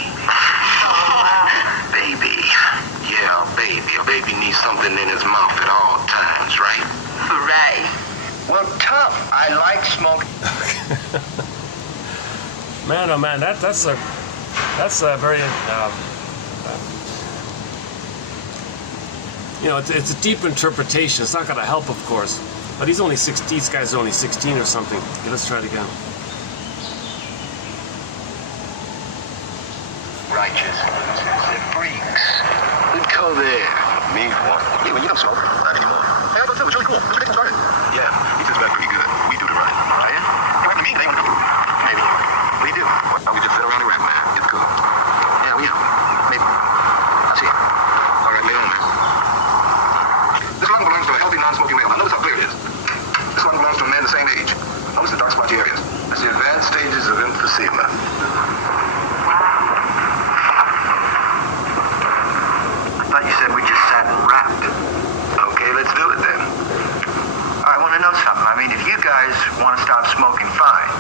Baby. Yeah, a baby. A baby needs something in his mouth at all times, right? Right. Well, tough. I like smoke. Man, oh man, that's a very you know, it's a deep interpretation. It's not going to help, of course, but he's only 16. These guys are only 16 or something. Okay, let's try it again. Righteous losers and freaks. We'd go there. Me one. Yeah, well, you don't smoke. Not anymore. Hey, I go too. It's really cool. What's your name started? Yeah, he says back pretty good. We do the right. Oh, yeah? What happened to me? They want to Maybe. What do you do? What? We just sit around and rap, man. It's cool. Yeah, we maybe. I'll see you. All right, lay on, man. This lung belongs to a healthy, non-smoking male. Now, notice how clear it is. This lung belongs to a man the same age. Notice the dark spotty areas. That's the advanced stages of emphysema. I thought you said we just sat and rapped. Okay, let's do it then. I want to know something. I mean, if you guys want to stop smoking, fine.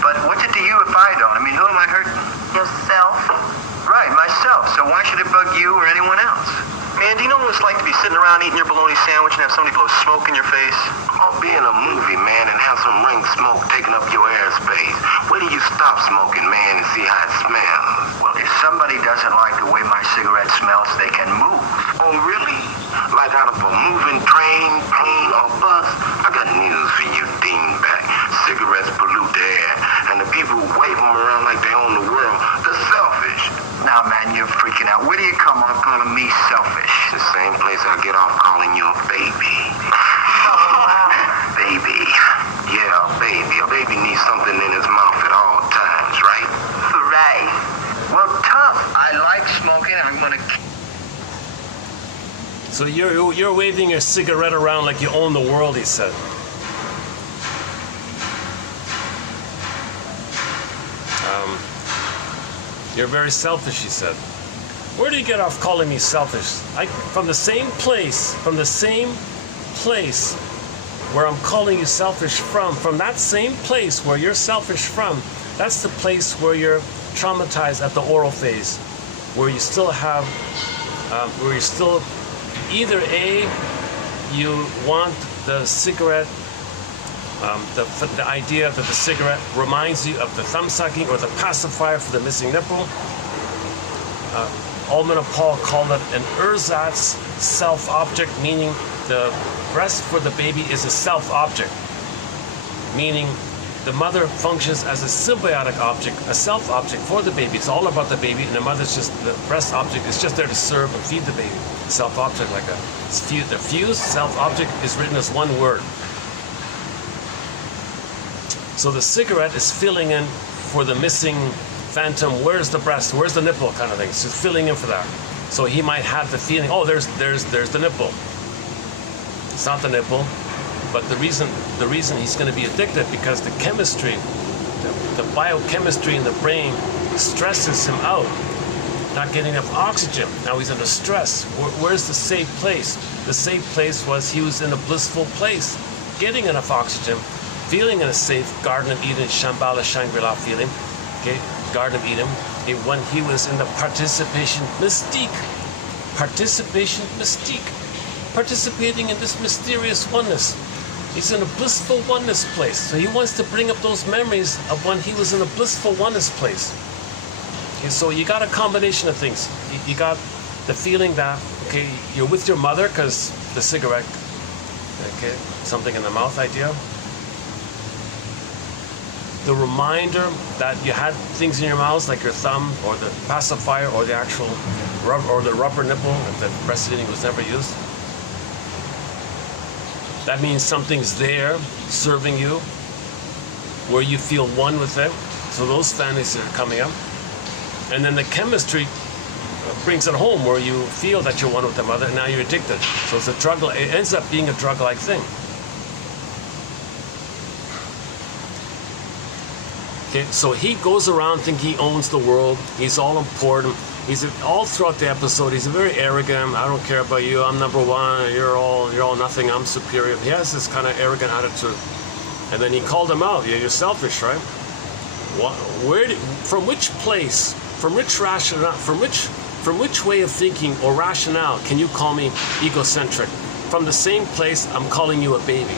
But what's it to you if I don't? I mean, who am I hurting? Yourself? Right, myself. So why should it bug you or anyone else? Man, do you know what it's like to be sitting around eating your bologna sandwich and have somebody blow smoke in your face? Or be in a movie, man, and have some rank smoke taking up your airspace. Where do you stop smoking, man, and see how it smells? Well, if somebody doesn't like the way my cigarette smells, they can move. Oh, really? Like out of a moving train, plane, or bus? I got news for you, Deanbag. Cigarettes pollute the air, and the people who wave them around like they own the world, they're selfish. Now, man, you're freaking out. Where do you come off calling me selfish? The same place I get off calling you a baby. Baby. Yeah, a baby. A baby needs something in his mouth at all times, right? Right. Well, tough. I like smoking. I'm gonna... So you're waving your cigarette around like you own the world, he said. You're very selfish, he said. Where do you get off calling me selfish? From the same place where I'm calling you selfish from that same place where you're selfish from, that's the place where you're traumatized at the oral phase, where you still have, either A, you want the cigarette The idea that the cigarette reminds you of the thumb sucking or the pacifier for the missing nipple. Ullman and Paul called it an ersatz self-object, meaning the breast for the baby is a self-object, meaning the mother functions as a symbiotic object, a self-object for the baby. It's all about the baby, and the mother's just, the breast object is just there to serve and feed the baby. Self-object like that. The fused self-object is written as one word. So the cigarette is filling in for the missing phantom, where's the breast, where's the nipple kind of thing. It's just filling in for that. So he might have the feeling, oh, there's the nipple. It's not the nipple, but the reason he's going to be addicted because the chemistry, the biochemistry in the brain stresses him out, not getting enough oxygen. Now he's under stress. Where's the safe place? The safe place was he was in a blissful place, getting enough oxygen, feeling in a safe Garden of Eden, Shambhala, Shangri-La feeling, okay, Garden of Eden, okay, when he was in the participation mystique, participating in this mysterious oneness. He's in a blissful oneness place. So he wants to bring up those memories of when he was in a blissful oneness place. Okay, so you got a combination of things. You got the feeling that, okay, you're with your mother because the cigarette, okay, something in the mouth idea. The reminder that you had things in your mouth like your thumb or the pacifier or the actual rubber or the rubber nipple that breastfeeding was never used. That means something's there serving you where you feel one with it. So those fantasies are coming up. And then the chemistry brings it home where you feel that you're one with the mother and now you're addicted. So it's a drug, it ends up being a drug-like thing. Okay, so he goes around thinking he owns the world. He's all important. He's all throughout the episode. He's very arrogant. I don't care about you. I'm number one. You're all nothing. I'm superior. He has this kind of arrogant attitude. And then he called him out. You're selfish, right? From which place? From which rationale? From which way of thinking or rationale can you call me egocentric? From the same place I'm calling you a baby.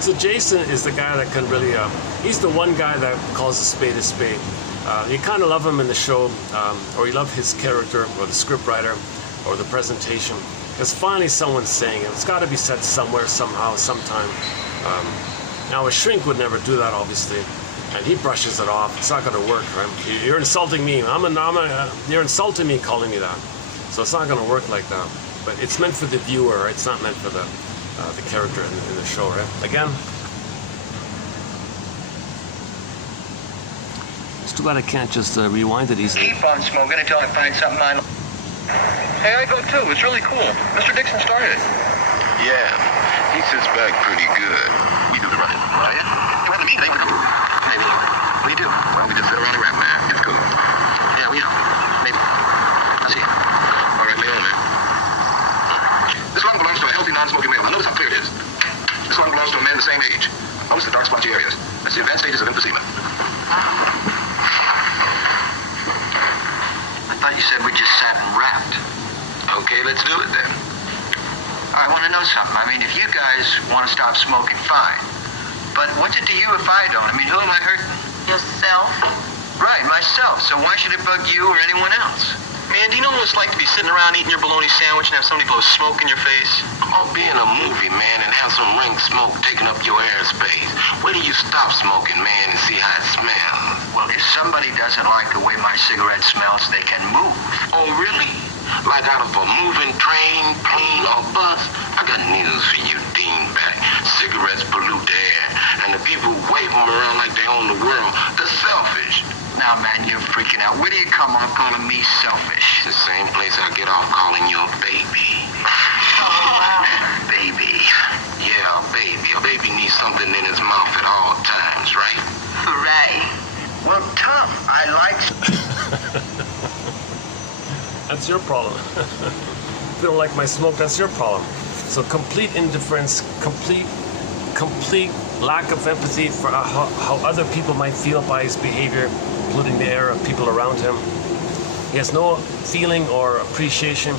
So Jason is the guy that can really, he's the one guy that calls a spade a spade. You kind of love him in the show, or you love his character, or the script writer, or the presentation. Because finally someone's saying it. It's got to be said somewhere, somehow, sometime. Now a shrink would never do that, obviously, and he brushes it off. It's not going to work, right? You're insulting me. You're insulting me calling me that. So it's not going to work like that. But it's meant for the viewer, right? It's not meant for the character in the show, right? Again, it's too bad I can't just rewind it easily. Keep on smoking until I find something I like. Hey, I go too. It's really cool. Mr. Dixon started it. Yeah, he sits back pretty good. We do the running. Oh, yeah? You want to meet, ain't we? Maybe. We do. Well, we just sit around and rap, man. It's cool. Yeah, we are. Maybe. I see. All right, lay on, man. This lung belongs to a healthy, non-smoking male. Now, notice how clear it is. This lung belongs to a man the same age. Notice the dark splotchy areas. That's the advanced stages of emphysema. I thought you said we just sat and rapped. Okay, let's do it then. I want to know something. I mean, if you guys want to stop smoking, fine. But what's it to you if I don't? I mean, who am I hurting? Yourself. Right, myself. So why should it bug you or anyone else? Man, do you know what it's like to be sitting around eating your bologna sandwich and have somebody blow smoke in your face? Or be in a movie, man, and have some ring smoke taking up your airspace. Where do you stop smoking, man, and see how it smells? Well, if somebody doesn't like the way my cigarette smells, they can move. Oh, really? Like out of a moving train, plane, or bus? I got news for you, Dean Beck. Cigarettes pollute the air, and the people who wave them around like they own the world, they're selfish. Now, man, you're freaking out. Where do you come off calling me selfish? The same place I get off calling you a baby. Baby. Yeah, a baby. A baby needs something in his mouth at all times, right? Right. Well, Tom, I like... That's your problem. If you don't like my smoke, that's your problem. So complete indifference, complete lack of empathy for how other people might feel by his behavior, including the air of people around him. He has no feeling or appreciation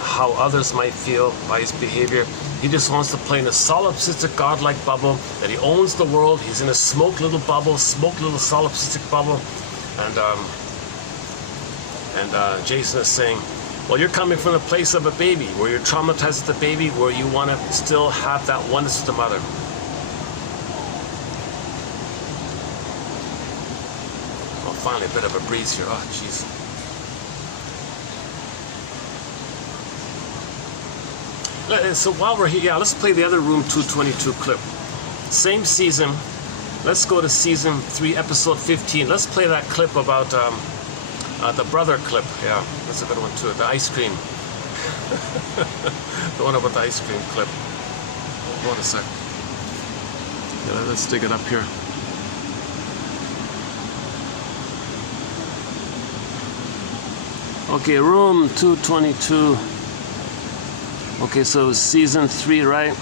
how others might feel by his behavior. He just wants to play in a solipsistic godlike bubble, that he owns the world. He's in a smoke little bubble, smoke little solipsistic bubble. And Jason is saying, well, you're coming from the place of a baby, where you're traumatized as a baby, where you want to still have that oneness with the mother. Well, finally, a bit of a breeze here. Oh, jeez. So while we're here, yeah, let's play the other Room 222 clip. Same season. Let's go to season 3, episode 15. Let's play that clip about the brother clip. Yeah, that's a good one too. The ice cream. The one about the ice cream clip. Hold on a sec. Yeah, let's dig it up here. Okay, Room 222. Okay, so season 3, right?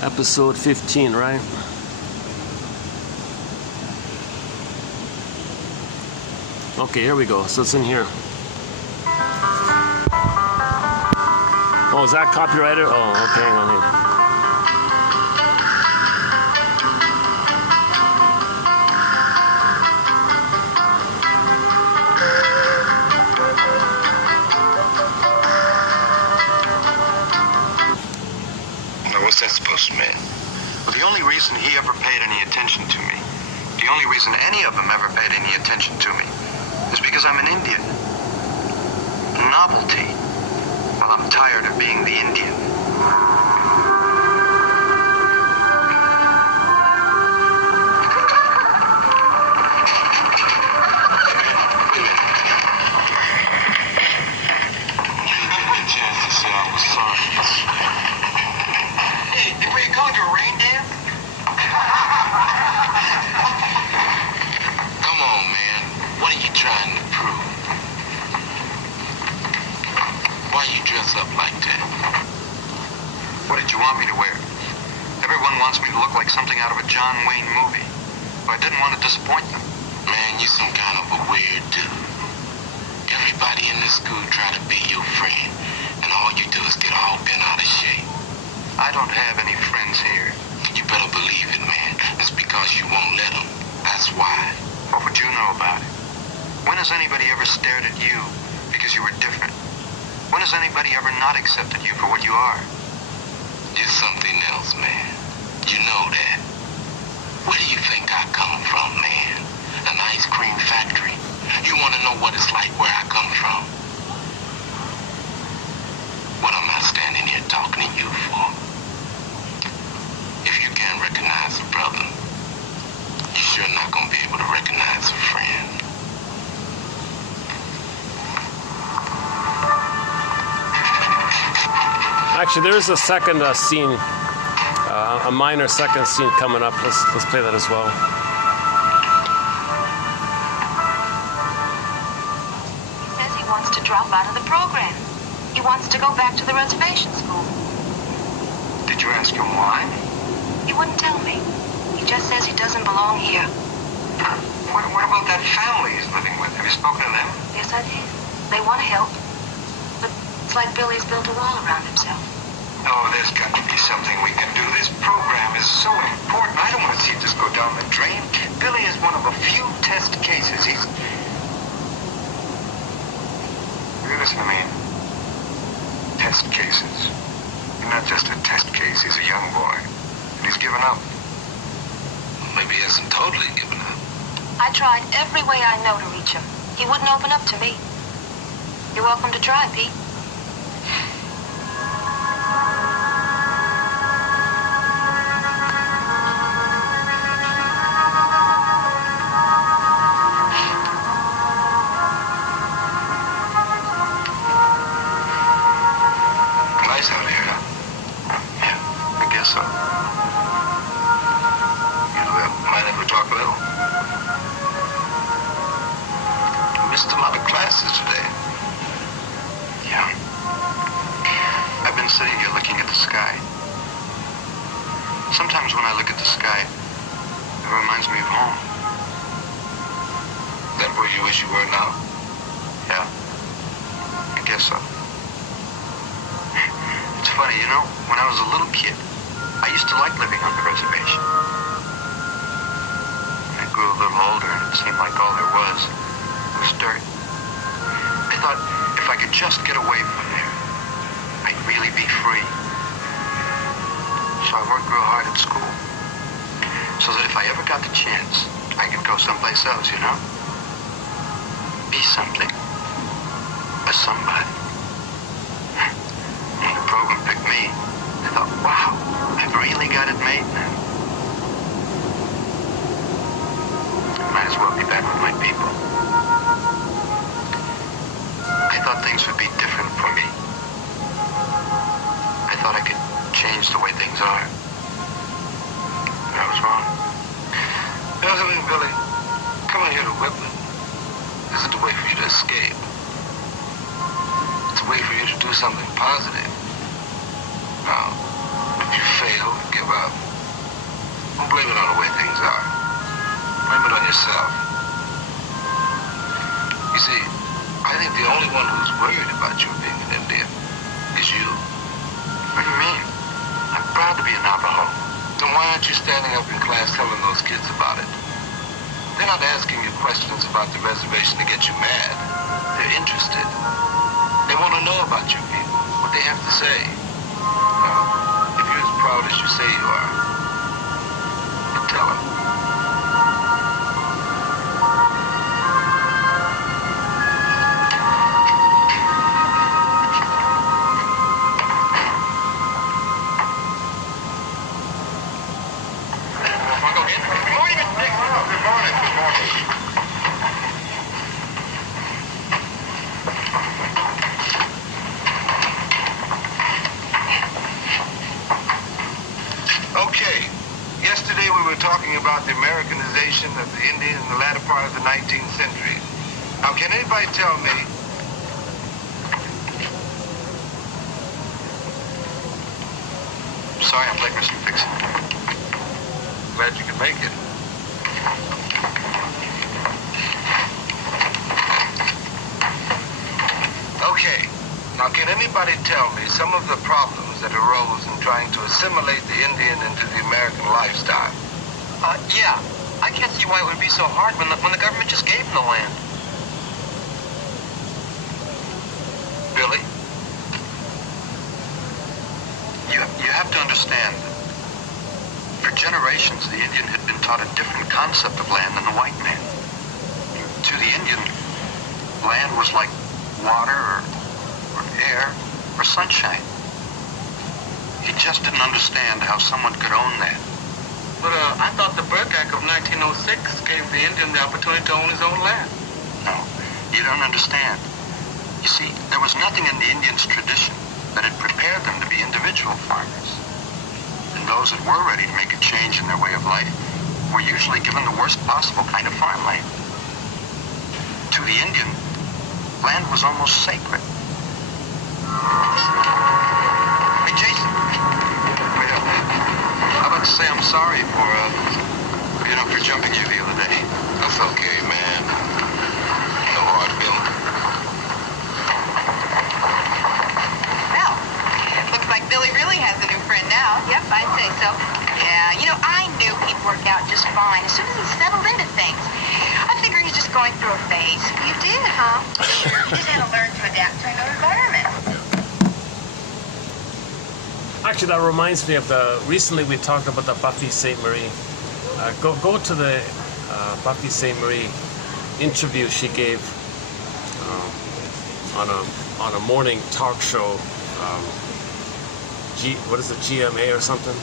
Episode 15, right? Okay, here we go. So it's in here. Oh, is that copyrighted? Oh, okay, hang on here. What's that supposed to mean? Well, the only reason he ever paid any attention to me, the only reason any of them ever paid any attention to me, is because I'm an Indian. Novelty. Well, I'm tired of being the Indian. Up like that. What did you want me to wear? Everyone wants me to look like something out of a John Wayne movie. But I didn't want to disappoint them. Man, you some kind of a weird dude. Everybody in this school try to be your friend, and all you do is get all bent out of shape. I don't have any friends here. You better believe it, man. It's because you won't let them. That's why. What would you know about it? When has anybody ever stared at you because you were different? When has anybody ever not accepted you for what you are? You're something else, man. You know that. Where do you think I come from, man? An ice cream factory? You want to know what it's like where I come from? What am I standing here talking to you for? If you can't recognize a brother, you're sure not going to be able to recognize a friend. Actually, there is a second scene, a minor second scene coming up. Let's play that as well. He says he wants to drop out of the program. He wants to go back to the reservation school. Did you ask him why? He wouldn't tell me. He just says he doesn't belong here. What about that family he's living with? Have you spoken to them? Yes, I did. They want to help. But it's like Billy's built a wall around himself. Oh, there's got to be something we can do. This program is so important. I don't want to see this go down the drain. Billy is one of a few test cases. You listen to me. Test cases. He's not just a test case. He's a young boy. And he's given up. Maybe he hasn't totally given up. I tried every way I know to reach him. He wouldn't open up to me. You're welcome to try, Pete. Nice out here, huh? Yeah, I guess so. You mind if we talk a little? I missed a lot of classes today. Yeah. I've been sitting here looking at the sky. Sometimes when I look at the sky, it reminds me of home. That where you wish you were now? Yeah, I guess so. funny, you know, when I was a little kid, I used to like living on the reservation. When I grew a little older and it seemed like all there was dirt, I thought if I could just get away from there, I'd really be free. So I worked real hard at school, so that if I ever got the chance, I could go someplace else, you know? Be something. A somebody. When the program picked me, I thought, wow, I've really got it made now. Might as well be back with my people. I thought things would be different for me. I thought I could change the way things are. But I was wrong. You know something, Billy? Coming here to Whitman isn't a way for you to escape. It's a way for you to do something positive. Now, if you fail, give up. Don't blame it on the way things are. Blame it on yourself. You see, I think the only one who's worried about you being an Indian is you. What do you mean? I'm proud to be a Navajo. Then why aren't you standing up in class telling those kids about it? They're not asking you questions about the reservation to get you mad. They're interested. They want to know about you people, what they have to say. Now, if you're as proud as you say you are, you tell them. About the Americanization of the Indian in the latter part of the 19th century. Now, can anybody tell me? Sorry, I'm late for some fixing. Glad you could make it. Okay. Now, can anybody tell me some of the problems that arose in trying to assimilate the Indian into the American lifestyle? Yeah. I can't see why it would be so hard when the government just gave them the land. Billy? You have to understand. For generations, the Indian had been taught a different concept of land than the white man. To the Indian, land was like water or air or sunshine. He just didn't understand how someone could own that. But I thought the Burke Act of 1906 gave the Indian the opportunity to own his own land. No, you don't understand. You see, there was nothing in the Indians' tradition that had prepared them to be individual farmers. And those that were ready to make a change in their way of life were usually given the worst possible kind of farmland. To the Indian, land was almost sacred. Hey, Jason. Wait up. How about to say I'm sorry for jumping you the other day. That's okay, man. No hard feelings. Well, looks like Billy really has a new friend now. Yep, I'd say so. Yeah, I knew he'd work out just fine as soon as he settled into things. I figure he's just going through a phase. You did, huh? He just had to learn to adapt to a new environment. Actually, that reminds me of recently we talked about the Buffy St. Marie. Go to the Buffy St. Marie interview she gave on a morning talk show. What is it, GMA or something?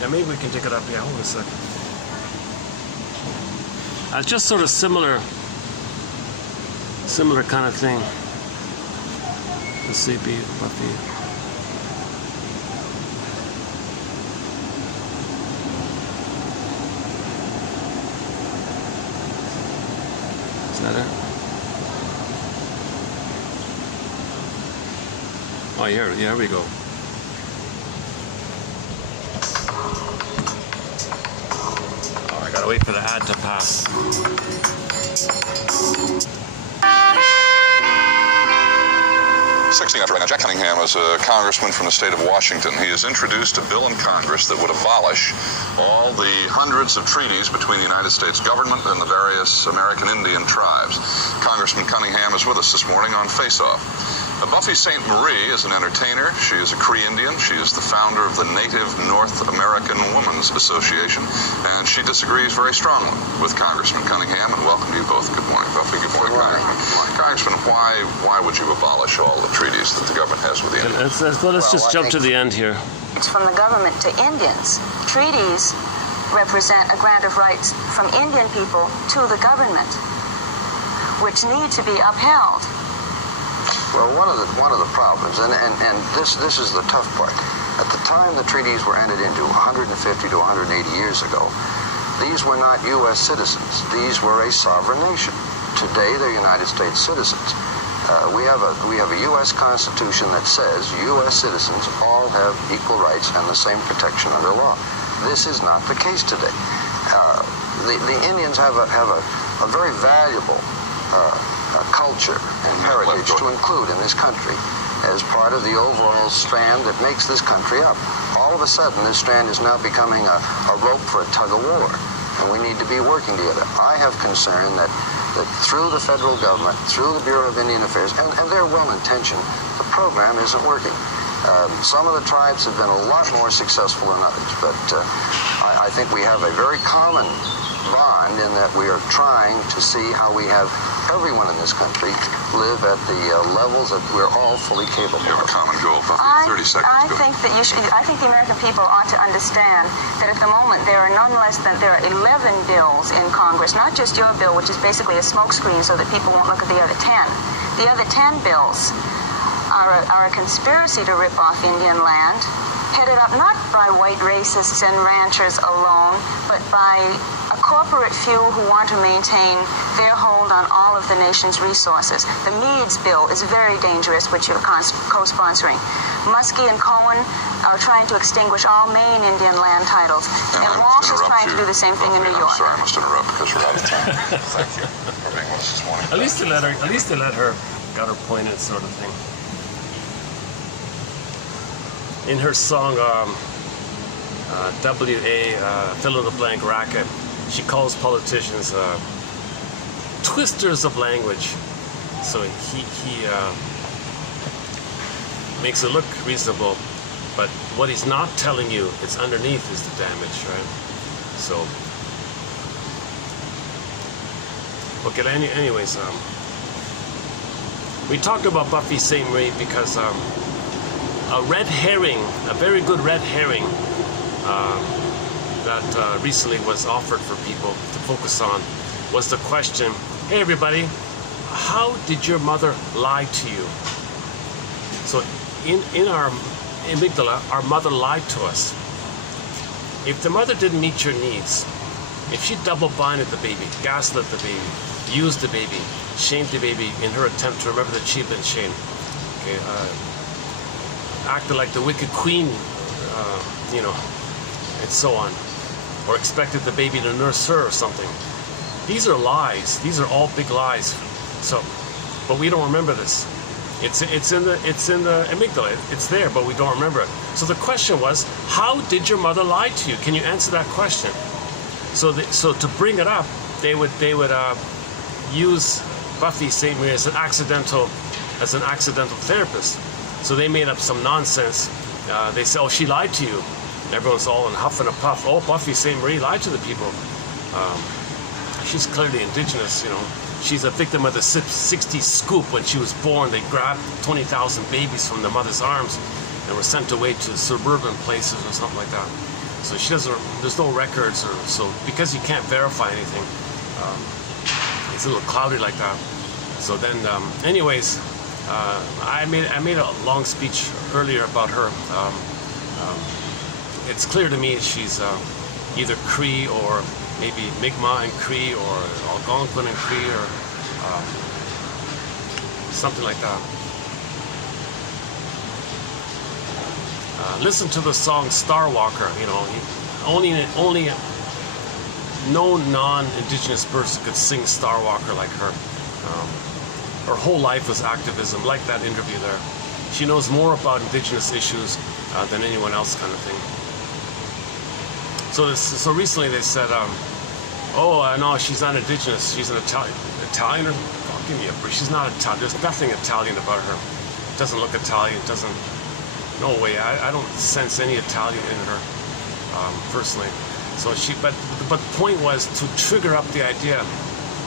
Yeah, maybe we can take it up. Yeah, hold on a second. It's just sort of similar kind of thing. Let's see, Buffy. Is that it? Oh, here we go. Oh, I gotta wait for the ad to pass. 16 after right now, Jack Cunningham is a congressman from the state of Washington. He has introduced a bill in Congress that would abolish all the hundreds of treaties between the United States government and the various American Indian tribes. Congressman Cunningham is with us this morning on Face Off. Buffy St. Marie is an entertainer. She is a Cree Indian. She is the founder of the Native North American Women's Association, and she disagrees very strongly with Congressman Cunningham. And welcome to you both. Good morning, Buffy. Good morning, Congressman. Congressman, why would you abolish all the treaties that the government has with the Indians? Let's just jump to the end here. It's from the government to Indians. Treaties represent a grant of rights from Indian people to the government, which need to be upheld. Well, one of the problems, and this is the tough part. At the time the treaties were entered into 150 to 180 years ago, these were not U.S. citizens. These were a sovereign nation. Today, they're United States citizens. We have a U.S. Constitution that says U.S. citizens all have equal rights and the same protection under law. This is not the case today. The Indians have a very valuable culture and heritage to include in this country as part of the overall strand that makes this country up. All of a sudden, this strand is now becoming a rope for a tug of war, and we need to be working together. I have concern that through the federal government, through the Bureau of Indian Affairs, and they're well-intentioned, the program isn't working. Some of the tribes have been a lot more successful than others, but I think we have a very common bond in that we are trying to see how we have everyone in this country live at the levels that we're all fully capable You have of. a common goal, Buffy. 30 seconds. I think that I think the American people ought to understand that at the moment there are 11 bills in Congress, not just your bill, which is basically a smokescreen so that people won't look at the other 10. The other 10 bills are a conspiracy to rip off Indian land, headed up not by white racists and ranchers alone, but by a corporate few who want to maintain their hold on all of the nation's resources. The Meads bill is very dangerous, which you're co-sponsoring. Muskie and Cohen are trying to extinguish all Maine Indian land titles. And Walsh is trying to do the same thing in New York. I'm sorry, I must interrupt because we're out of time. Thank you for being with us this morning. At least they let her got her point in, sort of thing. In her song W.A. Fill in the Blank Racket, she calls politicians twisters of language. So he makes it look reasonable, but what he's not telling you, it's underneath, is the damage, right? So, okay. Anyways, we talked about Buffy St. Marie because a red herring, a very good red herring that recently was offered for people to focus on was the question, hey everybody, how did your mother lie to you? So in our amygdala, our mother lied to us. If the mother didn't meet your needs, if she double-blinded the baby, gaslit the baby, used the baby, shamed the baby in her attempt to remember that she'd been shamed, okay, acted like the wicked queen, and so on, or expected the baby to nurse her or something. These are lies. These are all big lies. So, but we don't remember this. It's in the amygdala. It's there, but we don't remember it. So the question was, how did your mother lie to you? Can you answer that question? So to bring it up, they would use Buffy St. Marie as an accidental therapist. So they made up some nonsense. They say, oh, she lied to you. Everyone's all in huff and a puff. Oh, Buffy St. Marie lied to the people. She's clearly indigenous, She's a victim of the 60s scoop. When she was born, they grabbed 20,000 babies from the mother's arms and were sent away to suburban places or something like that. So she doesn't, there's no records, or so because you can't verify anything, it's a little cloudy like that. So then, anyways, I made a long speech earlier about her. It's clear to me she's either Cree or maybe Mi'kmaq and Cree, or Algonquin and Cree, or something like that. Listen to the song Star Walker. Only no non-indigenous person could sing Star Walker like her. Her whole life was activism, like that interview there. She knows more about indigenous issues than anyone else, kind of thing. So recently they said, no, she's not indigenous. She's an Italian. Oh, give me a break. She's not Italian. There's nothing Italian about her. Doesn't look Italian. Doesn't. No way. I don't sense any Italian in her, personally. So but the point was to trigger up the idea.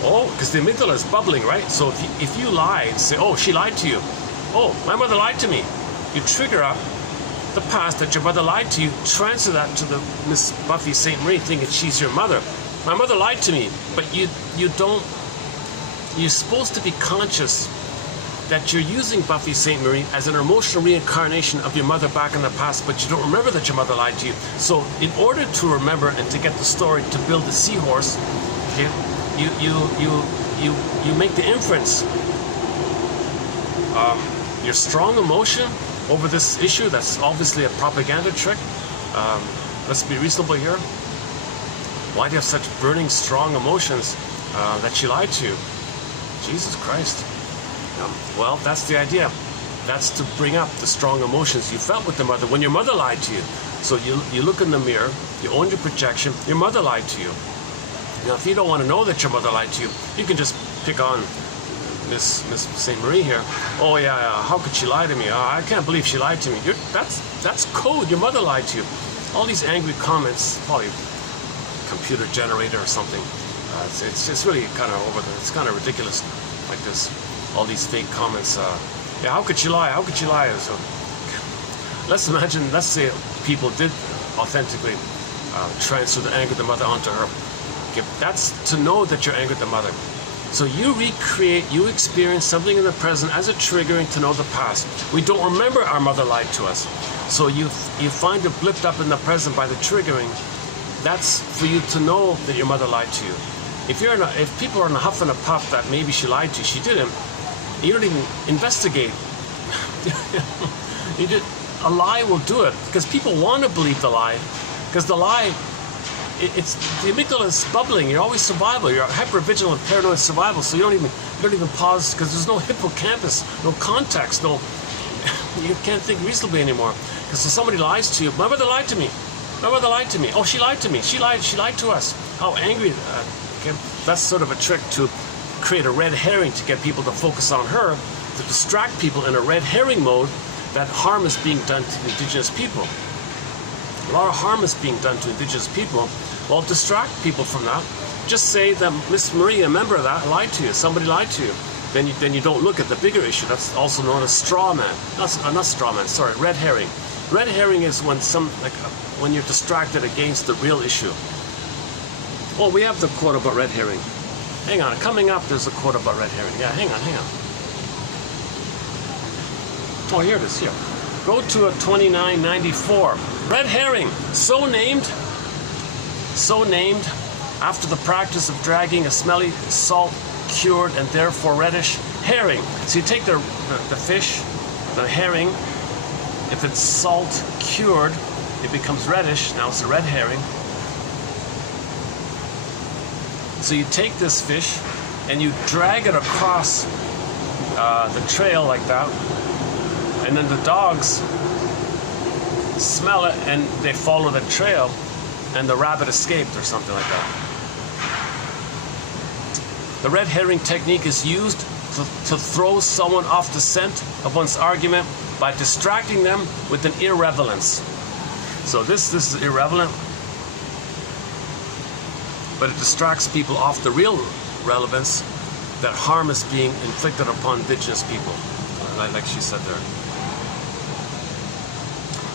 Oh, because the amygdala is bubbling, right? So if you lie and say, oh, she lied to you. Oh, my mother lied to me. You trigger up the past that your mother lied to you, transfer that to the Miss Buffy St. Marie thinking she's your mother. My mother lied to me, but you don't, you're supposed to be conscious that you're using Buffy St. Marie as an emotional reincarnation of your mother back in the past, but you don't remember that your mother lied to you. So in order to remember and to get the story to build the seahorse, okay, you make the inference. Your strong emotion over this issue, that's obviously a propaganda trick. Let's be reasonable here. Why do you have such burning, strong emotions that she lied to you? Jesus Christ. Well, that's the idea. That's to bring up the strong emotions you felt with the mother when your mother lied to you. So you look in the mirror, you own your projection, your mother lied to you. Now, if you don't want to know that your mother lied to you, you can just pick on Miss St. Marie here. Oh yeah, how could she lie to me? I can't believe she lied to me. That's code. Your mother lied to you. All these angry comments, probably computer generator or something. It's really kind of over. It's kind of ridiculous, like this. All these fake comments. Yeah, how could she lie? How could she lie? So, let's say people did authentically transfer the anger of the mother onto her. Okay, that's to know that you're angry at the mother. So you you experience something in the present as a triggering to know the past. We don't remember our mother lied to us. So you find it blipped up in the present by the triggering. That's for you to know that your mother lied to you. If people are in a huff and a puff that maybe she lied to you, she didn't, you don't even investigate. A lie will do it because people want to believe the lie, because the lie, it's the amygdala is bubbling. You're always survival. You're hyper-vigilant, paranoid survival. So you don't even pause because there's no hippocampus, no context, you can't think reasonably anymore. Because if somebody lies to you, my mother lied to me. My mother lied to me. Oh, she lied to me. She lied to us. How angry. Okay? That's sort of a trick to create a red herring to get people to focus on her, to distract people in a red herring mode that harm is being done to the indigenous people. A lot of harm is being done to indigenous people. Well, distract people from that. Just say that Miss Marie, a member of that, lied to you. Somebody lied to you. Then you don't look at the bigger issue. That's also known as straw man. Not straw man. Sorry, red herring. Red herring is when you're distracted against the real issue. Oh, we have the quote about red herring. Hang on. Coming up, there's a quote about red herring. Yeah, hang on. Oh, here it is. Here. Go to a 2994. Red herring, so named after the practice of dragging a smelly, salt-cured, and therefore reddish herring. So you take the fish, the herring, if it's salt-cured, it becomes reddish. Now it's a red herring. So you take this fish and you drag it across the trail like that, and then the dogs smell it and they follow the trail, and the rabbit escaped or something like that. The red herring technique is used to throw someone off the scent of one's argument by distracting them with an irrelevance. So this is irrelevant, but it distracts people off the real relevance, that harm is being inflicted upon indigenous people, like she said there.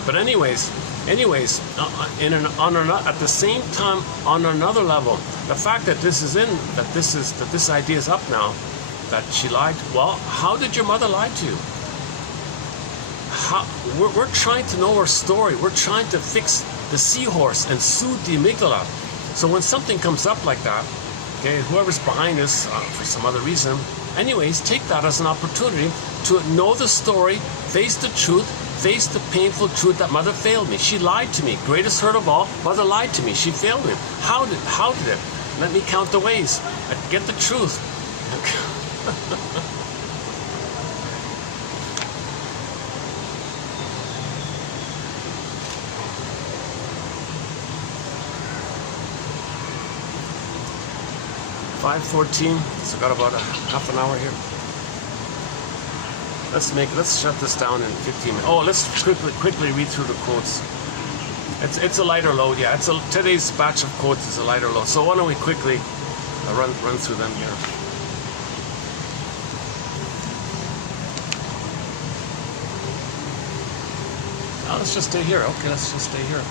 But anyways, at the same time, on another level, the fact that this idea is up now, that she lied. Well, how did your mother lie to you? We're trying to know her story. We're trying to fix the seahorse and soothe the amygdala. So when something comes up like that, okay, whoever's behind this for some other reason, anyways, take that as an opportunity to know the story, face the truth, face the painful truth that mother failed me. She lied to me. Greatest hurt of all, mother lied to me. She failed me. How did it? Let me count the ways. Get the truth. 5:14. So got about a half an hour here. Let's shut this down in 15 minutes. Oh, let's quickly read through the quotes. It's a lighter load, yeah. Today's batch of quotes is a lighter load. So why don't we quickly run through them here. Oh, let's just stay here. Okay, let's just stay here.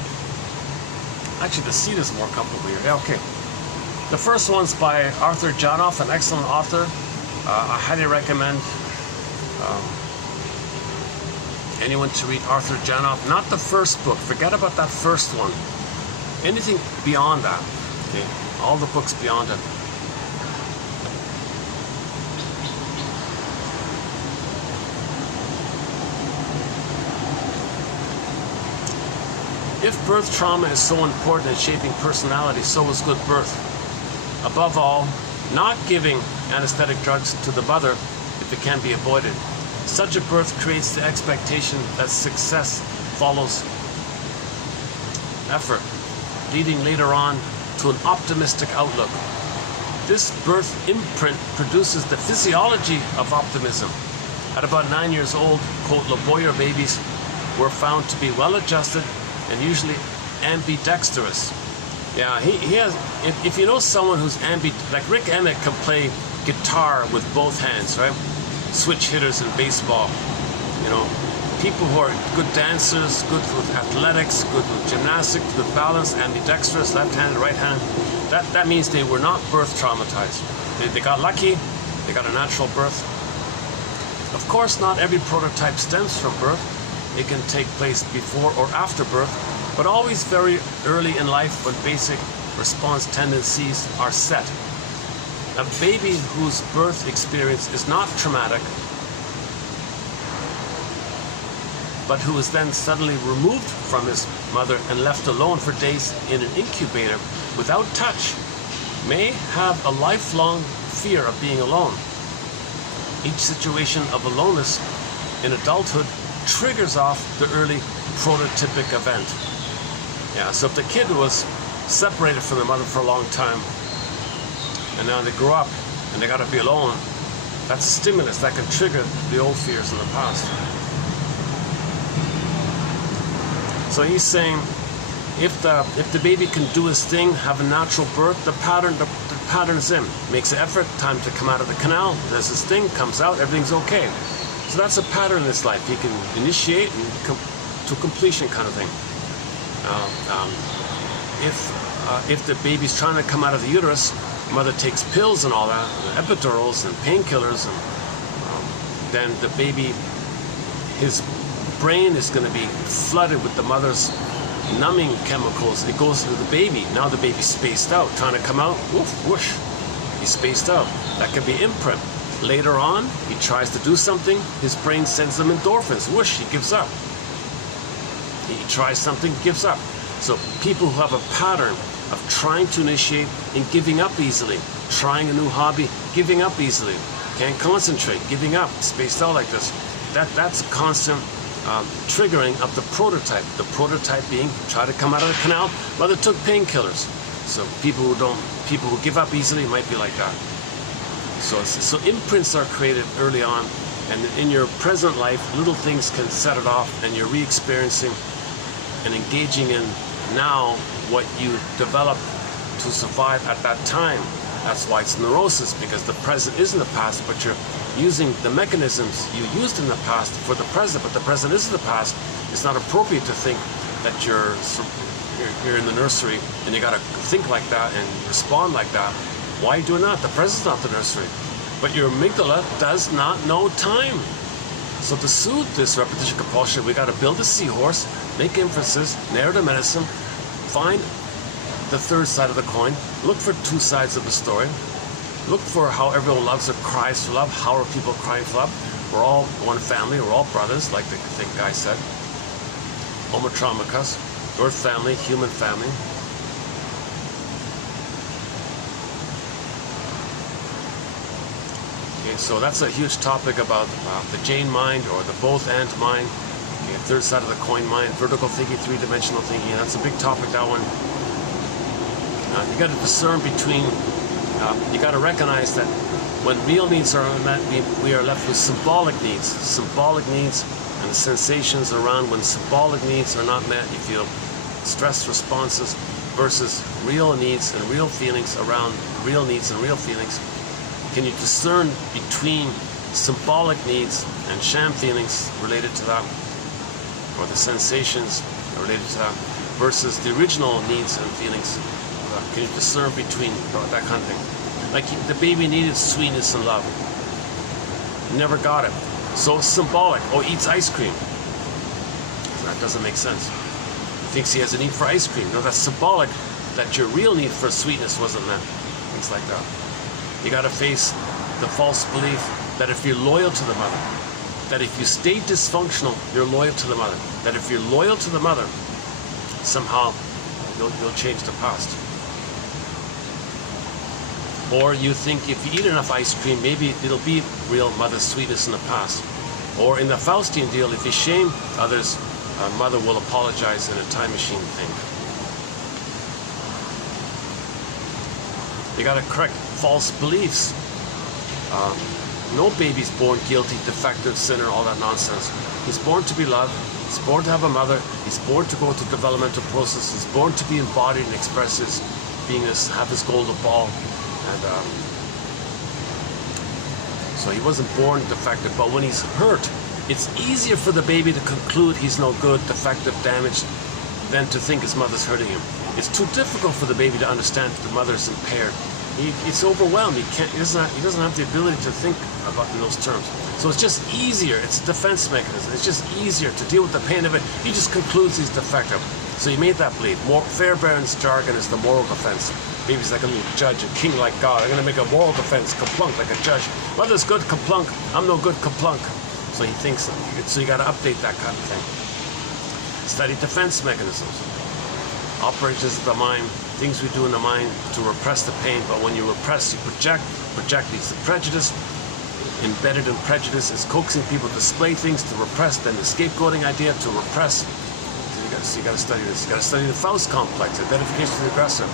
Actually, the seat is more comfortable here. Yeah, okay. The first one's by Arthur Janov, an excellent author. I highly recommend anyone to read Arthur Janov. Not the first book. Forget about that first one. Anything beyond that. Okay? All the books beyond it. If birth trauma is so important in shaping personality, so is good birth. Above all, not giving anesthetic drugs to the mother if it can be avoided. Such a birth creates the expectation that success follows effort, leading later on to an optimistic outlook. This birth imprint produces the physiology of optimism. At about 9 years old, quote, Leboyer babies were found to be well-adjusted and usually ambidextrous. Yeah, he has, if you know someone who's like Rick Emmett can play guitar with both hands, right? Switch hitters in baseball, you know, people who are good dancers, good with athletics, good with gymnastics, good balance, ambidextrous, left-handed, right-handed, that means they were not birth traumatized. They got lucky, they got a natural birth. Of course, not every prototype stems from birth. It can take place before or after birth, but always very early in life when basic response tendencies are set. A baby whose birth experience is not traumatic, but who is then suddenly removed from his mother and left alone for days in an incubator without touch, may have a lifelong fear of being alone. Each situation of aloneness in adulthood triggers off the early prototypic event. Yeah, so if the kid was separated from the mother for a long time, and now they grow up and they gotta be alone, that's a stimulus that can trigger the old fears in the past. So he's saying, if the baby can do his thing, have a natural birth, the pattern's in. Makes an effort, time to come out of the canal, does his thing, comes out, everything's okay. So that's a pattern in his life. He can initiate and come to completion kind of thing. If the baby's trying to come out of the uterus, mother takes pills and all that, epidurals and painkillers, and then the baby, his brain is going to be flooded with the mother's numbing chemicals. It goes into the baby. Now the baby's spaced out, trying to come out, woof, whoosh, he's spaced out. That could be imprint. Later on, he tries to do something, his brain sends them endorphins, whoosh, he gives up. He tries something, gives up. So people who have a pattern of trying to initiate and giving up easily, trying a new hobby, giving up easily, can't concentrate, giving up, spaced out like this, that's constant triggering of the prototype. The prototype being try to come out of the canal, mother took painkillers. So people who give up easily might be like that. So imprints are created early on, and in your present life, little things can set it off, and you're re-experiencing and engaging in now what you developed to survive at that time. That's why it's neurosis, because the present isn't the past, but you're using the mechanisms you used in the past for the present, but the present isn't the past. It's not appropriate to think that you're in the nursery and you gotta think like that and respond like that. Why are you doing that? The present's not the nursery. But your amygdala does not know time. So to soothe this repetition compulsion, we gotta build a seahorse, make inferences, narrative medicine, find the third side of the coin, look for two sides of the story, look for how everyone loves or cries for love. How are people crying for love? We're all one family, we're all brothers, like the guy said. Homo traumicus, earth family, human family. Okay, so that's a huge topic about the Jane mind or the both and mind. Okay, third side of the coin mind, vertical thinking, three-dimensional thinking. That's a big topic, that one. You got to discern between You got to recognize that when real needs are unmet, we are left with symbolic needs. Symbolic needs and the sensations around when symbolic needs are not met, you feel stress responses versus real needs and real feelings around real needs and real feelings. Can you discern between symbolic needs and sham feelings related to that, or the sensations related to that, versus the original needs and feelings? Can you discern between that kind of thing? Like the baby needed sweetness and love. Never got it. So it's symbolic. Oh, eats ice cream. That doesn't make sense. He thinks he has a need for ice cream. No, that's symbolic that your real need for sweetness wasn't met. Things like that. You got to face the false belief that if you're loyal to the mother, that if you stay dysfunctional, you're loyal to the mother. That if you're loyal to the mother, somehow you'll change the past. Or you think if you eat enough ice cream, maybe it'll be real mother sweetness in the past. Or in the Faustian deal, if you shame others, mother will apologize in a time machine thing. You gotta correct false beliefs. No baby's born guilty, defective, sinner, all that nonsense. He's born to be loved. He's born to have a mother. He's born to go through developmental process. He's born to be embodied and express his beingness, have his golden ball. And so he wasn't born defective, but when he's hurt, it's easier for the baby to conclude he's no good, defective, damaged, than to think his mother's hurting him. It's too difficult for the baby to understand that the mother's impaired. It's overwhelmed. He doesn't have the ability to think about in those terms. So it's just easier. It's a defense mechanism. It's just easier to deal with the pain of it. He just concludes he's defective. So he made that belief. Fairbairn's jargon is the moral defense. Baby's like a little judge, a king like God. I'm going to make a moral defense, kaplunk, like a judge. Mother's good, kaplunk. I'm no good, kaplunk. So he thinks, so you got to update that kind of thing. Study defense mechanisms. Operations of the mind, things we do in the mind to repress the pain, but when you repress, you project leads to prejudice. Embedded in prejudice is coaxing people to display things to repress, then the scapegoating idea to repress. So you got to study this. You got to study the Faust complex, identification of the aggressor,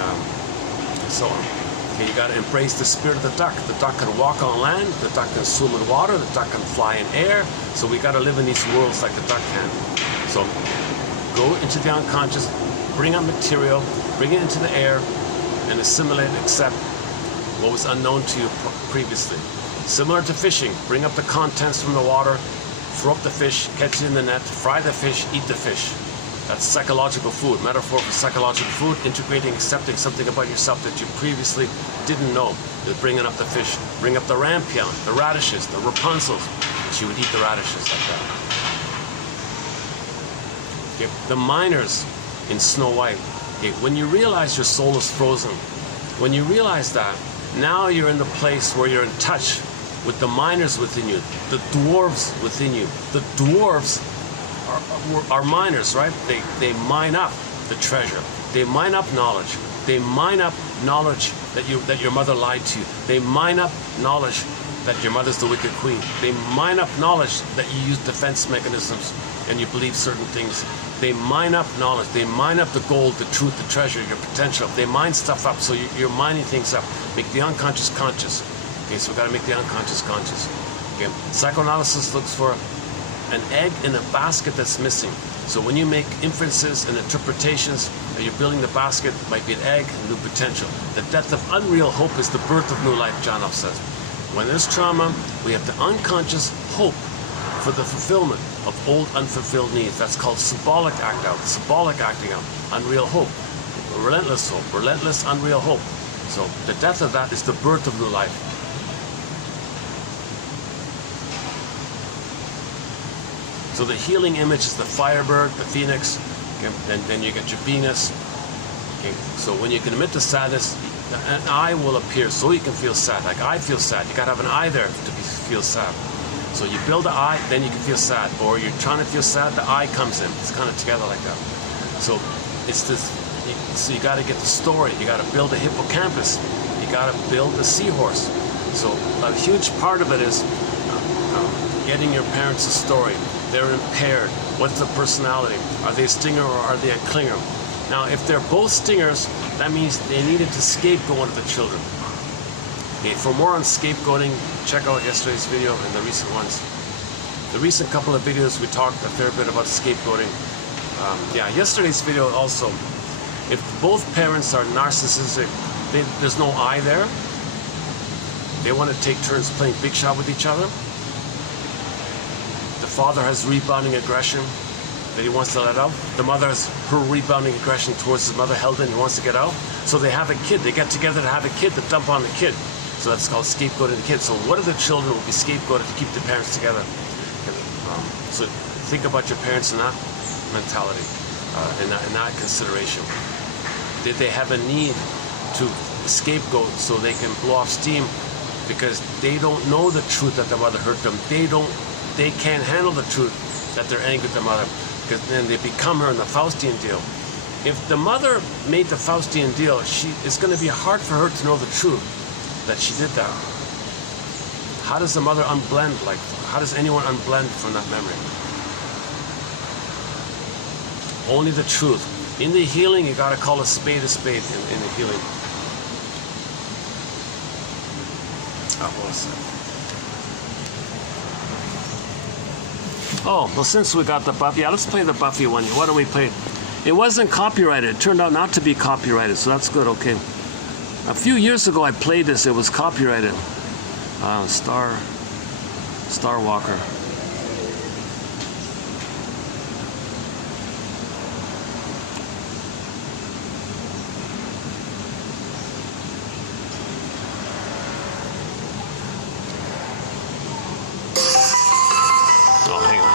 and so on. Okay, you got to embrace the spirit of the duck. The duck can walk on land, the duck can swim in water, the duck can fly in air. So we got to live in these worlds like the duck can. So go into the unconscious, bring up material, bring it into the air, and assimilate, accept what was unknown to you previously. Similar to fishing, bring up the contents from the water, throw up the fish, catch it in the net, fry the fish, eat the fish. That's psychological food, metaphor for psychological food, integrating, accepting something about yourself that you previously didn't know. You're bringing up the fish, bring up the rampion, the radishes, the Rapunzels. She would eat the radishes like that. Okay. The miners in Snow White. Okay. When you realize your soul is frozen, when you realize that, now you're in the place where you're in touch with the miners within you, the dwarves within you. The dwarves are miners, right? They mine up the treasure. They mine up knowledge. They mine up knowledge that your mother lied to you. They mine up knowledge that your mother's the wicked queen. They mine up knowledge that you use defense mechanisms and you believe certain things. They mine up knowledge. They mine up the gold, the truth, the treasure, your potential. They mine stuff up, so you're mining things up. Make the unconscious conscious. Okay, so we've got to make the unconscious conscious. Okay, psychoanalysis looks for an egg in a basket that's missing. So when you make inferences and interpretations, you're building the basket, might be an egg, new potential. The death of unreal hope is the birth of new life, Janov says. When there's trauma, we have the unconscious hope for the fulfillment of old unfulfilled needs. That's called symbolic act out, symbolic acting out, unreal hope, relentless hope, relentless unreal hope. So the death of that is the birth of new life. So the healing image is the firebird, the phoenix, okay, and then you get your Venus. Okay, so when you can admit the sadness, an eye will appear so you can feel sad. Like I feel sad. You gotta have an eye there to feel sad. So you build the eye, then you can feel sad. Or you're trying to feel sad, the eye comes in. It's kind of together like that. So it's this. So you gotta get the story. You gotta build a hippocampus. You gotta build a seahorse. So a huge part of it is getting your parents a story. They're impaired. What's the personality? Are they a stinger or are they a clinger? Now, if they're both stingers, That means they needed to scapegoat the children. Okay, for more on scapegoating, check out yesterday's video and the recent ones. The recent couple of videos we talked a fair bit about scapegoating. Yesterday's video also. If both parents are narcissistic, there's no I there. They want to take turns playing big shot with each other. The father has rebounding aggression that he wants to let out. The mother has her rebounding aggression towards his mother held in, he wants to get out. So they have a kid. They get together to have a kid to dump on the kid. So that's called scapegoating the kid. So what other children will be scapegoated to keep the parents together? So think about your parents in that mentality, in that consideration. Did they have a need to scapegoat so they can blow off steam because they don't know the truth that their mother hurt them? They can't handle the truth that they're angry at their mother, because then they become her in the Faustian deal. If the mother made the Faustian deal, it's going to be hard for her to know the truth that she did that. How does the mother unblend? How does anyone unblend from that memory? Only the truth. In the healing, you got to call a spade in the healing. Oh, well, since we got the Buffy, let's play the Buffy one. Why don't we play it? It wasn't copyrighted. It turned out not to be copyrighted, so that's good. Okay. A few years ago, I played this. It was copyrighted. Star Walker. Oh, hang on.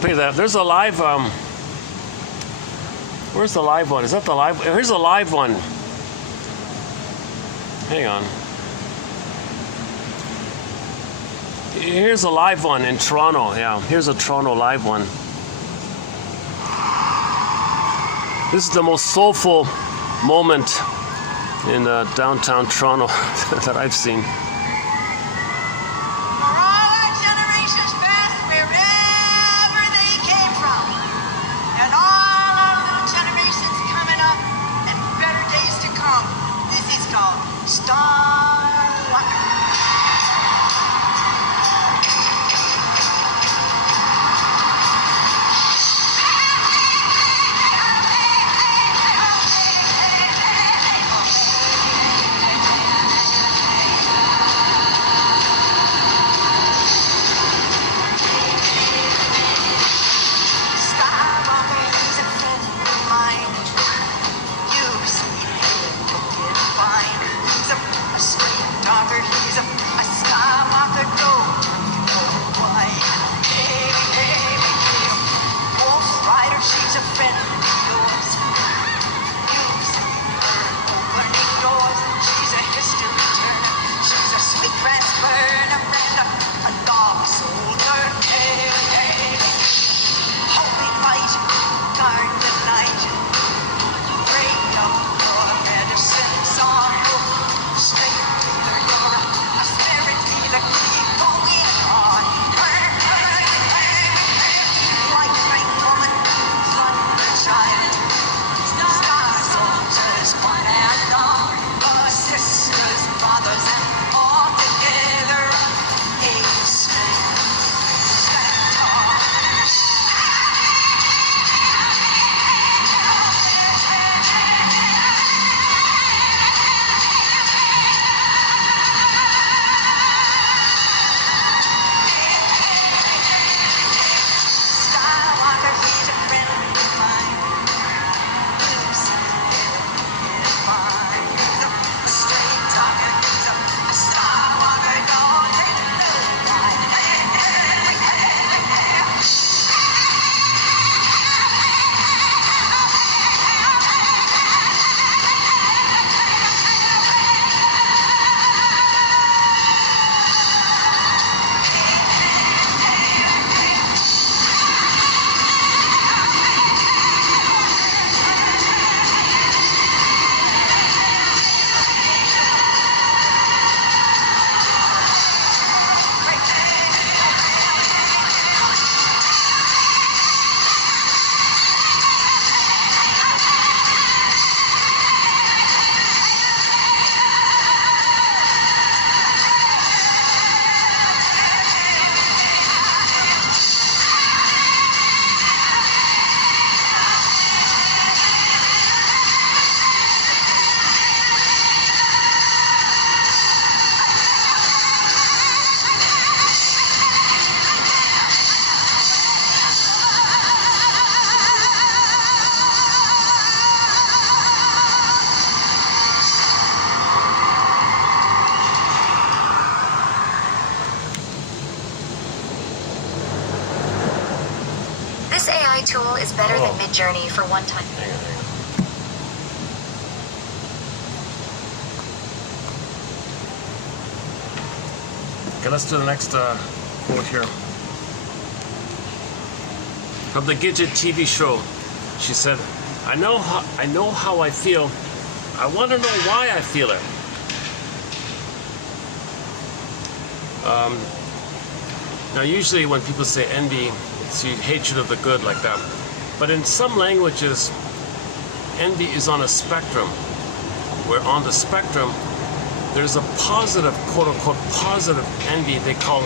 Play that. There's a live. Where's the live one? Is that the live? Here's a live one. Hang on. Here's a live one in Toronto. Yeah, here's a Toronto live one. This is the most soulful moment in downtown Toronto that I've seen. All our little generations mid-journey for one time. Okay, let's do the next quote here. From the Gidget TV show, she said, I know how I feel. I want to know why I feel it. Now, usually when people say envy, it's hatred of the good, like that. But in some languages, envy is on a spectrum, where on the spectrum, there's a positive, quote-unquote, positive envy they call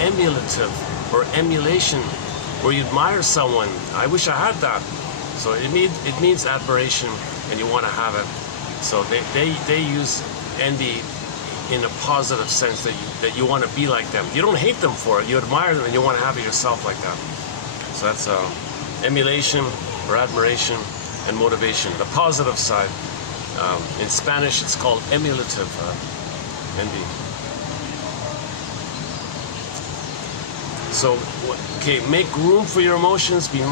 emulative or emulation, where you admire someone. I wish I had that. So it means admiration, and you want to have it. So they use envy in a positive sense, that you want to be like them. You don't hate them for it. You admire them, and you want to have it yourself like that. So that's emulation or admiration and motivation. The positive side. In Spanish, it's called emulative envy. So, okay, make room for your emotions. Be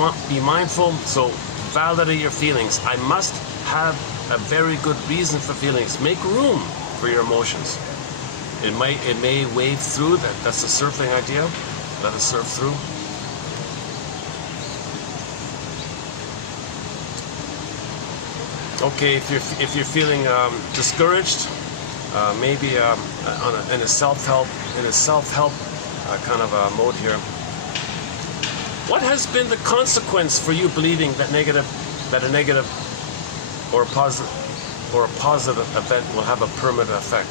mindful. So, validate your feelings. I must have a very good reason for feelings. Make room for your emotions. It may wave through. That's the surfing idea. Let it surf through. Okay, if you're feeling discouraged, maybe in a self-help kind of mode here. What has been the consequence for you believing that a negative or a positive event will have a permanent effect?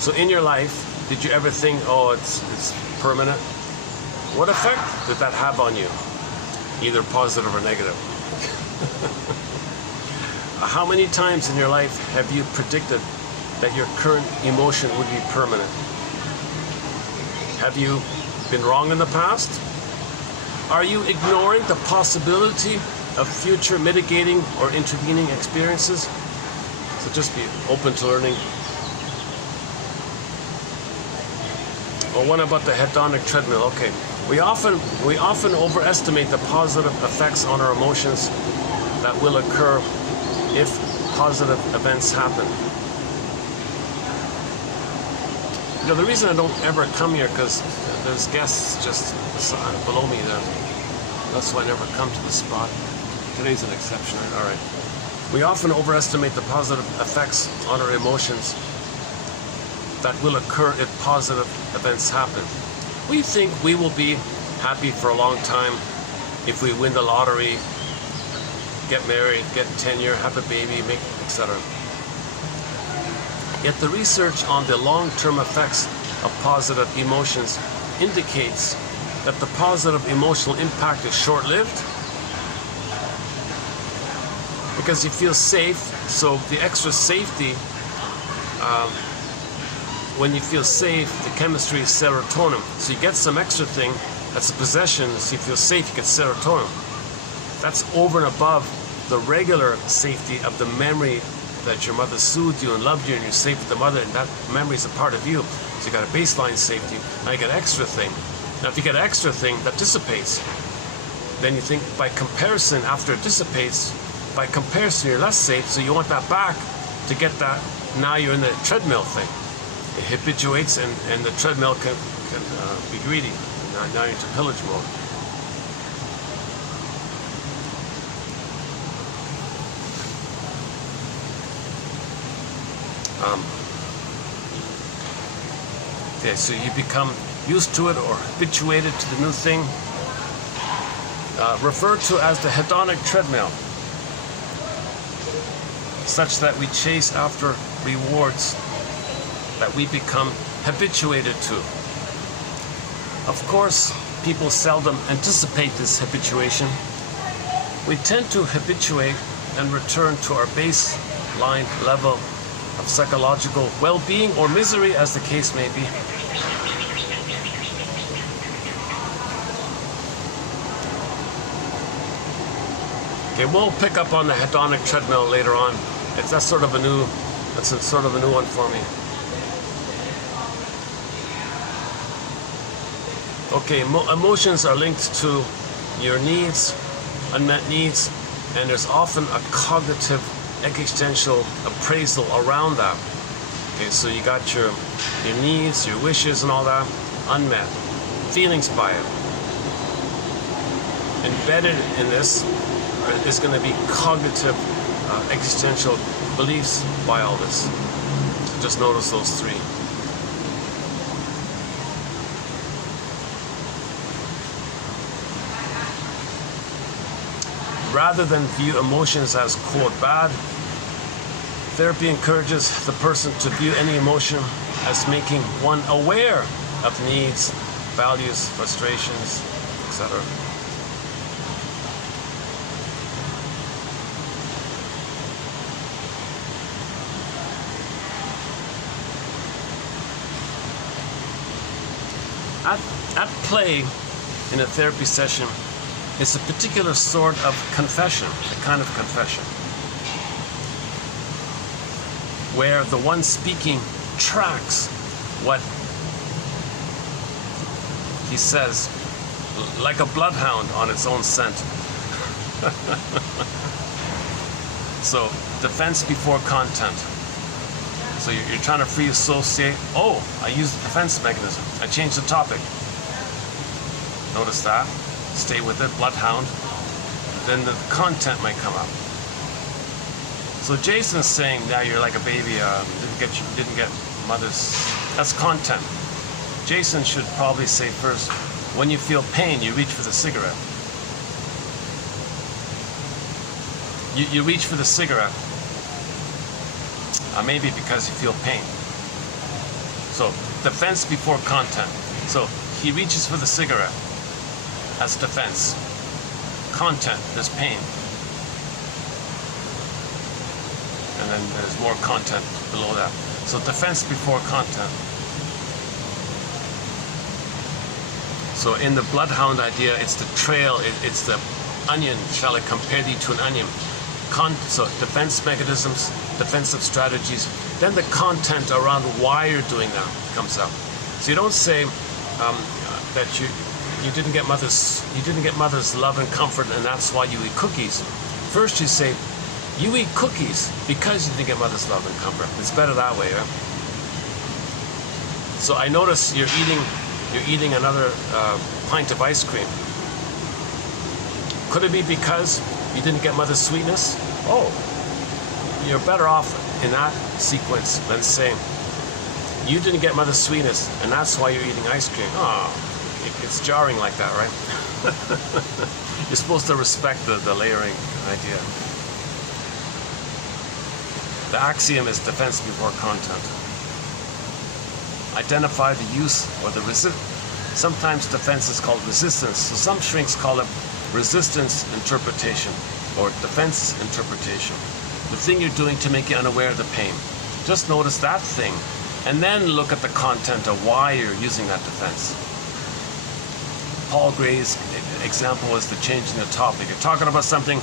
So in your life, did you ever think, oh, it's permanent? What effect did that have on you, either positive or negative? How many times in your life have you predicted that your current emotion would be permanent? Have you been wrong in the past? Are you ignoring the possibility of future mitigating or intervening experiences? So just be open to learning. Well, what about the hedonic treadmill? Okay, we often overestimate the positive effects on our emotions that will occur if positive events happen. You know, the reason I don't ever come here, because there's guests just below me there. That's why I never come to the spot. Today's an exception, all right. We often overestimate the positive effects on our emotions that will occur if positive events happen. We think we will be happy for a long time if we win the lottery, get married, get tenure, have a baby, etc. Yet the research on the long-term effects of positive emotions indicates that the positive emotional impact is short-lived because you feel safe. So the extra safety, when you feel safe, the chemistry is serotonin. So you get some extra thing, that's a possession, so you feel safe, you get serotonin. That's over and above the regular safety of the memory that your mother soothed you and loved you and you're safe with the mother, and that memory is a part of you. So you got a baseline safety, now you get an extra thing. Now if you get an extra thing, that dissipates. Then you think by comparison, after it dissipates, by comparison you're less safe, so you want that back to get that. Now you're in the treadmill thing. It habituates and the treadmill can be greedy. Now you're into pillage mode. Okay, so you become used to it or habituated to the new thing. Referred to as the hedonic treadmill, such that we chase after rewards that we become habituated to. Of course, people seldom anticipate this habituation. We tend to habituate and return to our baseline level of psychological well-being or misery, as the case may be. Okay, we'll pick up on the hedonic treadmill later on. That's sort of a new one for me. Okay, emotions are linked to your needs, unmet needs, and there's often a cognitive existential appraisal around that. Okay, so you got your needs, your wishes and all that, unmet. Feelings by it. Embedded in this is going to be cognitive existential beliefs by all this. So just notice those three. Rather than view emotions as, quote, bad, therapy encourages the person to view any emotion as making one aware of needs, values, frustrations, etc. At play in a therapy session is a particular sort of confession, a kind of confession, where the one speaking tracks what he says like a bloodhound on its own scent. So, defense before content. So you're trying to free associate. Oh, I used the defense mechanism. I changed the topic. Notice that. Stay with it, bloodhound. Then the content might come up. So Jason's saying now you're like a baby. Didn't get mother's. That's content. Jason should probably say first, when you feel pain, you reach for the cigarette. You reach for the cigarette. Maybe because you feel pain. So defense before content. So he reaches for the cigarette. That's defense. Content, there's pain. And then there's more content below that. So defense before content. So in the bloodhound idea, it's the trail, it's the onion. Shall I compare thee to an onion? So defense mechanisms, defensive strategies, then the content around why you're doing that comes up. So you don't say that you didn't get mother's love and comfort and that's why you eat cookies. First you say you eat cookies because you didn't get mother's love and comfort. It's better that way, right? So I notice you're eating another pint of ice cream. Could it be because you didn't get mother's sweetness? Oh, you're better off in that sequence than saying, you didn't get mother's sweetness, and that's why you're eating ice cream. Oh, it's jarring like that, right? You're supposed to respect the layering idea. The axiom is defense before content. Identify the use or the sometimes defense is called resistance. So some shrinks call it resistance interpretation or defense interpretation. The thing you're doing to make you unaware of the pain. Just notice that thing and then look at the content of why you're using that defense. Paul Gray's example was the changing the topic. You're talking about something.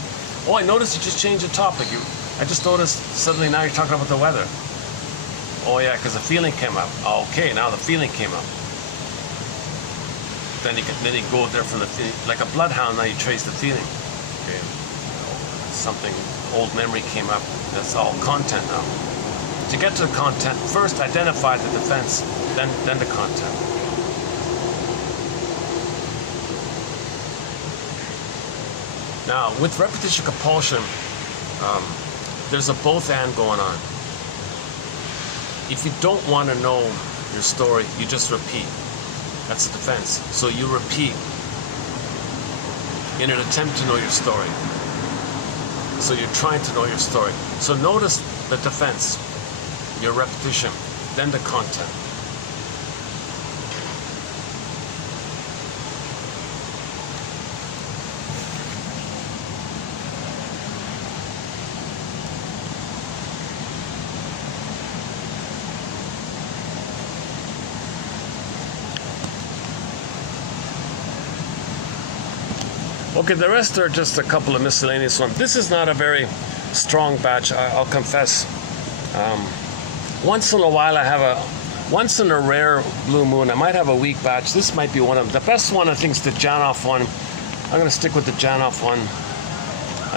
Oh, I noticed you just changed the topic. I just noticed suddenly now you're talking about the weather. Oh yeah, because the feeling came up. Oh, okay, now the feeling came up. Then you go there from the feeling, like a bloodhound. Now you trace the feeling. Okay, something old memory came up. That's all content now. To get to the content, first identify the defense, then the content. Now, with repetition compulsion, there's a both and going on. If you don't want to know your story, you just repeat. That's the defense. So you repeat in an attempt to know your story. So you're trying to know your story. So notice the defense, your repetition, then the content. Okay, the rest are just a couple of miscellaneous ones. This is not a very strong batch, I'll confess. Once in a while once in a rare blue moon, I might have a weak batch. This might be one of them. The best one, I think, is the Janov one. I'm going to stick with the Janov one.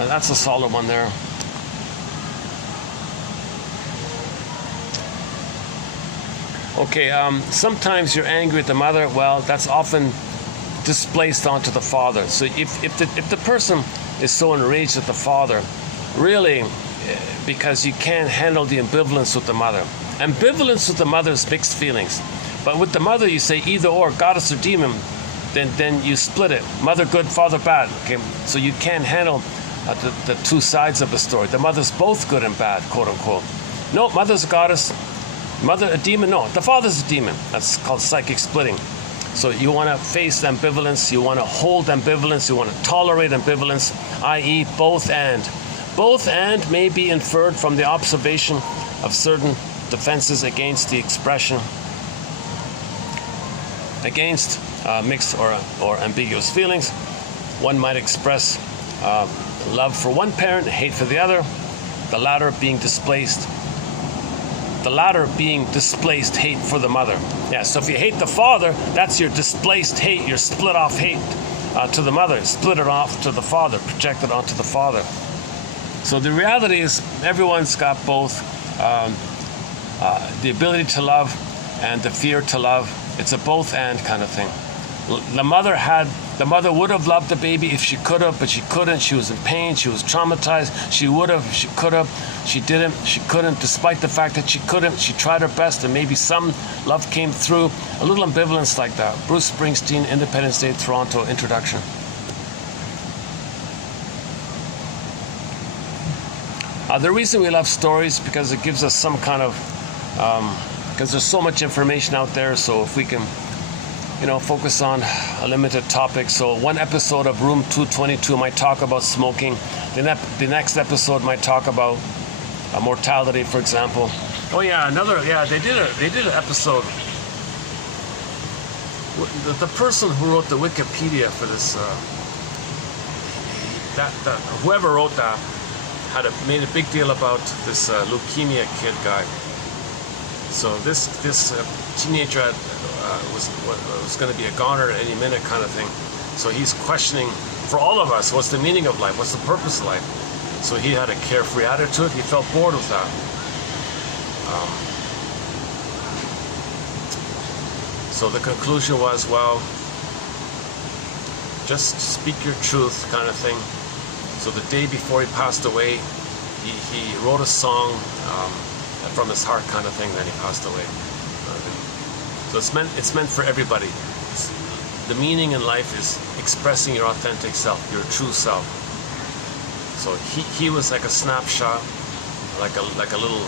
That's a solid one there. Okay, sometimes you're angry at the mother. Well, that's often displaced onto the father. So if the person is so enraged at the father, really, because you can't handle the ambivalence with the mother. Ambivalence with the mother is mixed feelings. But with the mother, you say either or, goddess or demon, then you split it. Mother good, father bad. Okay, so you can't handle the two sides of the story. The mother's both good and bad, quote unquote. No, mother's a goddess. Mother a demon? No, the father's a demon. That's called psychic splitting. So you want to face ambivalence, you want to hold ambivalence, you want to tolerate ambivalence, i.e. both and. Both and may be inferred from the observation of certain defenses against the expression, against mixed or ambiguous feelings. One might express love for one parent, hate for the other, the latter being displaced hate for the mother. Yeah, so if you hate the father, that's your displaced hate, your split off hate to the mother, split it off to the father, project it onto the father. So the reality is everyone's got both the ability to love and the fear to love. It's a both and kind of thing. The mother would have loved the baby if she could have, but she couldn't. She was in pain. She was traumatized. She would have. She could have. She didn't. She couldn't. Despite the fact that she couldn't, she tried her best, and maybe some love came through. A little ambivalence like that. Bruce Springsteen, Independence Day, Toronto, introduction. The reason we love stories because it gives us some kind of, because there's so much information out there. So if we can, focus on a limited topic. So one episode of Room 222 might talk about smoking. The next episode might talk about mortality, for example. Oh yeah, they did an episode. The person who wrote the Wikipedia for this, whoever wrote that, made a big deal about this leukemia kid guy. So this teenager was going to be a goner at any minute kind of thing. So he's questioning, for all of us, what's the meaning of life? What's the purpose of life? So he had a carefree attitude. He felt bored with that. So the conclusion was, well, just speak your truth kind of thing. So the day before he passed away, he wrote a song from his heart kind of thing, then he passed away. So it's meant for everybody. The meaning in life is expressing your authentic self, your true self. So he was like a snapshot, like a little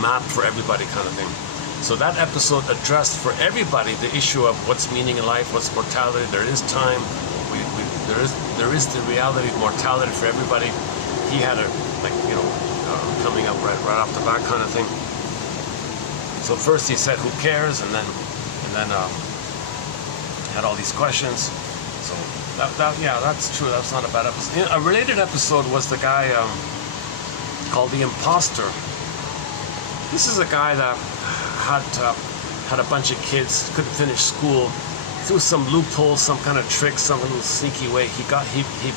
map for everybody kind of thing. So that episode addressed for everybody the issue of what's meaning in life, what's mortality. There is time. There is the reality of mortality for everybody. He had coming up right off the bat kind of thing. So first he said, "Who cares?" and then had all these questions. So that's true. That's not a bad episode. A related episode was the guy called The Imposter. This is a guy that had a bunch of kids, couldn't finish school. Through some loophole, some kind of trick, some little sneaky way, he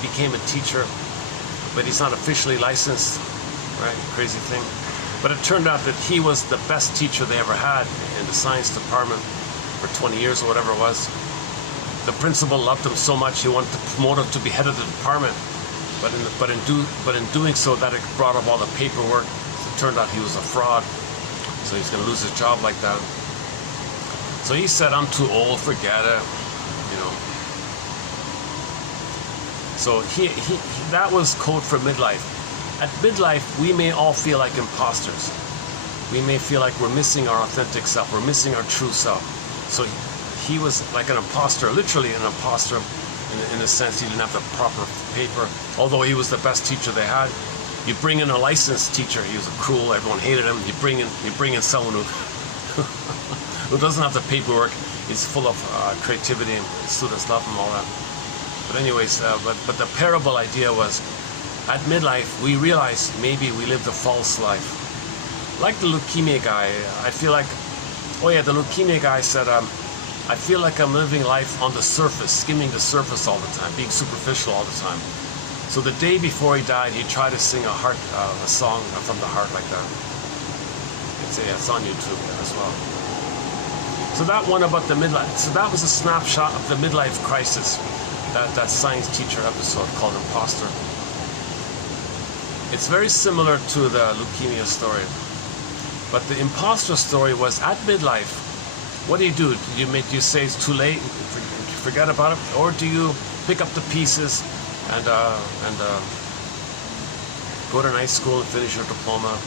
became a teacher, but he's not officially licensed, right? Crazy thing. But it turned out that he was the best teacher they ever had in the science department for 20 years or whatever it was. The principal loved him so much he wanted to promote him to be head of the department, but in doing so, that it brought up all the paperwork. It turned out he was a fraud, so he's going to lose his job like that. So he said, "I'm too old, forget it," So that was code for midlife. At midlife, we may all feel like imposters. We may feel like we're missing our authentic self, we're missing our true self. So he was like an imposter, literally an imposter, in the sense he didn't have the proper paper. Although he was the best teacher they had. You bring in a licensed teacher, he was cruel, everyone hated him. You bring in someone who doesn't have the paperwork, is full of creativity, and students love him, all that. But anyways, but the parable idea was, at midlife, we realize maybe we lived a false life. Like the leukemia guy, I feel like, the leukemia guy said, I feel like I'm living life on the surface, skimming the surface all the time, being superficial all the time. So the day before he died, he tried to sing a song from the heart like that. It's on YouTube as well. So that one about the midlife, so that was a snapshot of the midlife crisis, that science teacher episode called Imposter. It's very similar to the leukemia story. But the imposter story was at midlife. What do? Do you say it's too late, forget about it? Or do you pick up the pieces and go to nice school and finish your diploma?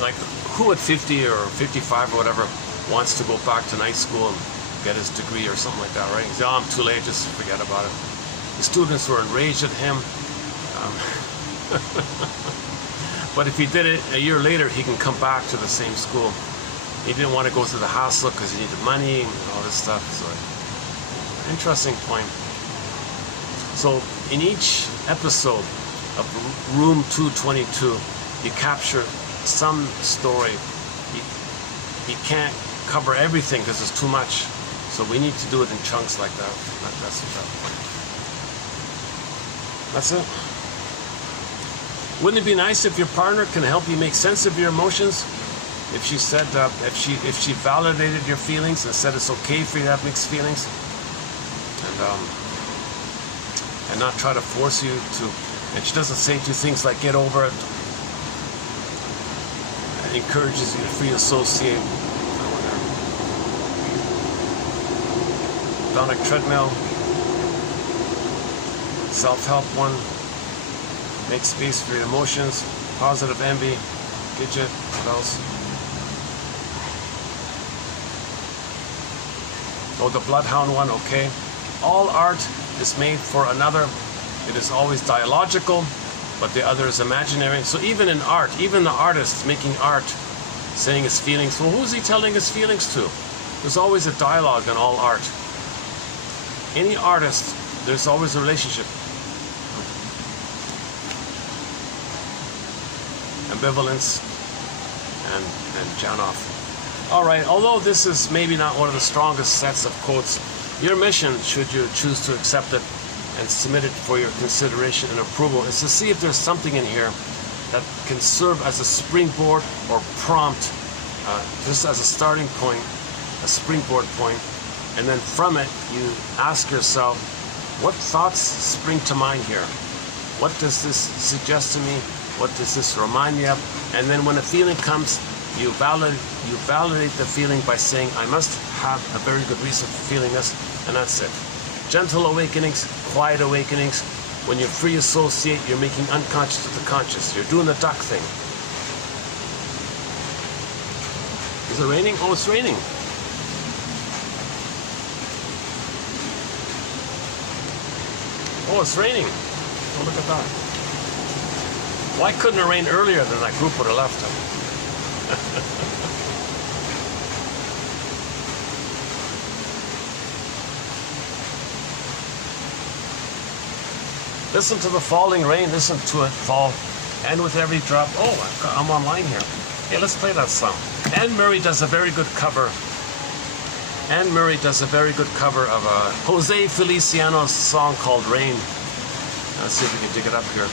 Like who at 50 or 55 or whatever wants to go back to night school and get his degree or something like that, right? He says, oh, I'm too late, just forget about it. The students were enraged at him. But if he did it a year later, he can come back to the same school. He didn't want to go through the hassle because he needed money and all this stuff. So, interesting point. So, in each episode of Room 222, you capture some story. You can't cover everything because there's too much. So we need to do it in chunks like that. That's it. Wouldn't it be nice if your partner can help you make sense of your emotions? If she said, if she validated your feelings and said it's okay for you to have mixed feelings, and not try to force you to, and she doesn't say to you things like get over it, and encourages you to free associate. Donic treadmill, self-help one. Make space for your emotions. Positive envy. Gidget. What else? Oh, the bloodhound one. Okay. All art is made for another. It is always dialogical, but the other is imaginary. So even in art, even the artist making art, saying his feelings. Well, who's he telling his feelings to? There's always a dialogue in all art. Any artist, there's always a relationship. Ambivalence and Janov. All right, although this is maybe not one of the strongest sets of quotes, your mission, should you choose to accept it and submit it for your consideration and approval, is to see if there's something in here that can serve as a springboard or prompt, just as a starting point, a springboard point, and then from it you ask yourself, what thoughts spring to mind here? What does this suggest to me? What does this remind me of? And then when a feeling comes, you validate the feeling by saying, I must have a very good reason for feeling this, and that's it. Gentle awakenings, quiet awakenings. When you free associate, you're making unconscious to the conscious. You're doing the duck thing. Is it raining? Oh, it's raining. Oh, it's raining. Oh, look at that. Why couldn't it rain earlier than that group would have left him? Listen to the falling rain. Listen to it fall. And with every drop. Oh, I'm online here. Hey, let's play that song. Anne Murray does a very good cover. Anne Murray does a very good cover of Jose Feliciano's song called Rain. Let's see if we can dig it up here.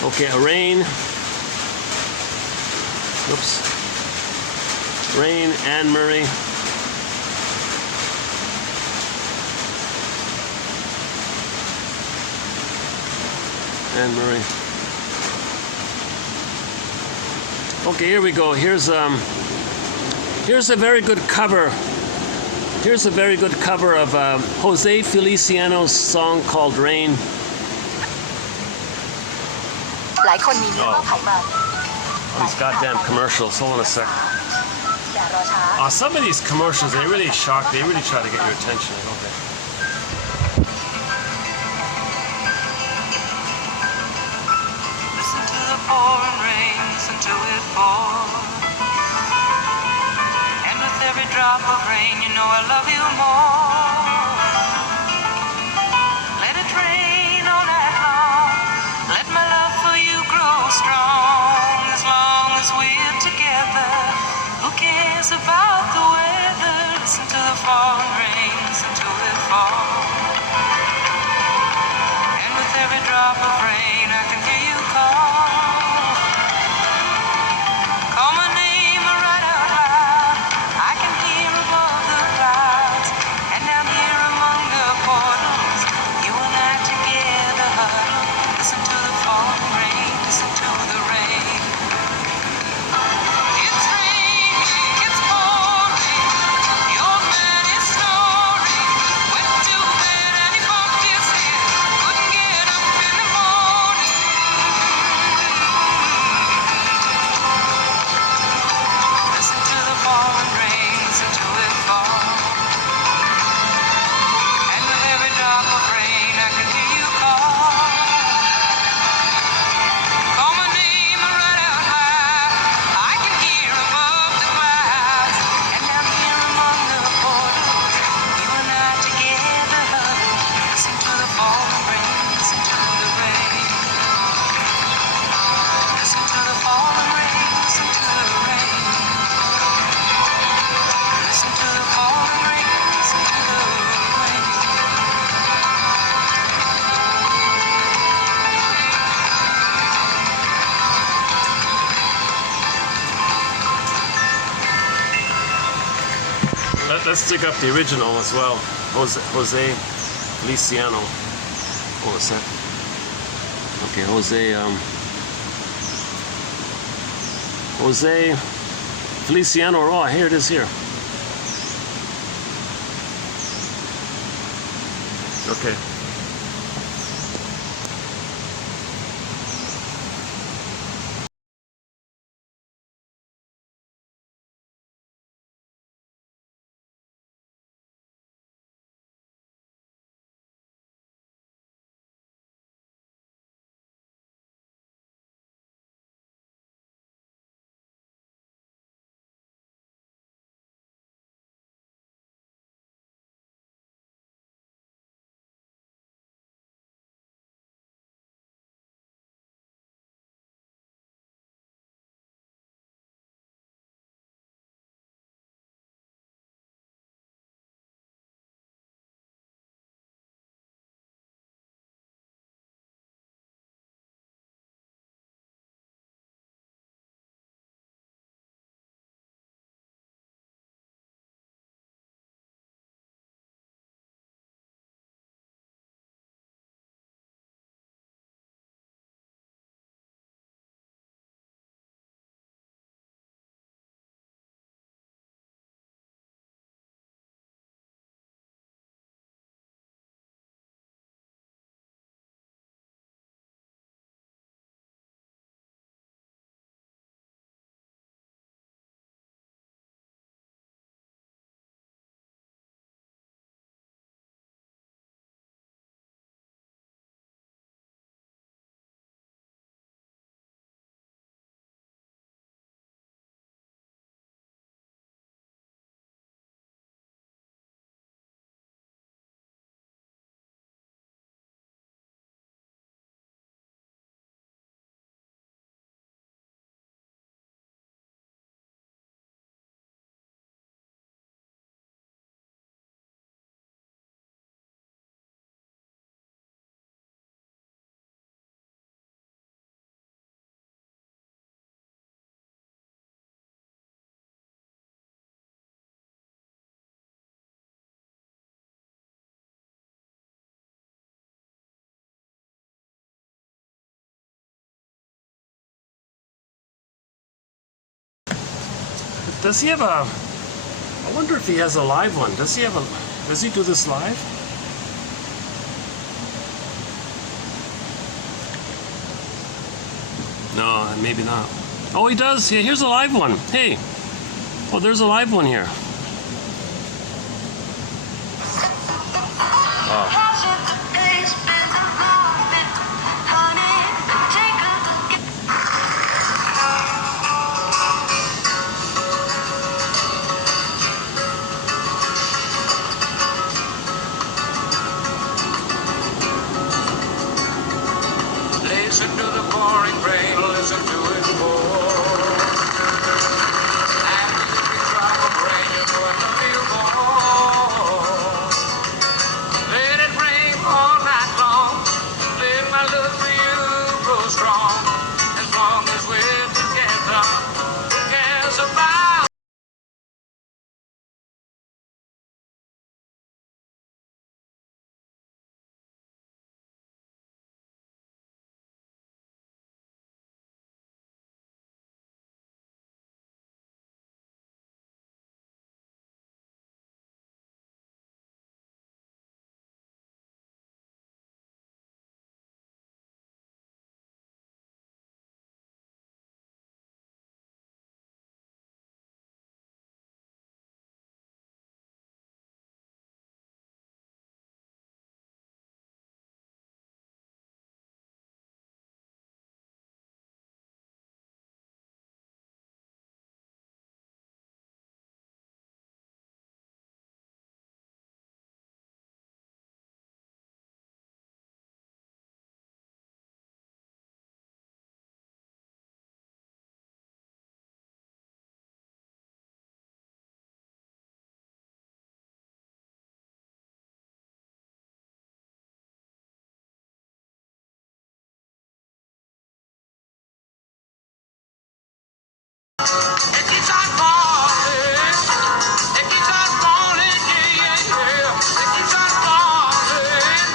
Okay, Rain. Oops. Rain, Anne Murray. Anne Murray. Okay, here we go. Here's a very good cover. Here's a very good cover of Jose Feliciano's song called Rain. Oh, these goddamn commercials. Hold on a sec. Some of these commercials, they really shock. They really try to get your attention. Okay. Listen to the pouring rain, listen to it fall. And with every every drop of rain, you know I love you more. Let it rain all night long. Let my love for you grow strong. As long as we're together, who cares about the weather? Listen to the falling rain, listen to it fall. And with every drop of rain, I can hear you call. Call my name right out loud. I can hear above the clouds. And down here among the portals, you and I together huddle. Listen to the falling rain, listen to the rain. It's raining, it's pouring. Your man is snoring. Went to bed and he bumped his head. Couldn't get up in the morning. Listen to the falling rain, listen to it fall. And with every drop of rain, I can hear you call. Call my name right out high. I can hear above the clouds. And down here among the portals, you and I together huddle. Listen to the falling rain, listen to the rain. Listen to the falling rain, listen to the rain. Listen to the falling rain, listen to the rain. Let's dig up the original as well. Jose Feliciano. What was that? Okay, Jose Feliciano. Oh, here it is here. Okay. Does he have a... I wonder if he has a live one. Does he have a... Does he do this live? No, maybe not. Oh, he does. Yeah, here's a live one. Hey. Oh, there's a live one here. Oh. listen to it pour. And every drop of rain is worth a few more. Let it rain all night long. Let my love for you grow strong. As long as we're together, who cares about? It keeps on falling. It keeps on falling, yeah, yeah, yeah. It keeps on falling.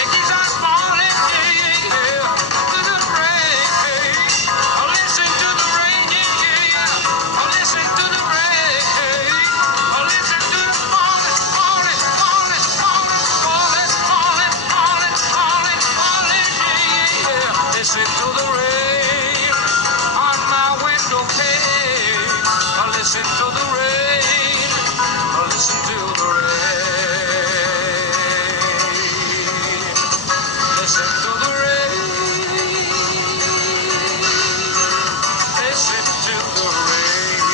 It keeps on falling, yeah, yeah, yeah. To the rain. Oh, listen to the rain, yeah, yeah, yeah. Oh, listen to the rain. Oh, listen to the falling, falling, falling, falling, falling, falling, falling, falling, falling, yeah, yeah, yeah. Listen to the rain on my window pane. Listen to the rain. Listen to the rain. Listen to the rain. Listen to the rain.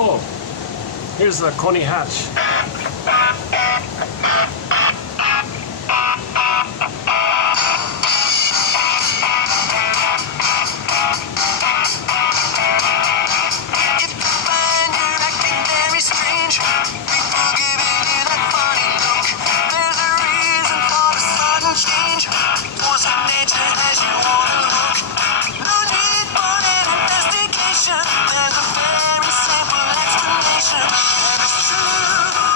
Oh, here's the Coney Hatch. If you find you're acting very strange, people giving you that funny look, there's a reason for the sudden change. Force of nature has you on the hook. No need for an investigation. There's a very simple explanation. And it's true.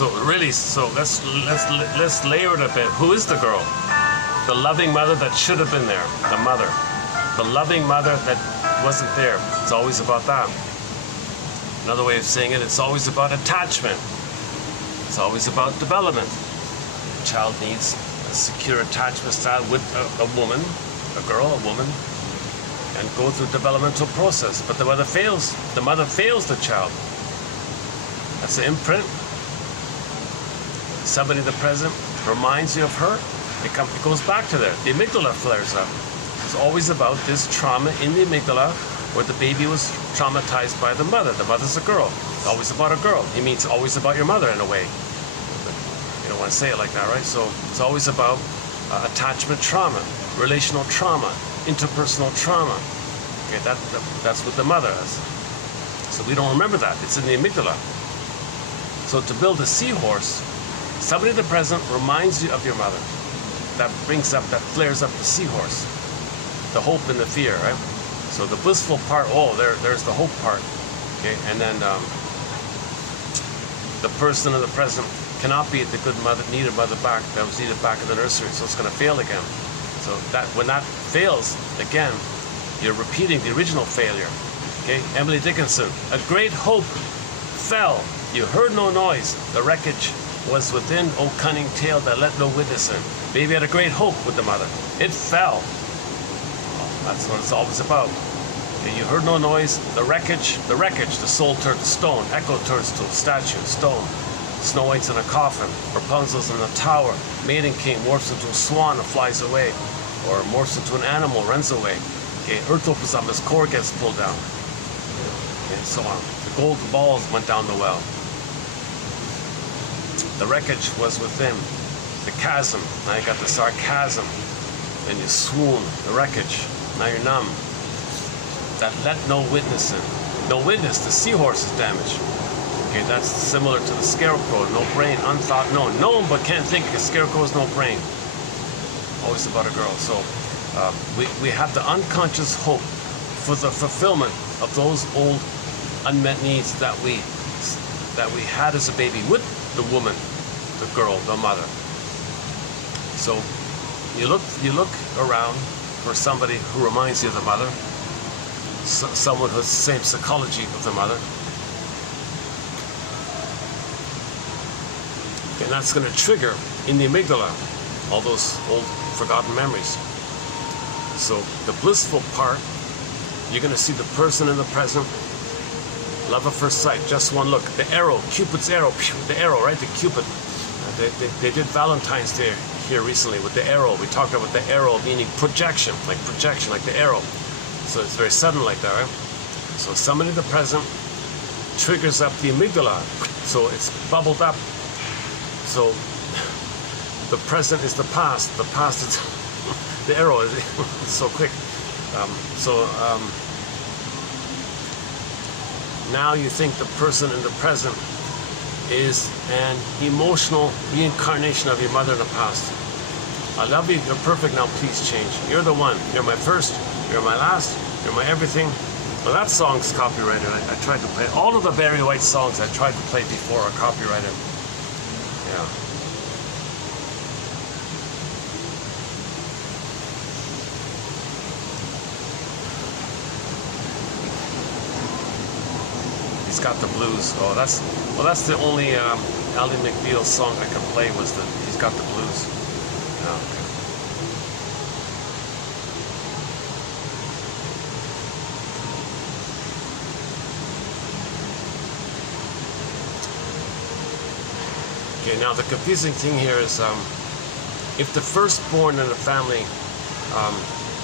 So really, let's layer it a bit. Who is the girl? The loving mother that should have been there. The mother. The loving mother that wasn't there. It's always about that. Another way of saying it, it's always about attachment. It's always about development. The child needs a secure attachment style with a woman, a girl, a woman, and go through a developmental process. But the mother fails. The mother fails the child. That's the imprint. Somebody in the present reminds you of her. It goes back to there. The amygdala flares up. It's always about this trauma in the amygdala where the baby was traumatized by the mother. The mother's a girl. It's always about a girl. It means always about your mother in a way. But you don't want to say it like that, right? So it's always about attachment trauma, relational trauma, interpersonal trauma. Okay, that's what the mother is. So we don't remember that. It's in the amygdala. So to build a seahorse, somebody in the present reminds you of your mother. That brings up, that flares up the seahorse. The hope and the fear, right? So the blissful part, there's the hope part. Okay, and then the person in the present cannot be the good mother, needed mother back, that was needed back in the nursery, so it's going to fail again. So that when that fails again, you're repeating the original failure. Okay, Emily Dickinson, a great hope fell. You heard no noise. The wreckage was within, O cunning tale that let no witness in. Baby had a great hope with the mother. It fell. That's what it's always about. Okay, you heard no noise. The wreckage, the soul turned to stone. Echo turns to statue, stone. Snow White's in a coffin. Rapunzel's in a tower. Maiden King morphs into a swan and flies away. Or morphs into an animal, runs away. Okay, Earth opens up, his core gets pulled down. Okay, and so on. The gold balls went down the well. The wreckage was within. The chasm. Now you got the sarcasm. Then you swoon. The wreckage. Now you're numb. That let no witness in. No witness. The seahorse is damaged. Okay, that's similar to the scarecrow. No brain, unthought, known. Known but can't think. A scarecrow is no brain. Always about a girl. So we have the unconscious hope for the fulfillment of those old unmet needs that we had as a baby with the woman, the girl, the mother. So you look around for somebody who reminds you of the mother, someone who has the same psychology of the mother. And that's going to trigger in the amygdala all those old forgotten memories. So the blissful part, you're going to see the person in the present, love at first sight, just one look. The arrow, Cupid's arrow, the arrow, right? The Cupid. They did Valentine's Day here recently with the arrow. We talked about the arrow meaning projection, like the arrow. So it's very sudden like that, right? So somebody in the present triggers up the amygdala. So it's bubbled up. So the present is the past. The past is the arrow is so quick. Now you think the person in the present is an emotional reincarnation of your mother in the past. I love you, you're perfect, now please change. You're the one, you're my first, you're my last, you're my everything. Well, that song's copyrighted. I tried to play, all of the Barry White songs I tried to play before are copyrighted. Yeah. He's got the blues. Oh, that's the only Ally McBeal song I can play was the He's Got the Blues. Oh, okay. Okay, now the confusing thing here is if the firstborn in the family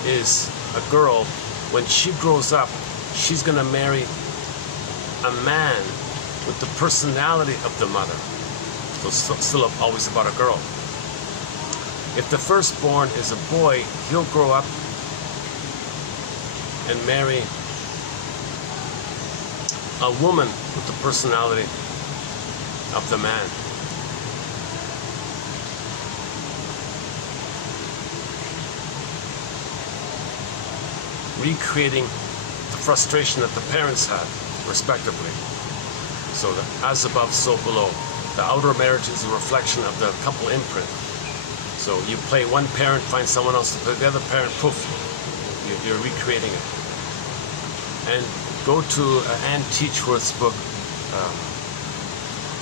is a girl, when she grows up, she's going to marry a man with the personality of the mother. So still always about a girl. If the firstborn is a boy, he'll grow up and marry a woman with the personality of the man. Recreating the frustration that the parents had, respectively. So that as above, so below. The outer marriage is a reflection of the couple imprint. So you play one parent, find someone else to play the other parent, poof, you're recreating it. And go to Anne Teachworth's book,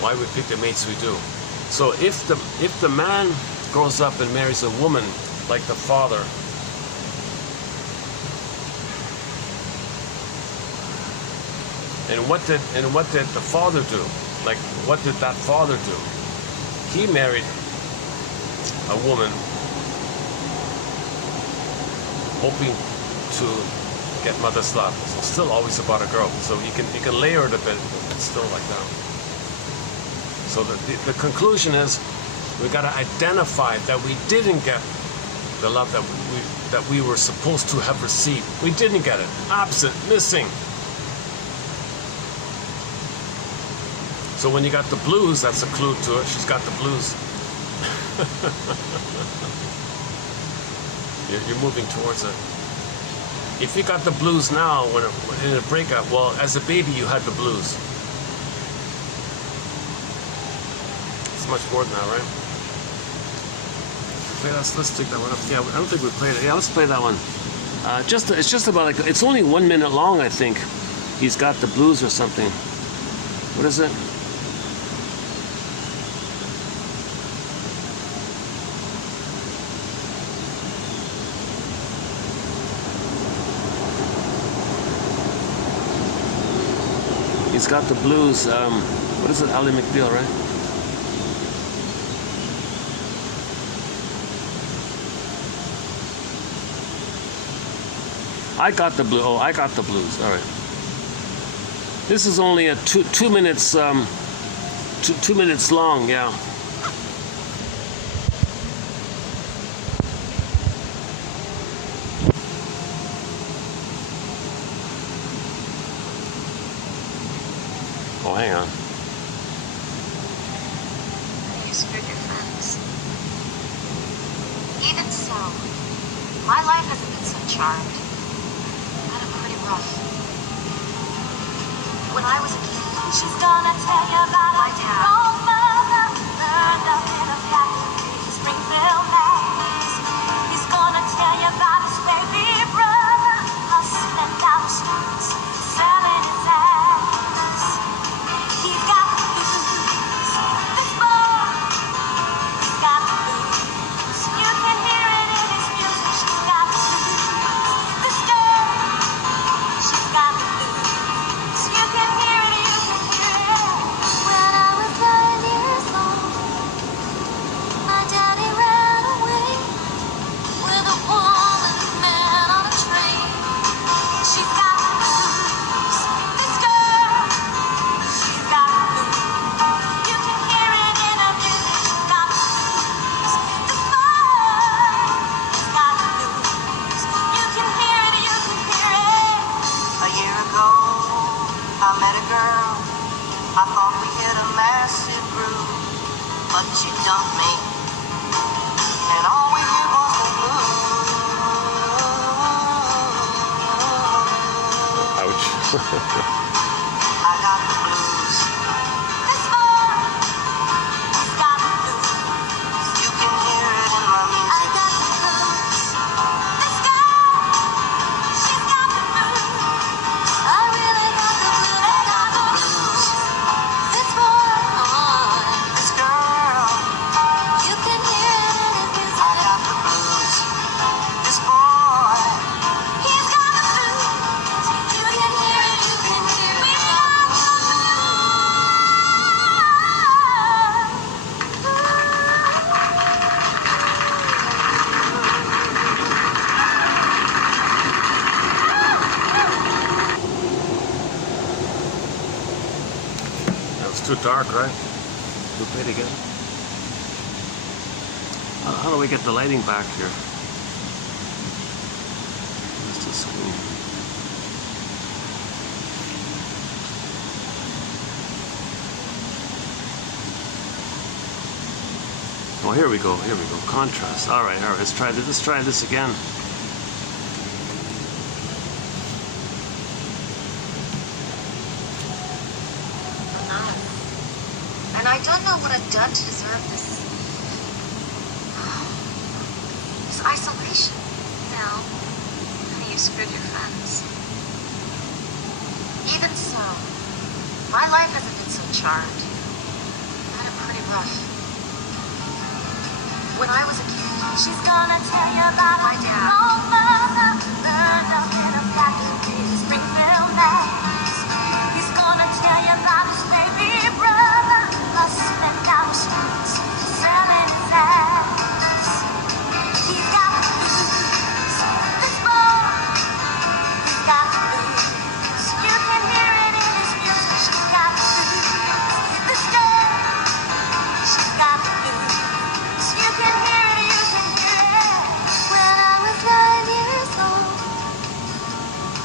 Why We Pick the Mates We Do. So if the man grows up and marries a woman like the father, and what did the father do? Like, what did that father do? He married a woman hoping to get mother's love. So still always about a girl. So he can layer it a bit, but it's still like that. So the conclusion is we got to identify that we didn't get the love that we were supposed to have received. We didn't get it. Absent, missing. So when you got the blues, that's a clue to it. She's got the blues. You're moving towards it. If you got the blues now, when in a breakup, well, as a baby you had the blues. It's much more than that, right? Okay, let's take that one up. Yeah, I don't think we played it. Yeah, let's play that one. It's just about like, it's only 1 minute long, I think. He's got the blues or something. What is it? He's got the blues. What is it? Ally McBeal, right? I got the blue. Oh, I got the blues. All right. This is only a 2 minutes. 2 minutes long. Yeah. Oh, hang on. You screwed your friends. Even so, my life hasn't been so charmed. I had it pretty rough. When I was a kid, she's gonna tell you about my dad. Oh, mother, learned up in a factory in Springfield, Mass. He's gonna tell you about his baby brother, hustling down the streets, selling his ass. He's got the blues. This boy, he's got the blues. You can hear it in his music. She's got the blues. This girl, she's got the blues. You can hear it, you can hear it. When I was 9 years old, my daddy ran away with a woman, man on a train. She's got the blues. This girl, she's got the blues. You can hear it in her music. She's got the blues. This boy, she's got the blues. You can hear it, you can hear it. A year ago, I met a girl. I thought we hit a massive groove, but she dumped me, and all we did was the blues. Ouch. I got the blues. This boy, he's got the blues. You can hear it in my music. I got the blues. This girl, she's got the blues. I really got the blues. I got the blues. This boy, this girl, you can hear it in his music. I got the blues. This boy, he's got the blues. You can hear it, you can hear it. We got the That was too dark, right? We'll play it again. How do we get the lighting back here? Where's the screen? Oh, here we go. Here we go. Contrast. All right. Let's try this. Let's try this again. And I don't know what done to deserve this? This isolation? No. Honey, you screwed your friends. Even so, my life hasn't been so charmed. I've had it pretty rough. When I was a kid, She's gonna tell you about my dad. old mother burned up in a factory in Springfield, Mass. He's gonna tell you about his baby brother, hustling down the streets, selling his ass. He's got the blues, this boy. He's got the blues. You can hear it in his music. She's got the blues. This girl, she's got the blues. You can hear it, you can hear it. When I was 9 years old,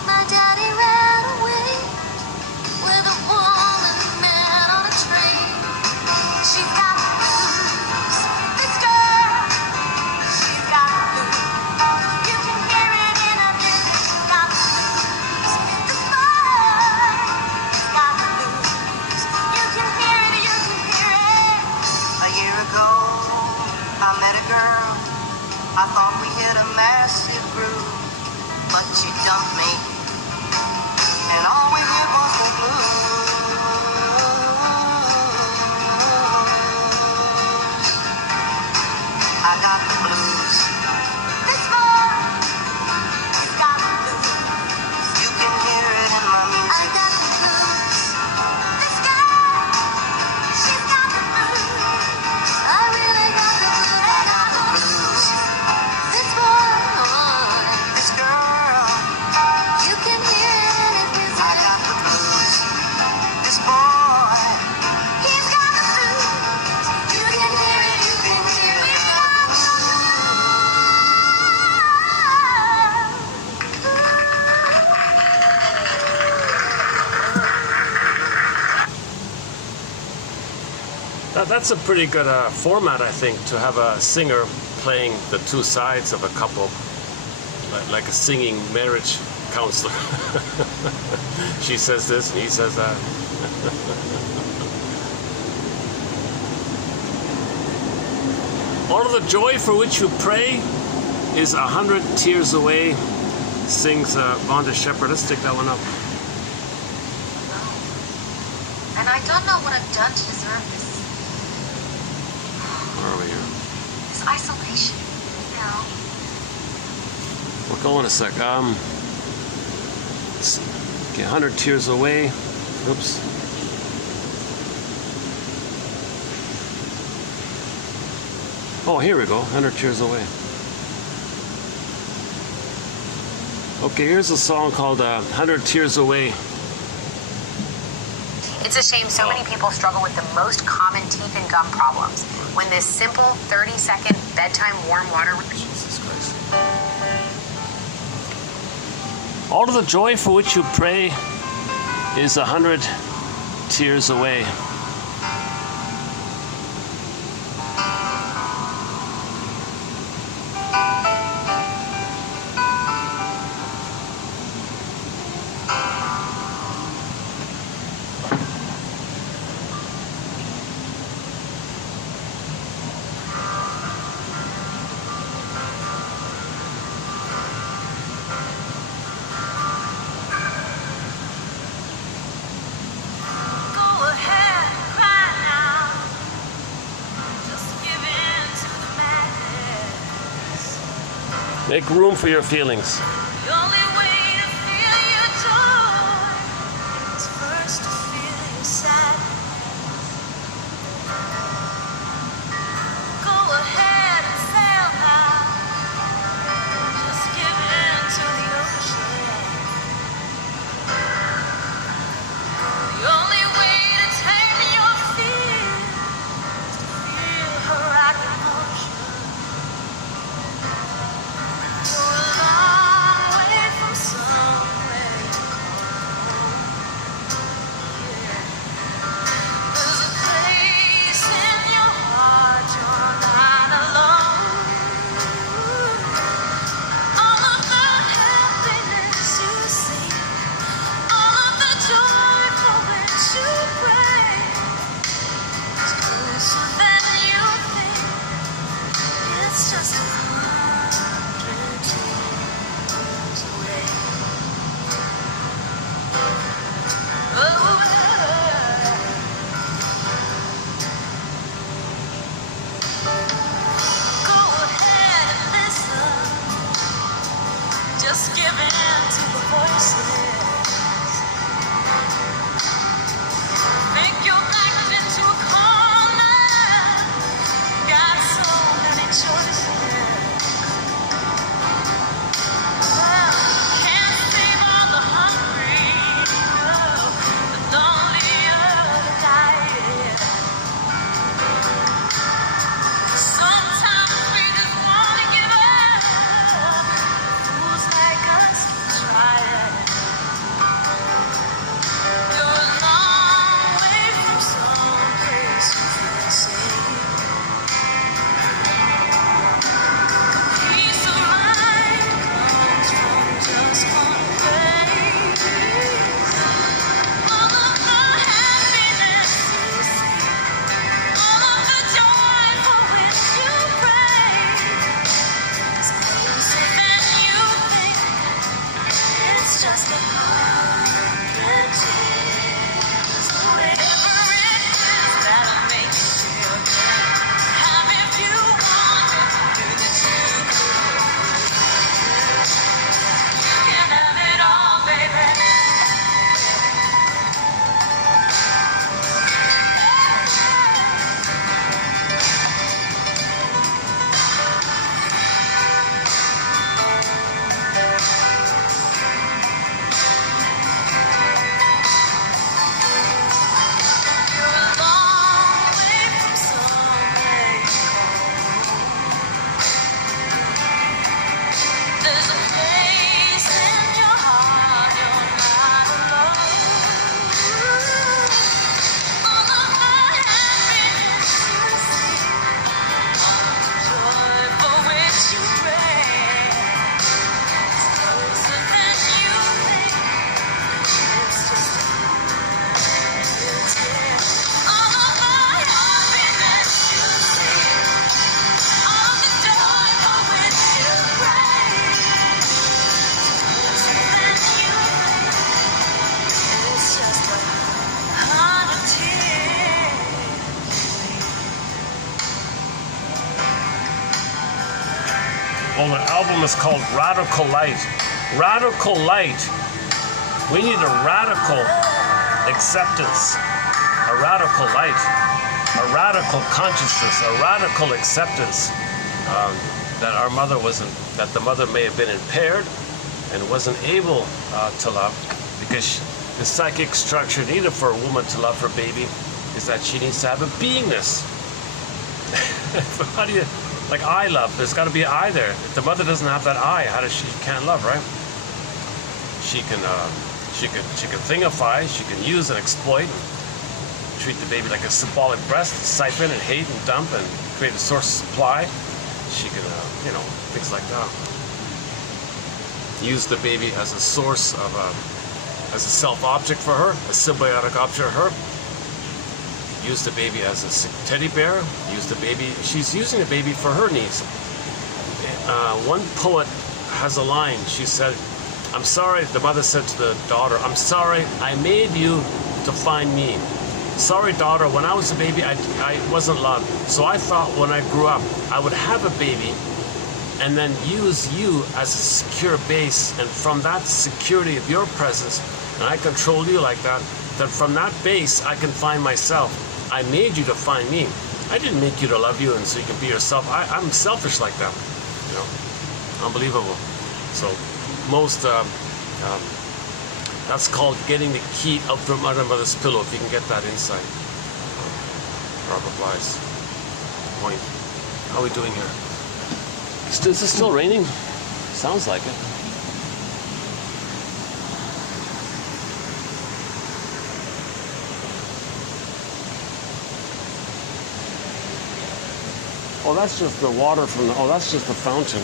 my daddy ran away with a woman man on a train. She's got the blues. This girl, she's got the blues. You can hear it in her music. She's got the blues. This boy, she's got the blues. You can hear it, you can hear it. A year ago, I met a girl. I thought we hit a massive groove, but she dumped me, and all we did was the blues. I got the blues. This boy, he's got the blues. You can hear it in my I music. got the blues. This girl, she's got the blues. I really got the blues. I got the blues. This boy, This girl, you can hear it in his music. I got the blues. This boy, He's got the blues. You can hear it, you can hear it. That's a pretty good format, I think, to have a singer playing the two sides of a couple, like a singing marriage counselor. She says this and he says that. All of the joy for which you pray is 100 tears away, sings Vonda Shepherd. Let's take that one up. And I don't know what I've done to deserve this. Where are we here? This isolation. No. We're going a sec. Okay, 100 tears away. Oops. Oh, here we go. 100 tears away. Okay, here's a song called 100 Tears Away. It's a shame so many people struggle with the most common teeth and gum problems when this simple 30-second bedtime warm water. Jesus Christ. All of the joy for which you pray is 100 tears away. Go ahead, cry now. Just give in to the madness. Make room for your feelings. The only way to feel your joy is first to feel your sadness. Go ahead and sail now. Just give in to the ocean. The only way to tame your fear is to feel her rocking motion. For a long Well, the album is called Radical Light. Radical Light. We need a radical acceptance, a radical light, a radical consciousness, a radical acceptance that our mother wasn't, that the mother may have been impaired and wasn't able to love, because the psychic structure needed for a woman to love her baby is that she needs to have a beingness. How do you, like I love, there's got to be an I there. If the mother doesn't have that I, how does she can't love, right? She can thingify, she can use and exploit, and treat the baby like a symbolic breast, siphon and hate and dump and create a source of supply. She can, things like that. Use the baby as a source of, as a self-object for her, a symbiotic object for her. Use the baby as a teddy bear. Use the baby, she's using the baby for her needs. One poet has a line, she said, I'm sorry, the mother said to the daughter, I'm sorry, I made you to find me. Sorry, daughter, when I was a baby, I wasn't loved. So I thought when I grew up, I would have a baby and then use you as a secure base. And from that security of your presence, and I control you like that, that from that base, I can find myself. I made you to find me. I didn't make you to love you and so you can be yourself. I'm selfish like that, unbelievable. So most, that's called getting the key out from under mother's pillow, if you can get that insight. Robert Bly's point. How are we doing here? Is it still raining? Sounds like it. Oh, that's just the water from the, that's just the fountain.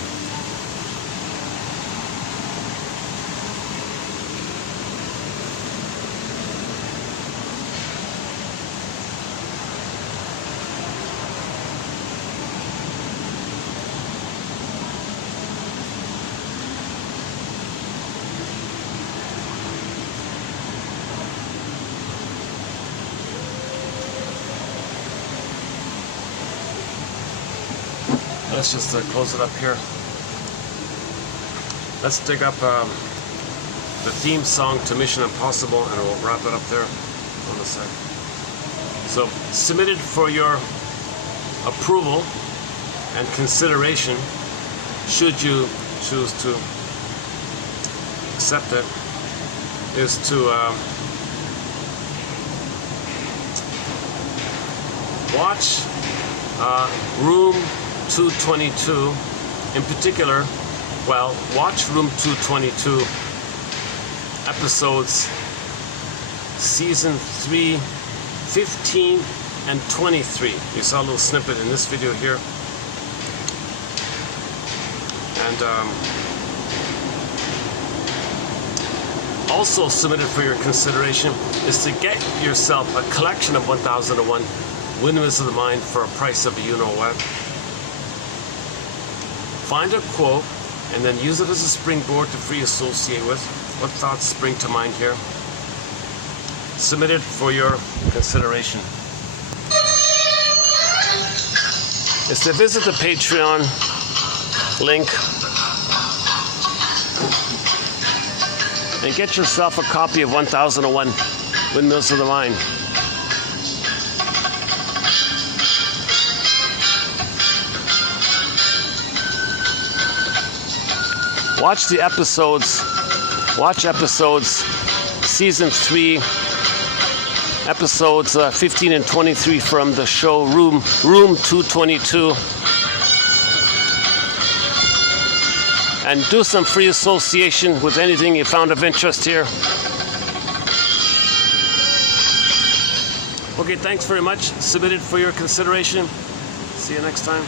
Let's just close it up here. Let's dig up the theme song to Mission Impossible, and we'll wrap it up there on the side. So, submitted for your approval and consideration, should you choose to accept it, is to watch Room 222, in particular, watch Room 222, episodes Season 3, 15 and 23. You saw a little snippet in this video here. And also submitted for your consideration is to get yourself a collection of 1001 Windmills of the Mind for a price of a you-know-what. Find a quote and then use it as a springboard to free associate with. What thoughts spring to mind here? Submitted for your consideration. Is to visit the Patreon link and get yourself a copy of 1001 Windmills of the Mind. Watch the episodes, watch episodes, Season 3, episodes 15 and 23 from the show Room 222. And do some free association with anything you found of interest here. Okay, thanks very much. Submitted for your consideration. See you next time.